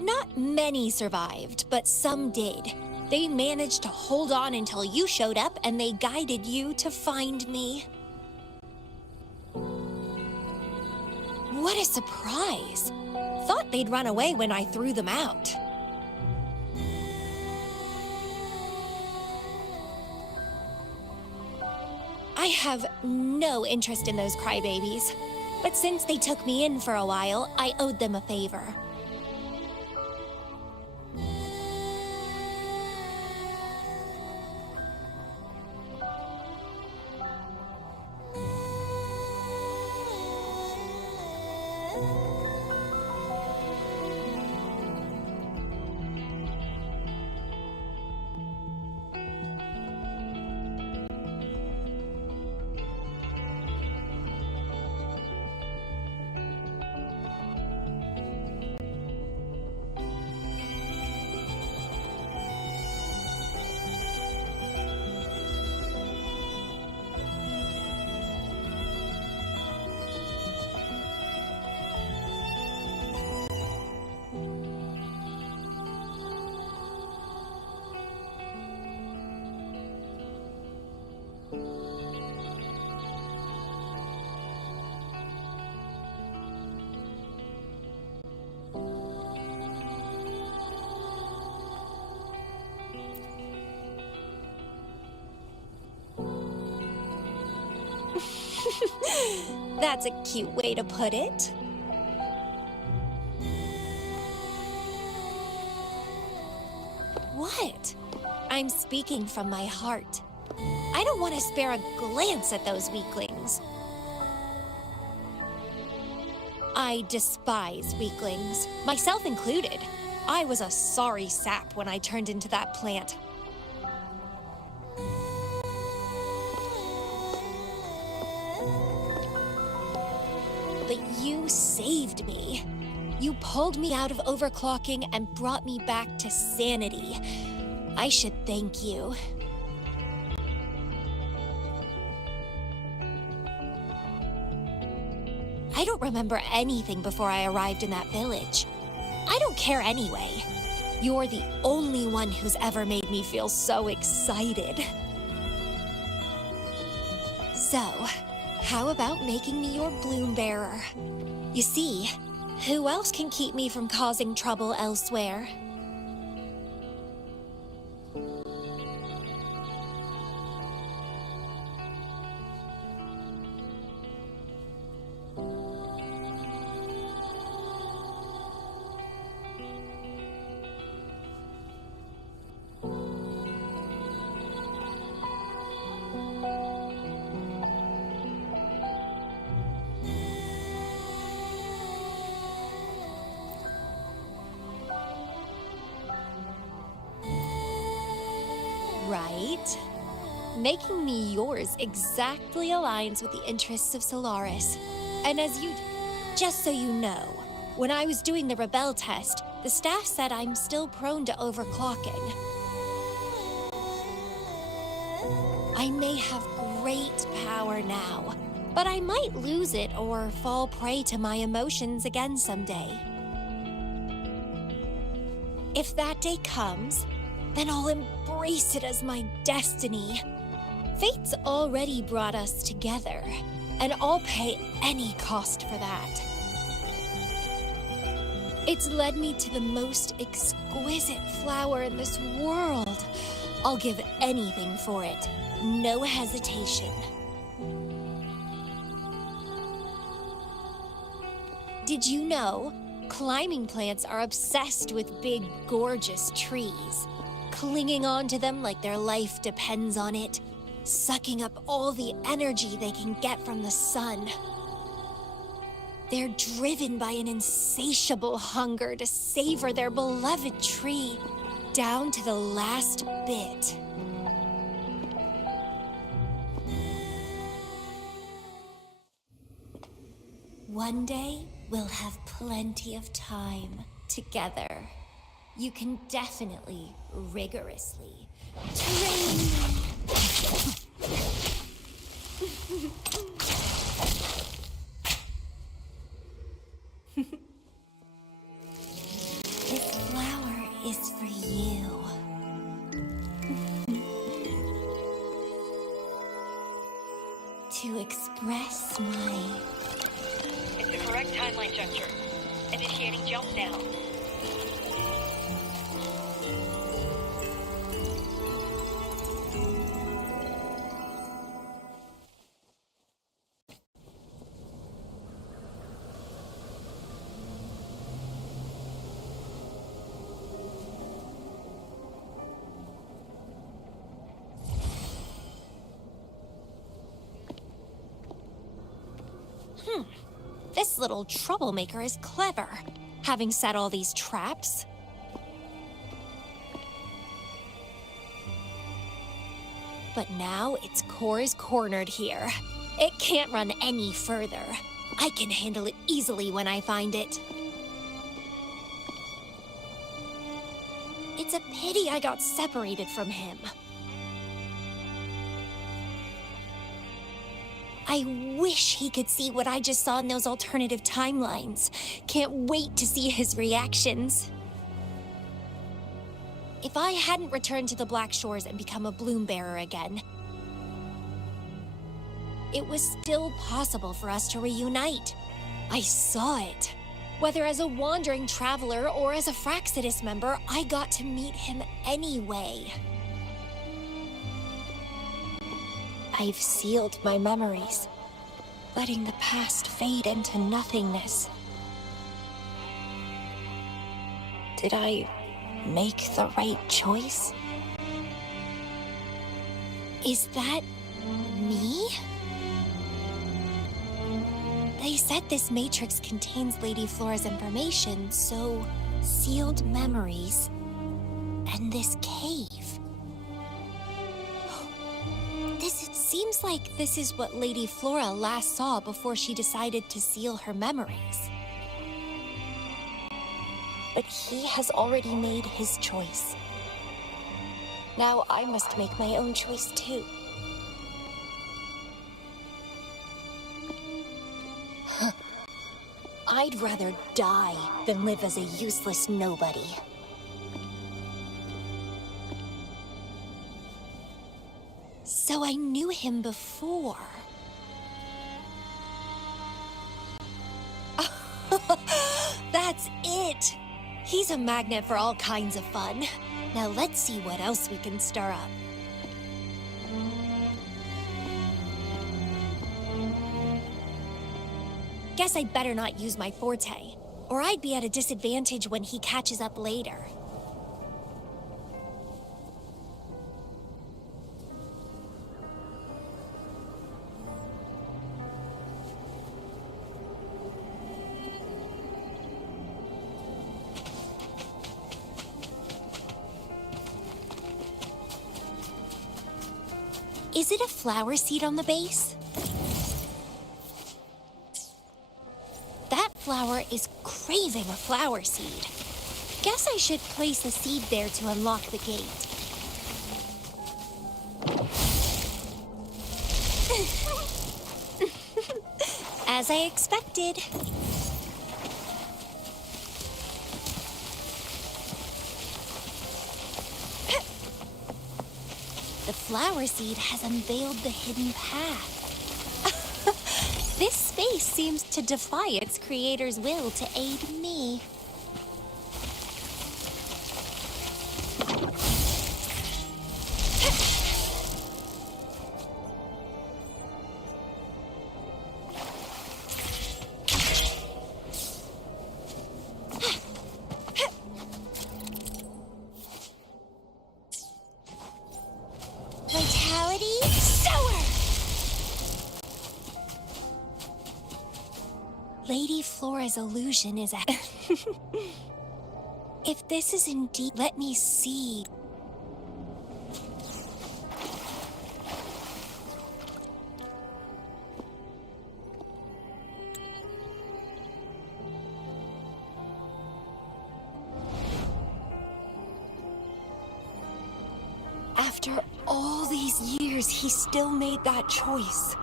Not many survived, but some did. They managed to hold on until you showed up and they guided you to find me. What a surprise! Thought they'd run away when I threw them out. I have no interest in those crybabies, but since they took me in for a while, I owed them a favor. That's a cute way to put it. What? I'm speaking from my heart. I don't want to spare a glance at those weaklings. I despise weaklings, myself included. I was a sorry sap when I turned into that plant. But you saved me. You pulled me out of overclocking and brought me back to sanity. I should thank you. I don't remember anything before I arrived in that village. I don't care anyway. You're the only one who's ever made me feel so excited. So, how about making me your bloom bearer? You see, who else can keep me from causing trouble elsewhere? Right. Making me yours exactly aligns with the interests of Solaris. And just so you know, When I was doing the Rebel test, the staff said I'm still prone to overclocking. I may have great power now, but I might lose it or fall prey to my emotions again someday. If that day comes, then I'll embrace it as my destiny. Fate's already brought us together, and I'll pay any cost for that. It's led me to the most exquisite flower in this world. I'll give anything for it, no hesitation. Did you know? Climbing plants are obsessed with big, gorgeous trees, clinging onto them like their life depends on it, sucking up all the energy they can get from the sun. They're driven by an insatiable hunger to savor their beloved tree down to the last bit. One day, we'll have plenty of time together. You can definitely, rigorously train me. This flower is for you. To express my... It's the correct timeline juncture. Initiating jump now. This little troublemaker is clever, having set all these traps. But now its core is cornered here. It can't run any further. I can handle it easily when I find it. It's a pity I got separated from him. I wish he could see what I just saw in those alternative timelines. Can't wait to see his reactions. If I hadn't returned to the Black Shores and become a bloom bearer again, it was still possible for us to reunite. I saw it. Whether as a wandering traveler or as a Fraxidus member, I got to meet him anyway. I've sealed my memories, letting the past fade into nothingness. Did I make the right choice? Is that me? They said this matrix contains Lady Flora's information, so sealed memories and this cave. It seems like this is what Lady Flora last saw before she decided to seal her memories. But he has already made his choice. Now I must make my own choice too. I'd rather die than live as a useless nobody. So I knew him before. That's it! He's a magnet for all kinds of fun. Now let's see what else we can stir up. Guess I'd better not use my forte, or I'd be at a disadvantage when he catches up later. Is it a flower seed on the base? That flower is craving a flower seed. Guess I should place a seed there to unlock the gate. As I expected. The flower seed has unveiled the hidden path. This space seems to defy its creator's will to aid me. Vitality sower! Lady Flora's illusion is a... If this is indeed... Let me see. After all these years, he still made that choice.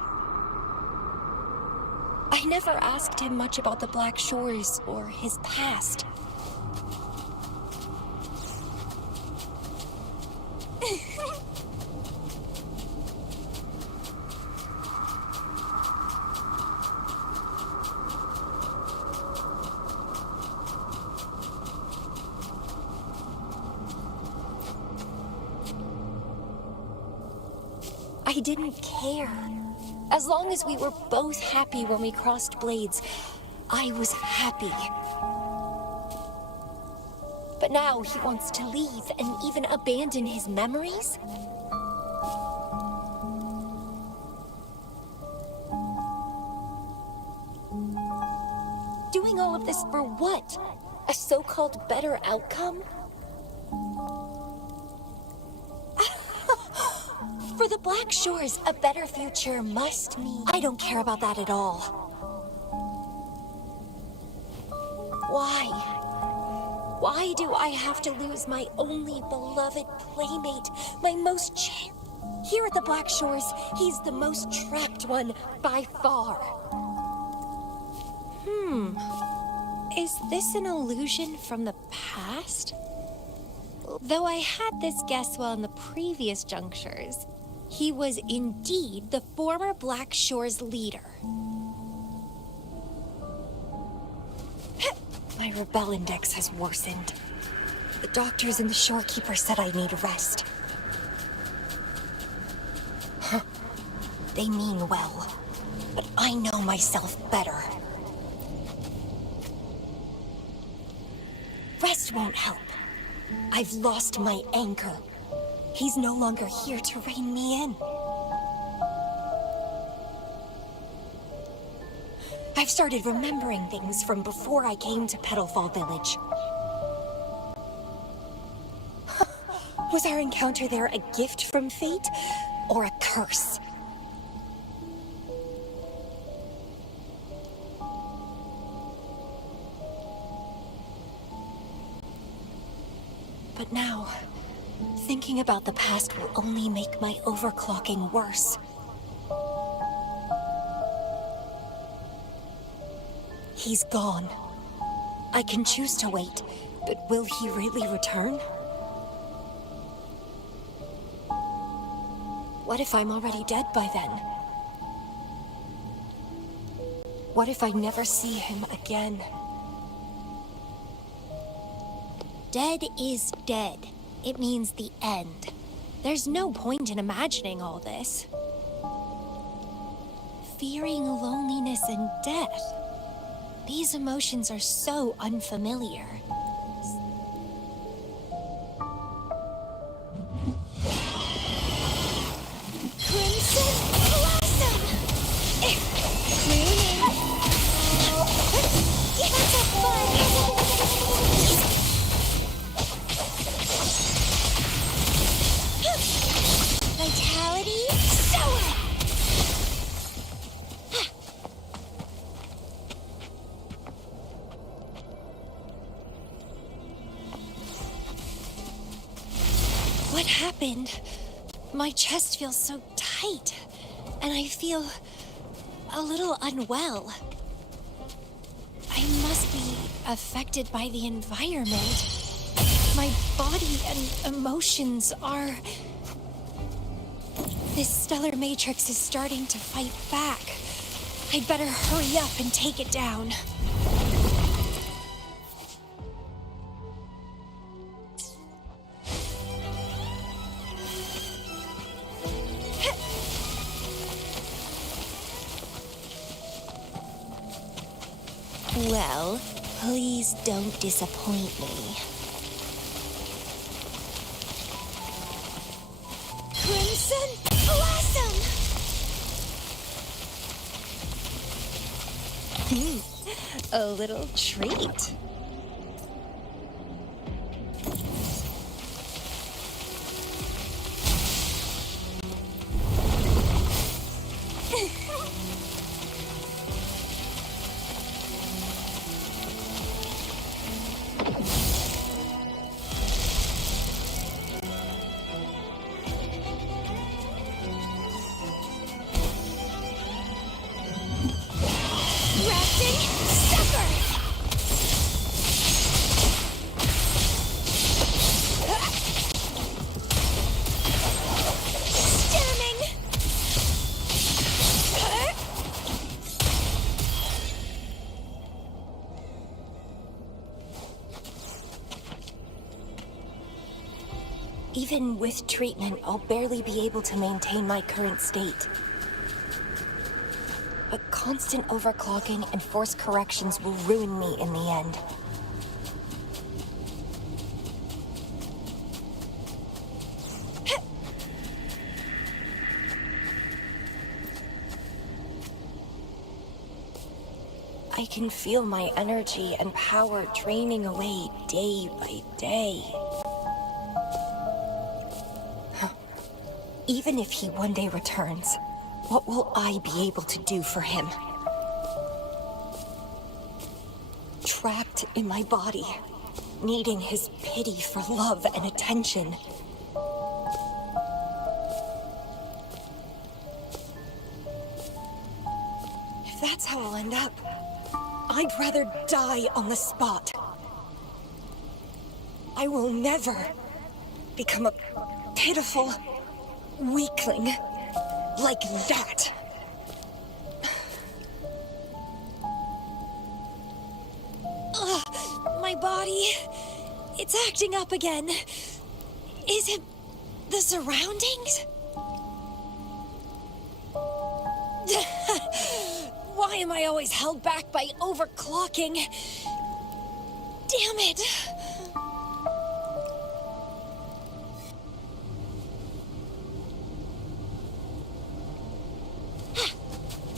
I never asked him much about the Black Shores or his past. I didn't care. As long as we were both happy when we crossed blades, I was happy. But now he wants to leave and even abandon his memories? Doing all of this for what? A so-called better outcome? For the Black Shores, a better future must mean... I don't care about that at all. Why? Why do I have to lose my only beloved playmate, my most Here at the Black Shores, he's the most trapped one by far. Is this an illusion from the past? Though I had this guess well in the previous junctures, he was indeed the former Black Shores leader. My rebel index has worsened. The doctors and the shorekeeper said I need rest. They mean well, but I know myself better. Rest won't help. I've lost my anchor. He's no longer here to rein me in. I've started remembering things from before I came to Petalfall Village. Was our encounter there a gift from fate, or a curse? But now, thinking about the past will only make my overclocking worse. He's gone. I can choose to wait, but will he really return? What if I'm already dead by then? What if I never see him again? Dead is dead. It means the end. There's no point in imagining all this. Fearing loneliness and death. These emotions are so unfamiliar. Crimson Blossom! Cleaning! That's a fun! Vitality sower! happened? My chest feels so tight, and I feel a little unwell. I must be affected by the environment. My body and emotions are... This stellar matrix is starting to fight back. I'd better hurry up and take it down. Well, please don't disappoint me. Crimson Blossom! A little treat. Even with treatment, I'll barely be able to maintain my current state. But constant overclocking and forced corrections will ruin me in the end. I can feel my energy and power draining away day by day. Even if he one day returns, what will I be able to do for him? Trapped in my body, needing his pity for love and attention. If that's how I'll end up, I'd rather die on the spot. I will never become a pitiful weakling like that. My body, it's acting up again. Is it the surroundings? Why am I always held back by overclocking? Damn it!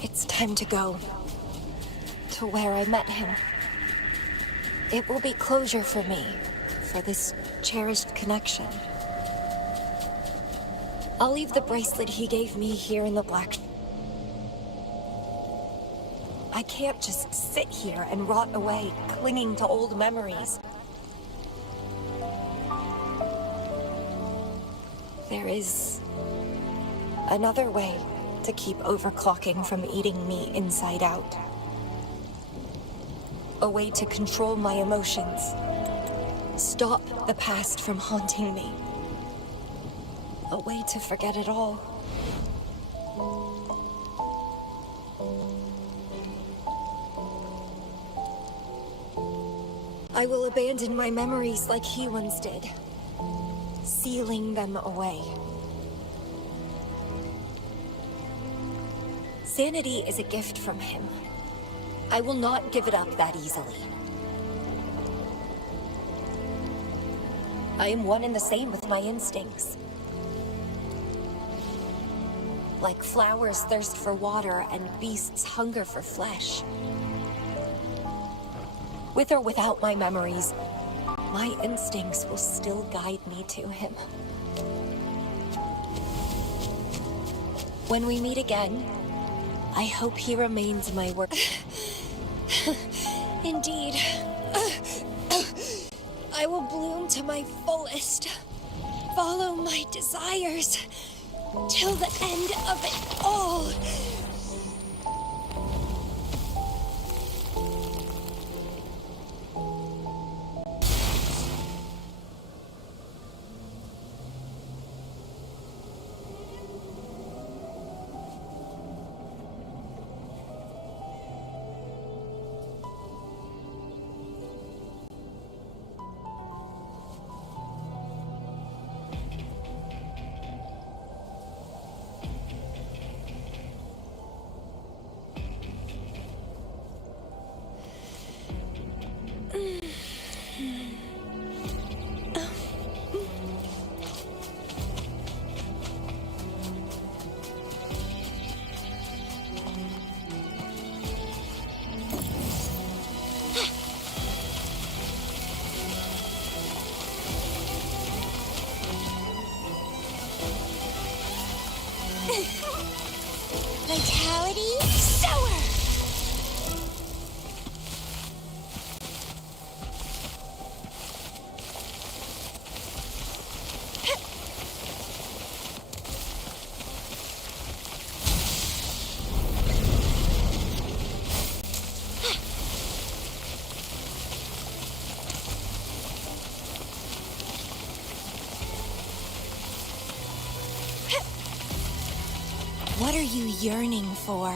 It's time to go. To where I met him. It will be closure for me, for this cherished connection. I'll leave the bracelet he gave me here in the black... I can't just sit here and rot away, clinging to old memories. There is another way to keep overclocking from eating me inside out. A way to control my emotions. Stop the past from haunting me. A way to forget it all. I will abandon my memories like he once did, sealing them away. Sanity is a gift from him. I will not give it up that easily. I am one and the same with my instincts. Like flowers thirst for water and beasts hunger for flesh. With or without my memories, my instincts will still guide me to him. When we meet again, I hope he remains my work. Indeed. I will bloom to my fullest. follow my desires till the end of it all. Vitality sour. What are you yearning for?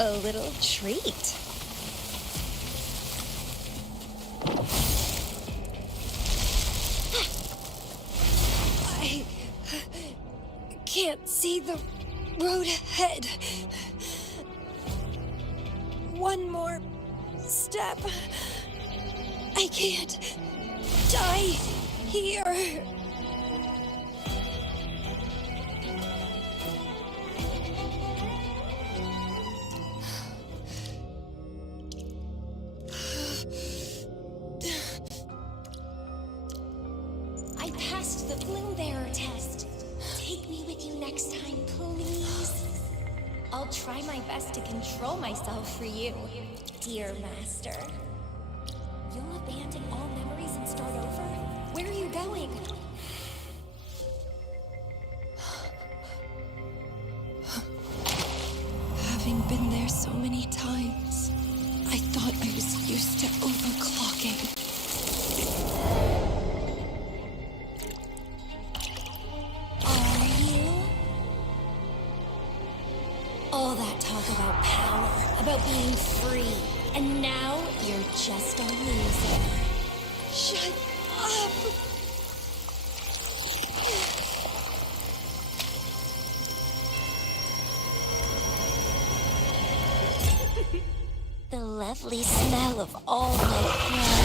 A little treat. I can't see the road ahead. One more step. I can't die here. I passed the Bloom Bearer test. Take me with you next time, please. I'll try my best to control myself for you, dear master. You'll abandon all memories and start over? Where are you going? Having been there so many times, I thought I was used to overclocking. All that talk about power, about being free, and now you're just a loser. Shut up! The lovely smell of all my prey.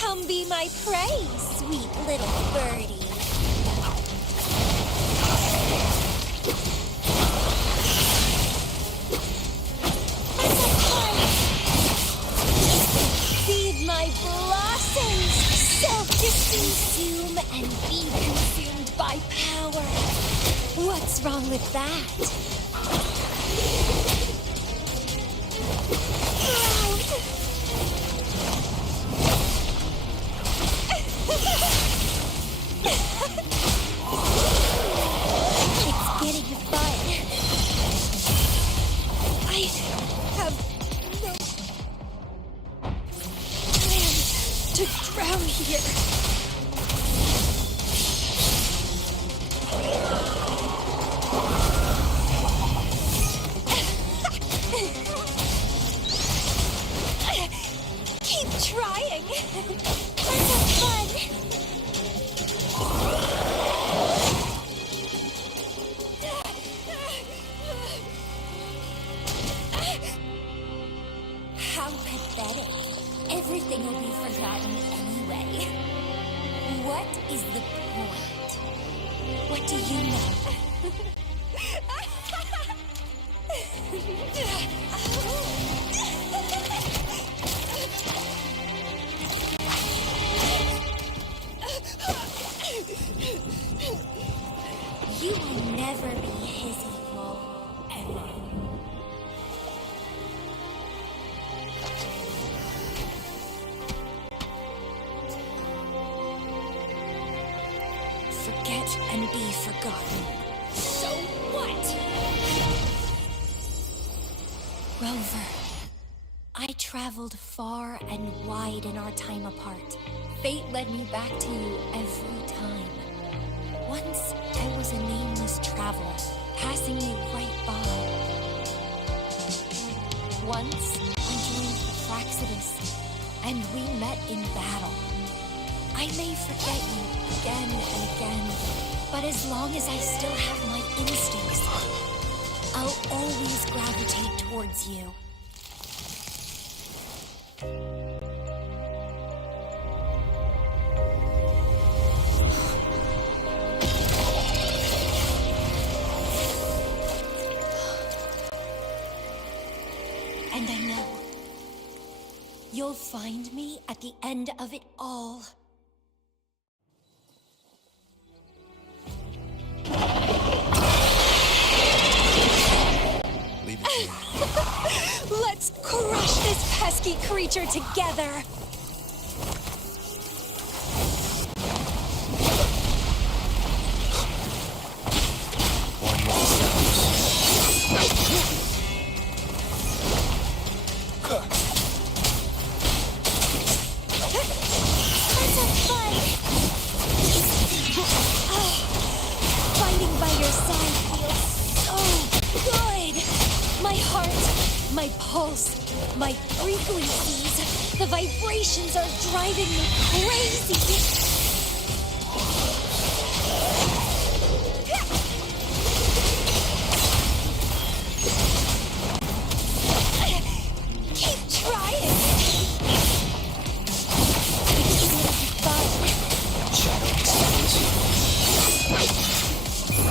Come be my prey, sweet little birdie. Feed my blossoms, self-consume and be consumed by power. What's wrong with that? It's getting fun. I have no plan to drown here. Keep trying. Let's have fun. How pathetic. Everything will be forgotten anyway. What is the point? What do you know? meet and be forgotten. So what? Rover, I traveled far and wide in our time apart. Fate led me back to you every time. Once, I was a nameless traveler, passing you right by. Once, I joined the Fraxidus, and we met in battle. I may forget you again and again, but as long as I still have my instincts, I'll always gravitate towards you. And I know you'll find me at the end of it all. Leave it to me. Let's crush this pesky creature together! Let's have fun! Fighting by your side feels so good! My heart, my pulse, my frequencies, the vibrations are driving me crazy! Keep trying!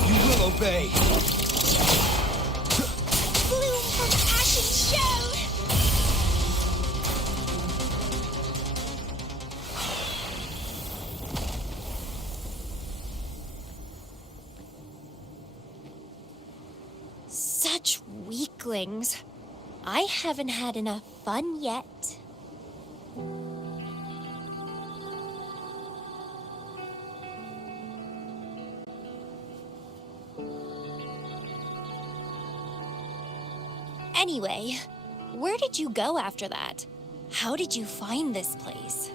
You will obey. Bloom from ashen shell! Such weaklings. I haven't had enough fun yet. Anyway, where did you go after that? How did you find this place?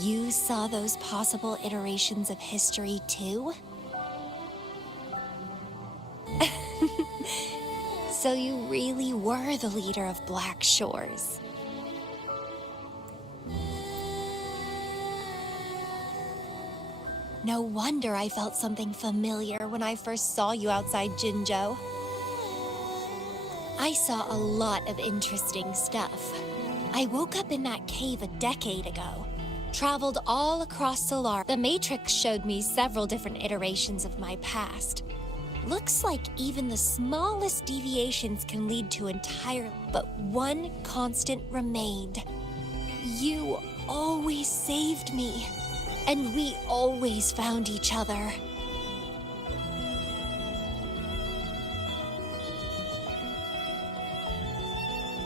You saw those possible iterations of history too? So you really were the leader of Black Shores. No wonder I felt something familiar when I first saw you outside Jinzhou. I saw a lot of interesting stuff. I woke up in that cave a decade ago, traveled all across Solar. The Matrix showed me several different iterations of my past. Looks like even the smallest deviations can lead to entire, but one constant remained. You always saved me, and we always found each other.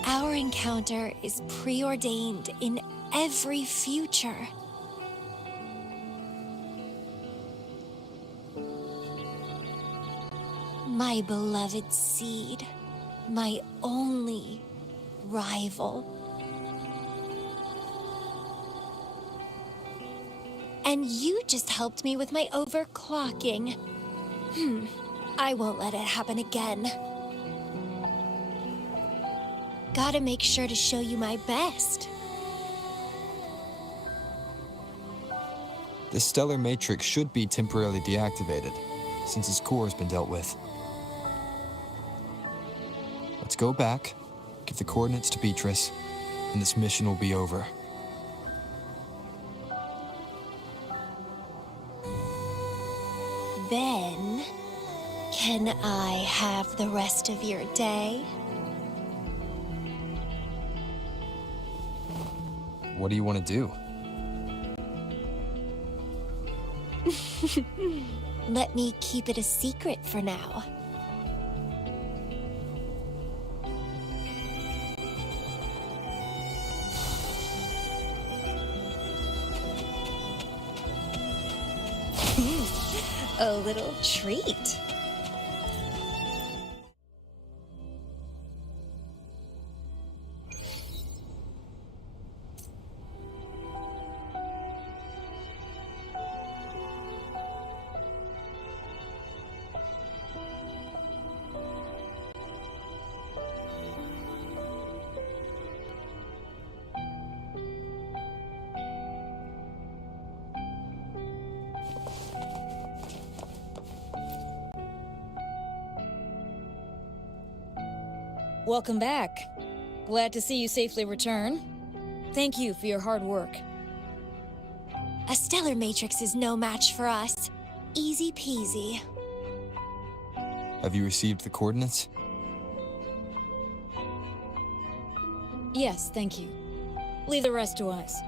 Our encounter is preordained in every future. My beloved seed, my only rival. And you just helped me with my overclocking. I won't let it happen again. Gotta make sure to show you my best. The stellar matrix should be temporarily deactivated, since its core has been dealt with. Let's go back, give the coordinates to Beatrice, and this mission will be over. Then, can I have the rest of your day? What do you want to do? let me keep it a secret for now. A little treat. Welcome back. Glad to see you safely return. Thank you for your hard work. A stellar matrix is no match for us. Easy peasy. Have you received the coordinates? Yes, thank you. Leave the rest to us.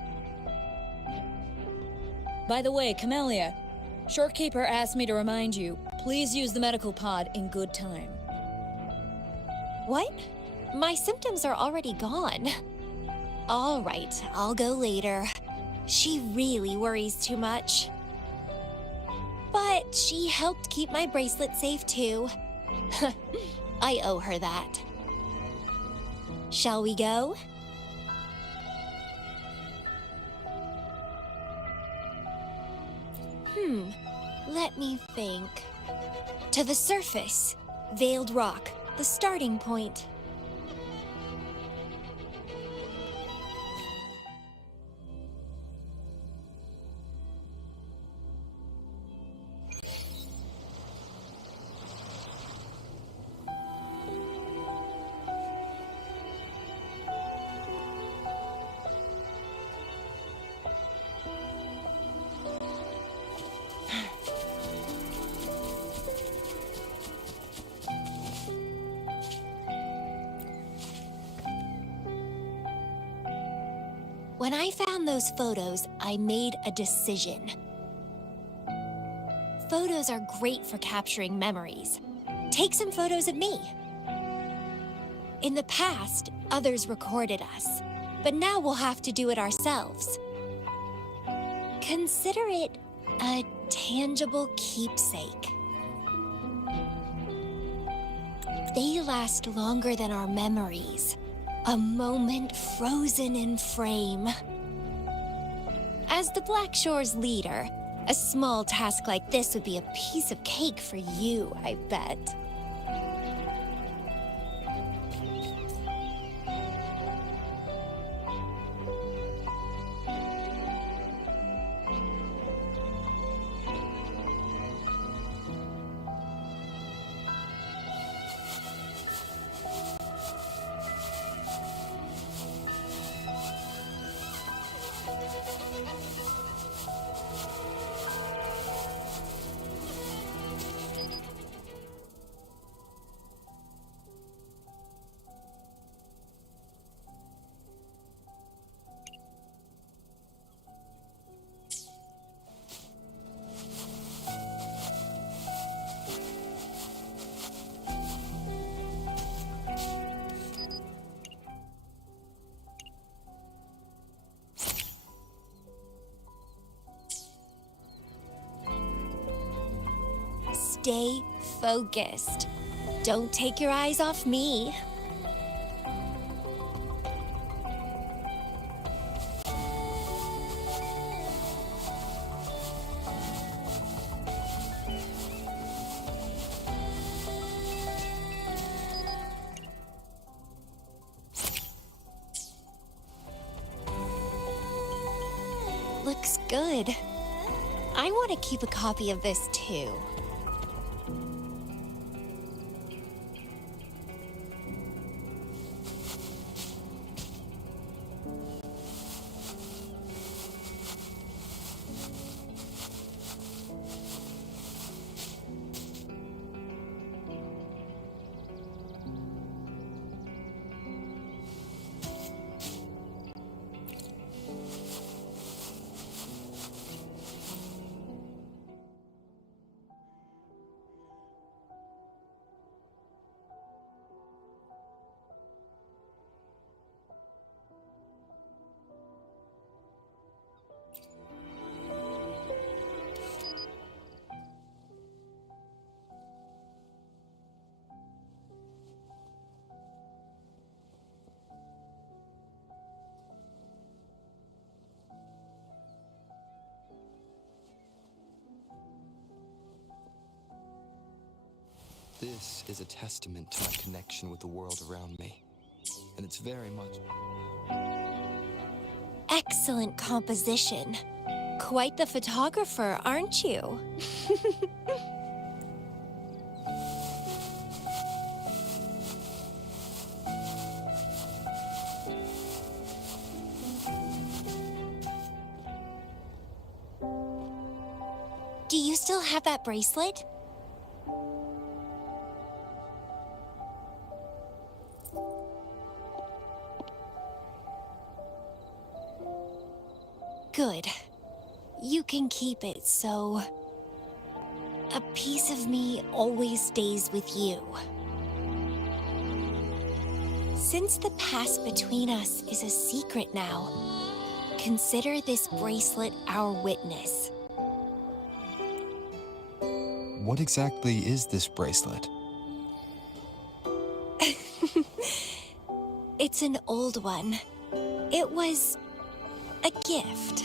By the way, Camellia, Shorekeeper asked me to remind you, please use the medical pod in good time. What? My symptoms are already gone. All right, I'll go later. She really worries too much. But she helped keep my bracelet safe too. I owe her that. Shall we go? Let me think. To the surface. Veiled Rock, the starting point. When I found those photos, I made a decision. Photos are great for capturing memories. Take some photos of me. In the past, others recorded us, but now we'll have to do it ourselves. Consider it a tangible keepsake. They last longer than our memories. A moment frozen in frame. As the Black Shore's leader, a small task like this would be a piece of cake for you, I bet. Stay focused. Don't take your eyes off me. Looks good. I want to keep a copy of this too. This is a testament to my connection with the world around me. And it's very much... Excellent composition. Quite the photographer, aren't you? Do you still have that bracelet? Good. You can keep it, so... a piece of me always stays with you. Since the past between us is a secret now, consider this bracelet our witness. What exactly is this bracelet? It's an old one. It was a gift.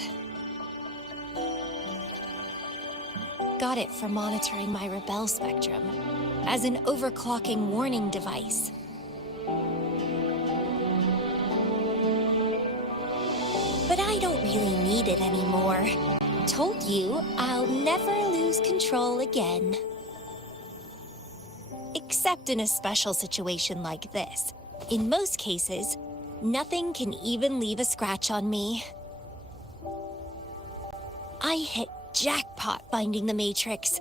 Got it for monitoring my rebel spectrum, as an overclocking warning device. But I don't really need it anymore. Told you, I'll never lose control again. Except in a special situation like this. In most cases, nothing can even leave a scratch on me. I hit jackpot finding the Matrix.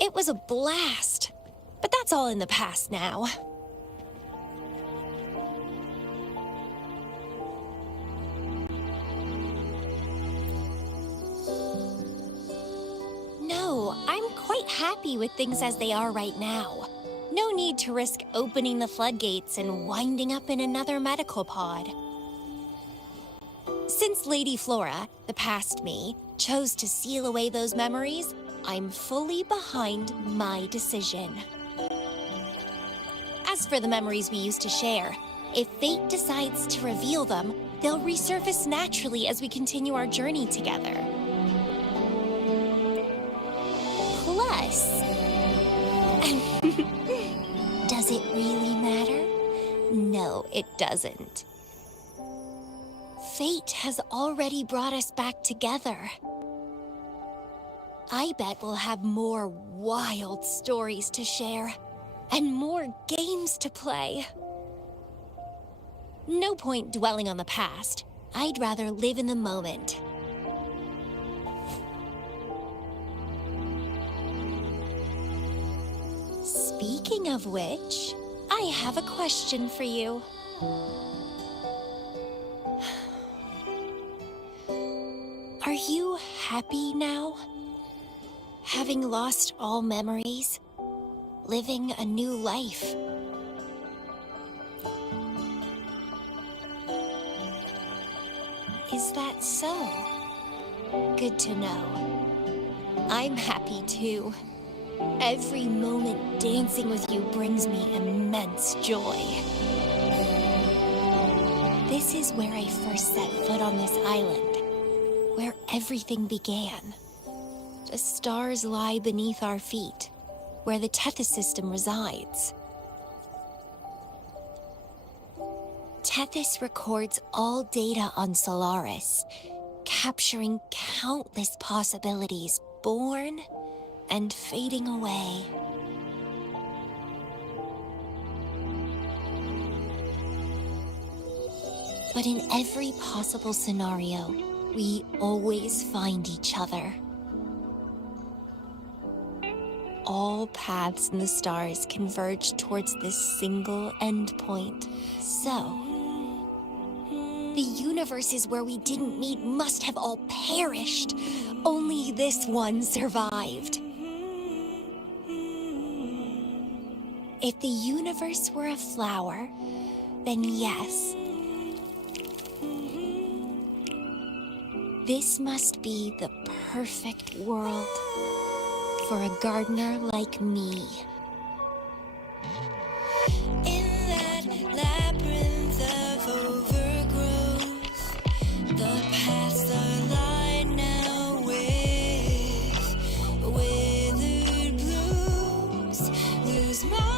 It was a blast. But that's all in the past now. No, I'm quite happy with things as they are right now. No need to risk opening the floodgates and winding up in another medical pod. Since Lady Flora, the past me, chose to seal away those memories, I'm fully behind my decision. As for the memories we used to share, if fate decides to reveal them, they'll resurface naturally as we continue our journey together. Plus... does it really matter? No, it doesn't. Fate has already brought us back together. I bet we'll have more wild stories to share, and more games to play. No point dwelling on the past. I'd rather live in the moment. Speaking of which, I have a question for you. Are you happy now? Having lost all memories? Living a new life? Is that so? Good to know. I'm happy too. Every moment dancing with you brings me immense joy. This is where I first set foot on this island, where everything began. The stars lie beneath our feet, where the Tethys system resides. Tethys records all data on Solaris, capturing countless possibilities born and fading away. But in every possible scenario, we always find each other. All paths in the stars converge towards this single endpoint. So, the universes where we didn't meet must have all perished. Only this one survived. If the universe were a flower, then yes. This must be the perfect world for a gardener like me. In that labyrinth of overgrowth, the paths are lined now with withered blooms. Lose my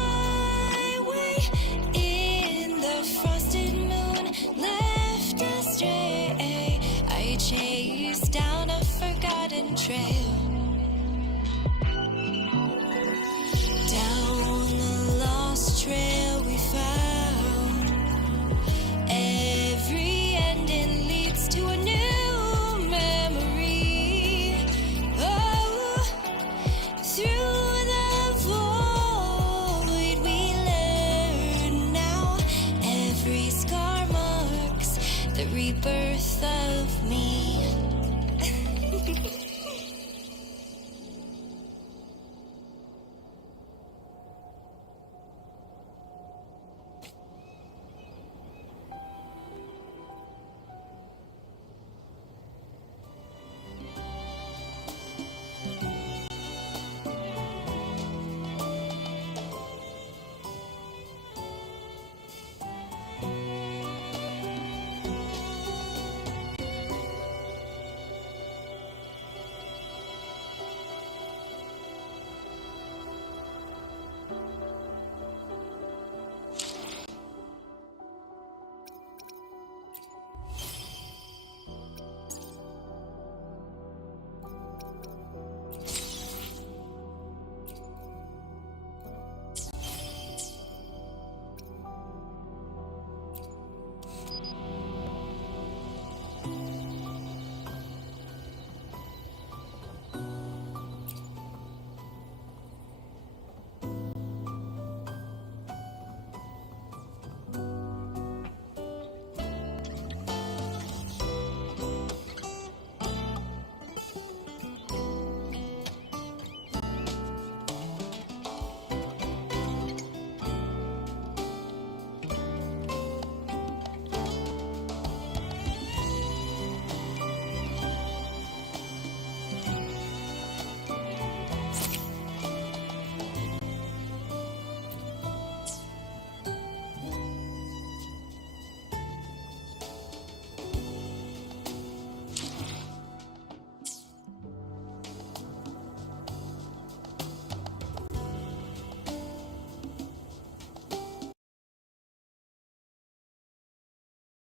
trail. Down the lost trail we found. Every ending leads to a new memory. Oh, through the void we learn now. Every scar marks the rebirth of me.